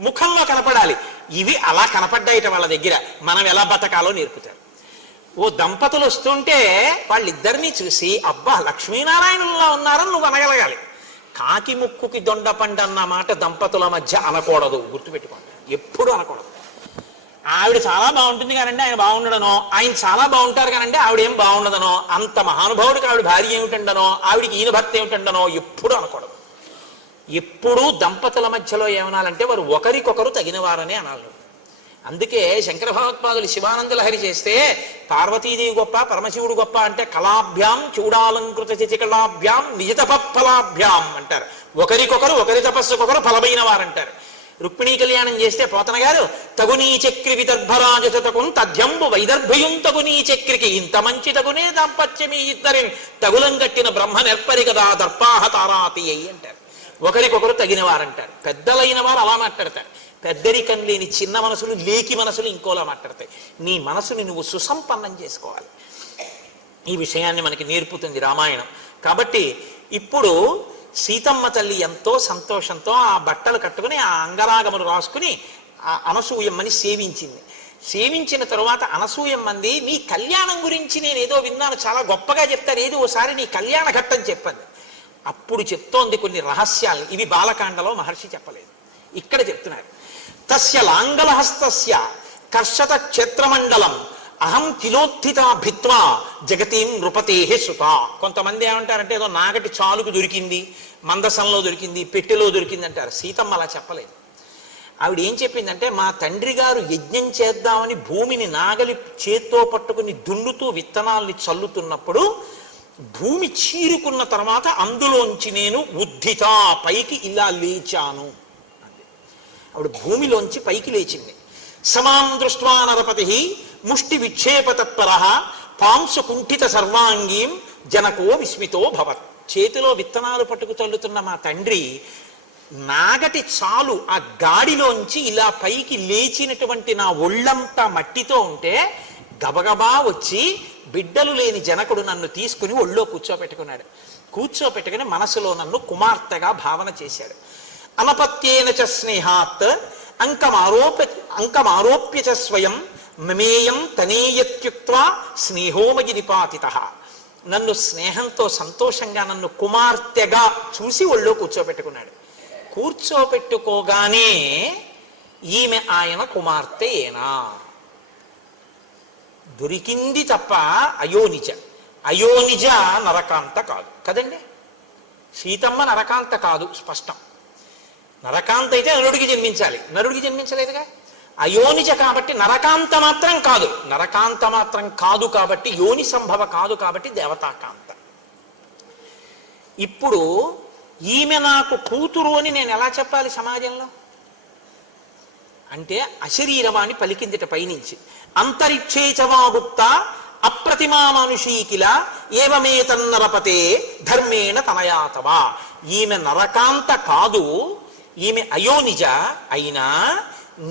ముఖంలో కనపడాలి. ఇవి అలా కనపడ్డాయిట వాళ్ళ దగ్గర. మనం ఎలా బతకాలో నేర్పుతారు. ఓ దంపతులు వస్తుంటే వాళ్ళిద్దరినీ చూసి అబ్బా లక్ష్మీనారాయణుల్లో ఉన్నారని నువ్వు అనగలగాలి. కాకి ముక్కుకి దొండపండు అన్న మాట దంపతుల మధ్య అనకూడదు, గుర్తుపెట్టుకోండి, ఎప్పుడు అనకూడదు. ఆవిడ చాలా బాగుంటుంది కానండి ఆయన బాగుండడనో, ఆయన చాలా బాగుంటారు కానండి ఆవిడ ఏం బాగుండదనో, అంత మహానుభావుడికి ఆవిడ భార్య ఏమిటండనో, ఆవిడికి ఈయన భర్త ఏమిటండనో ఎప్పుడు అనకూడదు. ఎప్పుడూ దంపతుల మధ్యలో ఏమనాలంటే వారు ఒకరికొకరు తగిన వారనే అనాలి. అందుకే శంకర భగవత్పాదులు శివానంద లహరి చేస్తే పార్వతీదేవి గొప్ప పరమశివుడు గొప్ప అంటే కళాభ్యాం చూడాలంకృత చికళాభ్యాం నిజతపఫలాభ్యాం అంటారు. ఒకరికొకరు ఒకరి తపస్సుకొకరు ఫలమైన వారంటారు. రుక్మిణీ కళ్యాణం చేస్తే పోతన గారు తగునీ చక్రి విదర్భరాజతకున్ తథ్యంబు వైదర్భయుం తగునీ చక్రికి ఇంత మంచి తగునే దాంపత్యమీ ఇద్దరిని తగులం కట్టిన బ్రహ్మ నెర్పరి కదా దర్పాహ తారాతి అయ్యి అంటారు. ఒకరికొకరు తగిన వారంటారు. పెద్దలైన వారు అలా మాట్లాడతారు. పెద్దరికం లేని చిన్న మనసులు లేకి మనసులు ఇంకోలా మాట్లాడతాయి. నీ మనసుని నువ్వు సుసంపన్నం చేసుకోవాలి. ఈ విషయాన్ని మనకి నేర్పుతుంది రామాయణం. కాబట్టి ఇప్పుడు సీతమ్మ తల్లి ఎంతో సంతోషంతో ఆ బట్టలు కట్టుకుని ఆ అంగరాగములు రాసుకుని ఆ అనసూయమ్మని సేవించింది. సేవించిన తరువాత అనసూయమ్మంది నీ కళ్యాణం గురించి నేను ఏదో విన్నాను, చాలా గొప్పగా చెప్తారు, ఏదో ఓసారి నీ కళ్యాణ ఘట్టం చెప్పండి. అప్పుడు చెప్తోంది కొన్ని రహస్యాలు. ఇవి బాలకాండలో మహర్షి చెప్పలేదు, ఇక్కడ చెప్తున్నారు. తస్య లాంగలహస్తస్య కర్షత క్షేత్రమండలం అహం కిలోత్థిత భిత్వా జగతీం నృపతేహే సుత. కొంతమంది ఏమంటారంటే ఏదో నాగటి చాలుకు దొరికింది, మందసంలో దొరికింది, పెట్టెలో దొరికింది అంటారు. సీతమ్మ అలా చెప్పలేదు. ఆవిడ ఏం చెప్పిందంటే మా తండ్రి గారు యజ్ఞం చేద్దామని భూమిని నాగలి చేత్తో పట్టుకుని దున్నుతూ విత్తనాల్ని చల్లుతున్నప్పుడు భూమి చీరుకున్న తర్వాత అందులోంచి నేను ఉద్ధిత పైకి ఇలా లేచాను. ఆవిడ భూమిలోంచి పైకి లేచింది. సమాం దృష్ట్వా నరపతి ముష్టి విక్షేప తత్పర పాంసు కుంఠిత సర్వాంగీం జనకో విస్మితో భవత్. చేతిలో విత్తనాలు పట్టుకు చల్లుతున్న మా తండ్రి నాగటి చాలు ఆ గాడిలోంచి ఇలా పైకి లేచినటువంటి నా ఒళ్ళంతా మట్టితో ఉంటే గబగబా వచ్చి బిడ్డలు లేని జనకుడు నన్ను తీసుకుని ఒళ్ళో కూర్చోపెట్టుకున్నాడు. కూర్చోపెట్టుకుని మనసులో నన్ను కుమార్తెగా భావన చేశాడు. అనపత్యేన చ స్నేహాత్ అంకమారోప్య చ స్వయం మమేయం తనేయత్యుక్త్వా స్నేహోమగి నిపాతిత. నన్ను స్నేహంతో సంతోషంగా నన్ను కుమార్తెగా చూసి ఒళ్ళో కూర్చోపెట్టుకున్నాడు. కూర్చోపెట్టుకోగానే ఈమె ఆయన కుమార్తె ఏనా దొరికింది తప్ప అయోనిజ. అయోనిజ నరకాంత కాదు కదండి. సీతమ్మ నరకాంత కాదు, స్పష్టం. నరకాంత అయితే నరుడికి జన్మించాలి, నరుడికి జన్మించలేదుగా. అయోనిజ కాబట్టి నరకాంత మాత్రం కాదు. నరకాంత మాత్రం కాదు కాబట్టి యోని సంభవ కాదు కాబట్టి దేవతాకాంత. ఇప్పుడు ఈమె నాకు కూతురు అని నేను ఎలా చెప్పాలి సమాజంలో అంటే అశరీరవాణి పలికిందిట పైనుంచి. అంతరిక్షేచవాగుప్త అప్రతిమా మనుషీకిల ఏవమేతన్నరపతే ధర్మేణ తనయాతవా. ఈమె నరకాంత కాదు, ఈమె అయోనిజ. అయినా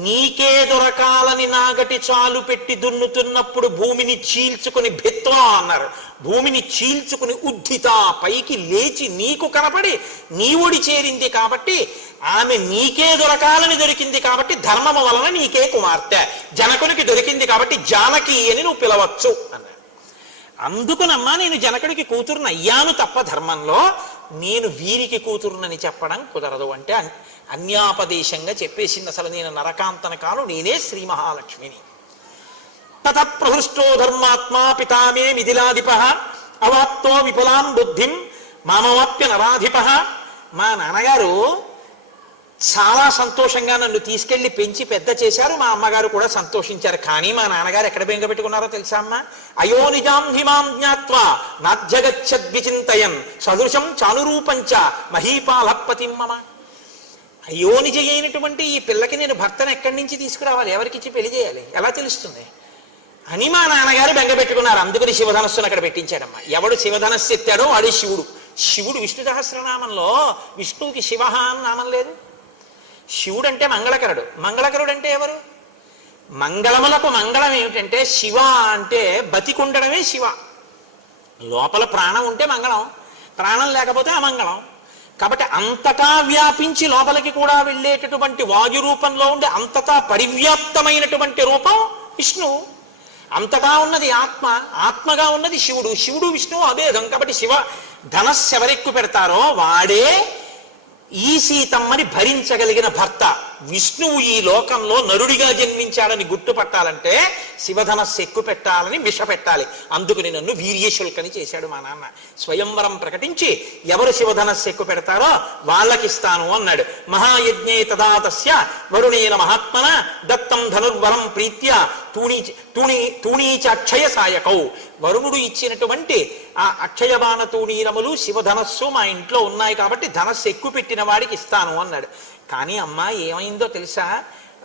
నీకే దొరకాలని నాగటి చాలు పెట్టి దున్నుతున్నప్పుడు భూమిని చీల్చుకుని భిత్వా అన్నారు. భూమిని చీల్చుకుని ఉద్ధిత పైకి లేచి నీకు కనపడి నీ ఒడి చేరింది కాబట్టి ఆమె నీకే దొరకాలని దొరికింది కాబట్టి ధర్మము వలన నీకే కుమార్తె. జనకునికి దొరికింది కాబట్టి జానకి అని నువ్వు పిలవచ్చు అన్నాడు. అందుకునమ్మా నేను జనకుడికి కూతురుని అయ్యాను తప్ప ధర్మంలో నేను వీరికి కూతురునని చెప్పడం కుదరదు అంటే అన్యాపదేశంగా చెప్పేసింది. అసలు నేను నరకాంతన కాను, నేనే శ్రీ మహాలక్ష్మిని. తత ప్రహృష్టో ధర్మాత్మా పితామే మిథిలాధిప అవాప్తో విపులాం బుద్ధిం మామవాప్య నరాధిప. మా నాన్నగారు చాలా సంతోషంగా నన్ను తీసుకెళ్లి పెంచి పెద్ద చేశారు. మా అమ్మగారు కూడా సంతోషించారు. కానీ మా నాన్నగారు ఎక్కడ బెంగ పెట్టుకున్నారో తెలుసా అమ్మ? అయోనిజాం హిమాం జ్ఞాత్వా నాధ్యగచ్చద్విచింతయన్ సదృశం చానురూపంచ మహీపాలపతిం మమ. అయోనిజ అయినటువంటి ఈ పిల్లకి నేను భర్తను ఎక్కడి నుంచి తీసుకురావాలి, ఎవరికిచ్చి పెళ్లి చేయాలి, ఎలా తెలుస్తుంది అని మా నాన్నగారు బెంగ పెట్టుకున్నారు. అందుకని శివధనస్సును అక్కడ పెట్టించాడమ్మా. ఎవడు శివధనస్సు ఎత్తాడో వాడి శివుడు. శివుడు విష్ణు సహస్రనామంలో విష్ణువుకి శివ అని నామం లేదు. శివుడు అంటే మంగళకరుడు. మంగళకరుడు అంటే ఎవరు? మంగళములకు మంగళం ఏమిటంటే శివ అంటే బతికుండడమే శివ. లోపల ప్రాణం ఉంటే మంగళం, ప్రాణం లేకపోతే అమంగళం. కాబట్టి అంతటా వ్యాపించి లోపలికి కూడా వెళ్ళేటటువంటి వాయు రూపంలో ఉండి అంతటా పరివ్యాప్తమైనటువంటి రూపం విష్ణువు. అంతటా ఉన్నది ఆత్మ, ఆత్మగా ఉన్నది శివుడు, శివుడు విష్ణువు అభేదం. కాబట్టి శివ ధనస్సు ఎవరెక్కు పెడతారో వాడే ఈ సీతమ్మని భరించగలిగిన భర్త. విష్ణువు ఈ లోకంలో నరుడిగా జన్మించాడని గుర్తుపట్టాలంటే శివధనస్సు ఎక్కువ పెట్టాలని విష పెట్టాలి. అందుకని నన్ను వీర్యశుల్కని చేశాడు మా నాన్న. స్వయంవరం ప్రకటించి ఎవరు శివధనస్సు ఎక్కువ పెడతారో వాళ్ళకిస్తాను అన్నాడు. మహాయజ్ఞే తదా తస్య వరుణేన మహాత్మన దత్తం ధనుర్వరం ప్రీత్య తూణీచ అక్షయ సాయకౌ. వరుణుడు ఇచ్చినటువంటి ఆ అక్షయబాణ తూణీరములు శివధనస్సు మా ఇంట్లో ఉన్నాయి కాబట్టి ధనస్సు ఎక్కువ పెట్టిన వాడికి ఇస్తాను అన్నాడు. కానీ అమ్మ ఏమైందో తెలుసా,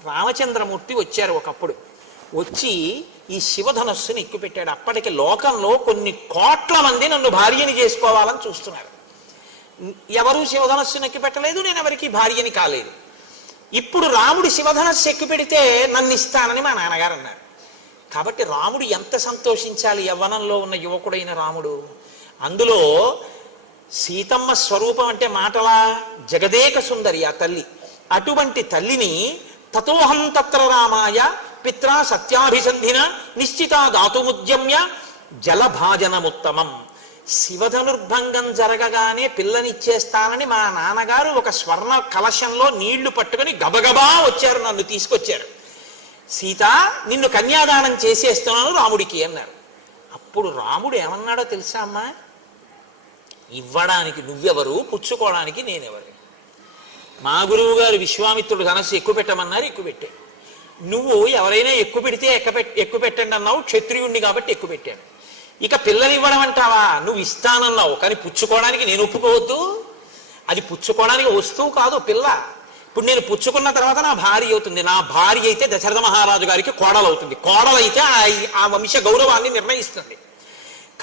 రామచంద్రమూర్తి వచ్చారు ఒకప్పుడు. వచ్చి ఈ శివధనస్సుని ఎక్కువ పెట్టాడు. అప్పటికి లోకంలో కొన్ని కోట్ల మంది నన్ను భార్యని చేసుకోవాలని చూస్తున్నారు. ఎవరు శివధనస్సుని ఎక్కువ పెట్టలేదు, నేను ఎవరికి భార్యని కాలేదు. ఇప్పుడు రాముడు శివధనస్సు ఎక్కువ పెడితే నన్ను ఇస్తానని మా నాన్నగారు అన్నారు. కాబట్టి రాముడు ఎంత సంతోషించాలి, యవ్వనంలో ఉన్న యువకుడైన రాముడు. అందులో సీతమ్మ స్వరూపం అంటే మాటలా జగదేక సుందరి ఆ తల్లి. అటువంటి తల్లిని తతోహం తత్ర రామాయ పిత్రా సత్యాభిసంధిన నిశ్చితా దాతుముద్యమ్య జలభాజనముత్తమం. శివధనుర్భంగం జరగగానే పిల్లనిచ్చేస్తానని మా నాన్నగారు ఒక స్వర్ణ కలశంలో నీళ్లు పట్టుకుని గబగబా వచ్చారు, నన్ను తీసుకొచ్చారు. సీత నిన్ను కన్యాదానం చేసేస్తున్నాను రాముడికి అన్నారు. అప్పుడు రాముడు ఏమన్నాడో తెలుసా అమ్మా, ఇవ్వడానికి నువ్వెవరు, పుచ్చుకోవడానికి నేనెవరు. మా గురువు గారు విశ్వామిత్రుడు ధనస్సు ఎక్కువ పెట్టమన్నారు, ఎక్కువ పెట్టాడు. నువ్వు ఎవరైనా ఎక్కువ పెడితే ఎక్కువ పెట్టండి అన్నావు, క్షత్రియుణ్ణి కాబట్టి ఎక్కువ పెట్టాను. ఇక పిల్లనివ్వడం అంటావా, నువ్వు ఇస్తానన్నావు కానీ పుచ్చుకోవడానికి నేను ఒప్పుకోవద్దు. అది పుచ్చుకోవడానికి వస్తువు కాదు పిల్ల. ఇప్పుడు నేను పుచ్చుకున్న తర్వాత నా భార్య అవుతుంది. నా భార్య అయితే దశరథ మహారాజు గారికి కోడలవుతుంది. కోడలైతే ఆ వంశ గౌరవాన్ని నిర్ణయిస్తుంది.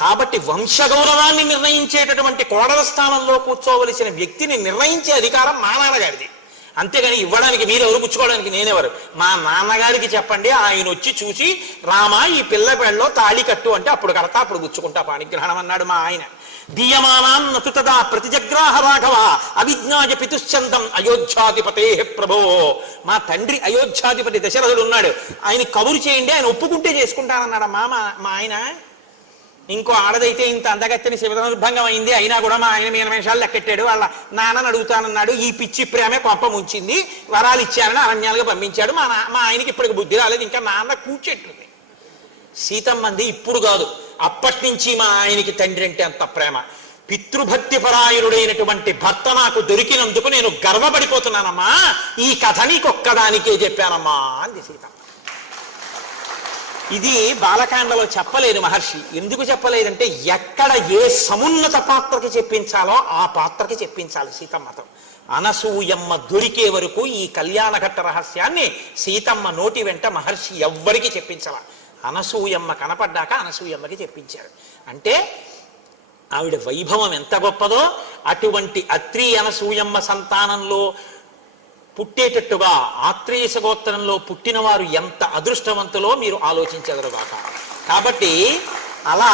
కాబట్టి వంశ గౌరవాన్ని నిర్ణయించేటటువంటి కోడల స్థానంలో కూర్చోవలసిన వ్యక్తిని నిర్ణయించే అధికారం మా నాన్నగారిది. అంతేగాని ఇవ్వడానికి మీరెవరు, పుచ్చుకోవడానికి నేనెవరు. మా నాన్నగారికి చెప్పండి, ఆయన వచ్చి చూసి రామ ఈ పిల్ల పెళ్ళలో తాళి కట్టు అంటే అప్పుడు కడతా, అప్పుడు పుచ్చుకుంటా పాణిగ్రహణం అన్నాడు మా ఆయన. దీయమానాన్ నతు తదా ప్రతిజగ్రాహ రాఘవ అవిజ్ఞాయ పితుశ్చందం అయోధ్యాధిపతే ప్రభో. మా తండ్రి అయోధ్యాధిపతి దశరథుడు ఉన్నాడు, ఆయన కబురు చేయండి, ఆయన ఒప్పుకుంటే చేసుకుంటానన్నాడు మా ఆయన. ఇంకో ఆడదైతే ఇంత అందగత్తెని శివధనుర్భంగం అయింది, అయినా కూడా మా ఆయన మీన నిమిషాలు లెక్కెట్టాడు. వాళ్ళ నాన్నని అడుగుతానన్నాడు, ఈ పిచ్చి ప్రేమే కొంప ముంచింది, వరాలు ఇచ్చారని అరణ్యాలుగా పంపించాడు. మా ఆయనకి ఇప్పటికి బుద్ధి రాలేదు, ఇంకా నాన్న కూర్చెట్టుంది. సీతమ్మంది ఇప్పుడు కాదు, అప్పటి నుంచి మా ఆయనకి తండ్రి అంటే అంత ప్రేమ. పితృభక్తి పరాయణుడైనటువంటి భర్త నాకు దొరికినందుకు నేను గర్వపడిపోతున్నానమ్మా. ఈ కథ నీకొక్కదానికే చెప్పానమ్మా అంది సీతమ్మ. ఇది బాలకాండలో చెప్పలేదు మహర్షి. ఎందుకు చెప్పలేదంటే ఎక్కడ ఏ సమున్నత పాత్రకి చెప్పించాలో ఆ పాత్రకి చెప్పించాలి సీతమ్మతో. అనసూయమ్మ దొరికే వరకు ఈ కళ్యాణఘట్ట రహస్యాన్ని సీతమ్మ నోటి వెంట మహర్షి ఎవ్వరికి చెప్పించాల. అనసూయమ్మ కనపడ్డాక అనసూయమ్మకి చెప్పించారు. అంటే ఆవిడ వైభవం ఎంత గొప్పదో, అటువంటి అత్రి అనసూయమ్మ సంతానంలో పుట్టేటట్టుగా ఆత్రేయస గోత్రంలో పుట్టిన వారు ఎంత అదృష్టవంతులో మీరు ఆలోచించగలగాక. కాబట్టి అలా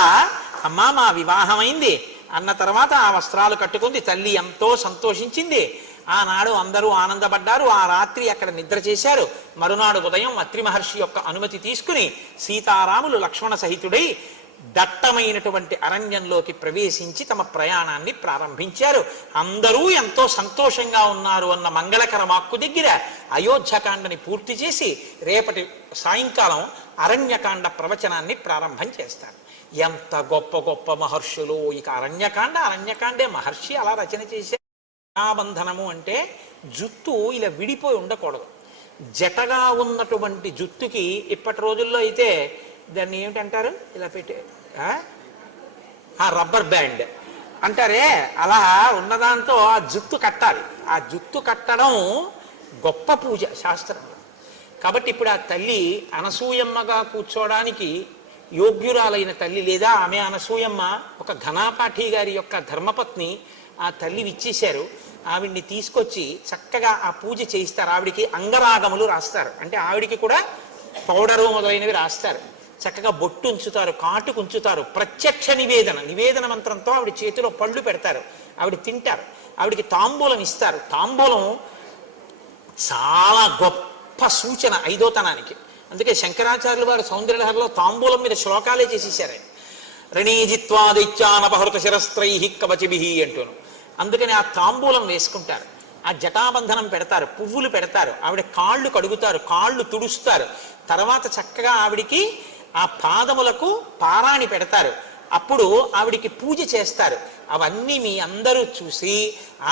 అమ్మా మా వివాహమైంది అన్న తర్వాత ఆ వస్త్రాలు కట్టుకుంది. తల్లి ఎంతో సంతోషించింది. ఆనాడు అందరూ ఆనందపడ్డారు. ఆ రాత్రి అక్కడ నిద్ర చేశారు. మరునాడు ఉదయం అత్రి మహర్షి యొక్క అనుమతి తీసుకుని సీతారాములు లక్ష్మణ సహితుడై దట్టమైనటువంటి అరణ్యంలోకి ప్రవేశించి తమ ప్రయాణాన్ని ప్రారంభించారు. అందరూ ఎంతో సంతోషంగా ఉన్నారు అన్న మంగళకర వాక్కు దగ్గర అయోధ్యకాండని పూర్తి చేసి రేపటి సాయంకాలం అరణ్యకాండ ప్రవచనాన్ని ప్రారంభం చేస్తారు. ఎంత గొప్ప గొప్ప మహర్షులు! ఇక అరణ్యకాండే మహర్షి అలా రచన చేశారు. బంధనము అంటే జుత్తు ఇలా విడిపోయి ఉండకూడదు. జటగా ఉన్నటువంటి జుత్తుకి ఇప్పటి రోజుల్లో అయితే దాన్ని ఏమిటంటారు, ఇలా పెట్టే ఆ రబ్బర్ బ్యాండ్ అంటారే, అలా ఉన్నదాంతో ఆ జుత్తు కట్టాలి. ఆ జుత్తు కట్టడం గొప్ప పూజ శాస్త్రంలో. కాబట్టి ఇప్పుడు ఆ తల్లి అనసూయమ్మగా కూర్చోవడానికి యోగ్యురాలైన తల్లి, లేదా ఆమె అనసూయమ్మ ఒక ఘనాపాఠి గారి యొక్క ధర్మపత్ని, ఆ తల్లి ఇచ్చేశారు. ఆవిడ్ని తీసుకొచ్చి చక్కగా ఆ పూజ చేయిస్తారు. ఆవిడికి అంగరాగములు రాస్తారు, అంటే ఆవిడికి కూడా పౌడరు మొదలైనవి రాస్తారు. చక్కగా బొట్టు ఉంచుతారు, కాటుకు ఉంచుతారు. ప్రత్యక్ష నివేదన మంత్రంతో ఆవిడ చేతిలో పళ్ళు పెడతారు. ఆవిడ తింటారు. ఆవిడికి తాంబూలం ఇస్తారు. తాంబూలం చాలా గొప్ప సూచన ఐదోతనానికి. అందుకే శంకరాచార్యులు వారు సౌందర్యలహరిలో తాంబూలం మీద శ్లోకాలే చేసేసారు. రణీజిత్వా దైత్యానపహృత శిరస్త్రై కవచిభి అంటూను. అందుకని ఆ తాంబూలం వేసుకుంటారు. ఆ జటాబంధనం పెడతారు, పువ్వులు పెడతారు, ఆవిడ కాళ్ళు కడుగుతారు, కాళ్ళు తుడుస్తారు. తర్వాత చక్కగా ఆవిడికి ఆ పాదములకు పారాణి పెడతారు. అప్పుడు ఆవిడికి పూజ చేస్తారు. అవన్నీ మీ అందరూ చూసి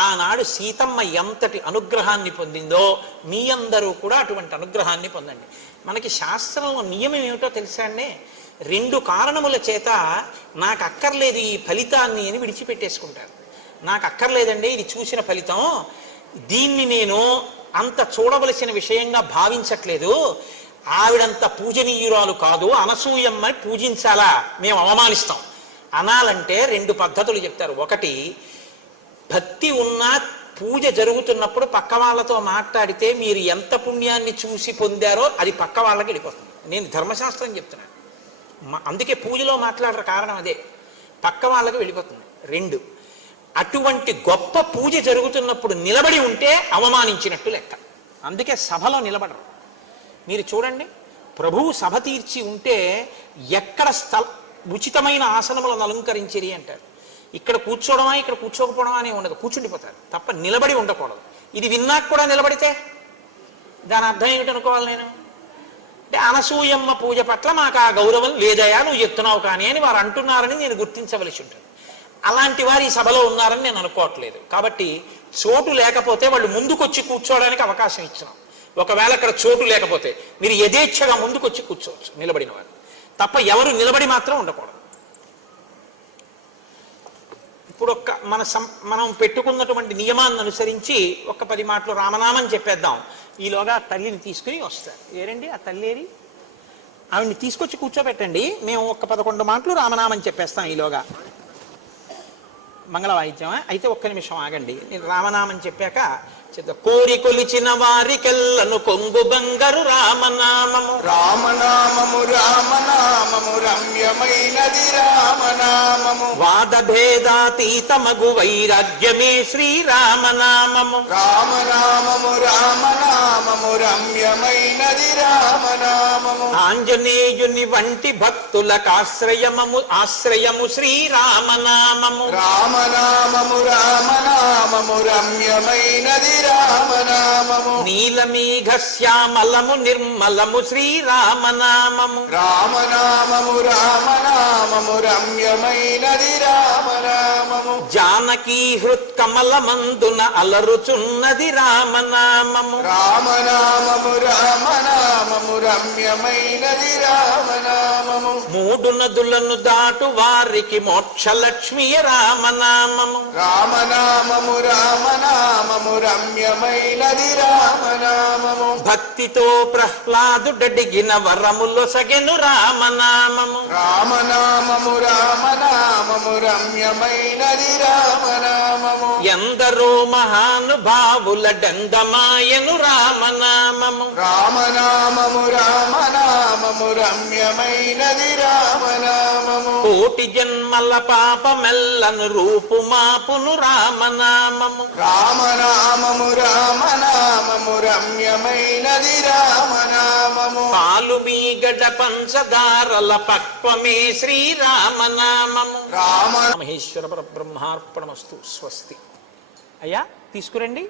ఆనాడు సీతమ్మ ఎంతటి అనుగ్రహాన్ని పొందిందో మీ అందరూ కూడా అటువంటి అనుగ్రహాన్ని పొందండి. మనకి శాస్త్రంలో నియమం ఏమిటో తెలుసా అండి? 2 కారణముల చేత నాకు అక్కర్లేదు ఈ ఫలితాన్ని అని విడిచిపెట్టేసుకుంటారు. నాకు అక్కర్లేదండి ఇది చూసిన ఫలితం, దీన్ని నేను అంత చూడవలసిన విషయంగా భావించట్లేదు, ఆవిడంత పూజనీయురాలు కాదు, అనసూయమ్మని పూజించాలా, మేము అవమానిస్తాం అనాలంటే 2 పద్ధతులు చెప్తారు. ఒకటి, భక్తి ఉన్న పూజ జరుగుతున్నప్పుడు పక్క వాళ్ళతో మాట్లాడితే మీరు ఎంత పుణ్యాన్ని చూసి పొందారో అది పక్క వాళ్ళకి వెళ్ళిపోతుంది. నేను ధర్మశాస్త్రం చెప్తున్నాను, అందుకే పూజలో మాట్లాడరు, కారణం అదే, పక్క వాళ్ళకి వెళ్ళిపోతుంది. 2, అటువంటి గొప్ప పూజ జరుగుతున్నప్పుడు నిలబడి ఉంటే అవమానించినట్టు లెక్క. అందుకే సభలో నిలబడరు. మీరు చూడండి, ప్రభువు సభ తీర్చి ఉంటే ఎక్కడ ఉచితమైన ఆసనములను అలంకరించేది అంటారు. ఇక్కడ కూర్చోవడమా ఇక్కడ కూర్చోకపోవడమా అనే ఉండదు, కూర్చుండిపోతారు తప్ప నిలబడి ఉండకూడదు. ఇది విన్నాక కూడా నిలబడితే దాని అర్థం ఏమిటనుకోవాలి నేను? అంటే అనసూయమ్మ పూజ పట్ల మాకు ఆ గౌరవం లేదయా నువ్వు చెప్తున్నావు కానీ అని వారు అంటున్నారని నేను గుర్తించవలసి ఉంటుంది. అలాంటి వారు ఈ సభలో ఉన్నారని నేను అనుకోవట్లేదు. కాబట్టి చోటు లేకపోతే వాళ్ళు ముందుకొచ్చి కూర్చోవడానికి అవకాశం ఇచ్చినాం. ఒకవేళ అక్కడ చోటు లేకపోతే మీరు యథేచ్ఛగా ముందుకొచ్చి కూర్చోవచ్చు నిలబడిన వారు, తప్ప ఎవరు నిలబడి మాత్రం ఉండకూడదు. ఇప్పుడు మనం పెట్టుకున్నటువంటి నియమాన్ని అనుసరించి 10 మాటలు రామనామం చెప్పేద్దాం. ఈలోగా తల్లిని తీసుకుని వస్తారు. ఏరండి ఆ తల్లి ఏరి? ఆవిడ్ని తీసుకొచ్చి కూర్చోబెట్టండి, మేము 11 మాటలు రామనామం చెప్పేస్తాం ఈలోగా. మంగళ వాయిద్యమా? అయితే 1 నిమిషం ఆగండి, నేను రామనామం చెప్పాక చెప్తా. కోరి కొలిచిన వారికెల్లను కొంగు బంగారు రామనామము, రామనామము రామనామము రమ్యమైనది రామనామము, వాద భేదాతీతమగు వైరాగ్యమే శ్రీరామనామము, రామనామము రామనామము రమ్యమైనది రామనామము, ఆంజనేయుని వంటి భక్తులకు ఆశ్రయము శ్రీరామనామము, రామనామము రామనామము రమ్యమైనది రామనామము, నీలమేఘ శ్యామలము నిర్మలము శ్రీరామనామము, రామనామము రామనామము రమ్యమైనది రామనామము, జానకీ హృత్కమలమందున అలరుచున్నది రామనామము, రామనామము రామనామము రమ్యమైనది రామనామము, 3 నదులను దాటు వారికి మోక్షలక్ష్మియ రామనామము, రామనామము రామనామము రమ్యమైనది రామనామము, భక్తితో ప్రహ్లాదుడడిగిన వరములు సగెను రామనామము, రామనామము రామనామము రమ్యమైనది రామనామము, ఎందరో మహానుభావుల డంగమాయను రామనామము, రామనామము రామనామము రమ్యమైనది రామనామము, కోటి జన్మల పాపమెల్లను రూపుమాపును రామనామము, రామనామము రామనామము రమ్యమైనది రామనామము, పాలు మీగడ పంచదారల పక్వమే శ్రీరామనామము. రామ మహేశ్వర పరబ్రహ్మార్పణమస్తు. స్వస్తి. అయ్యా తీసుకురండి.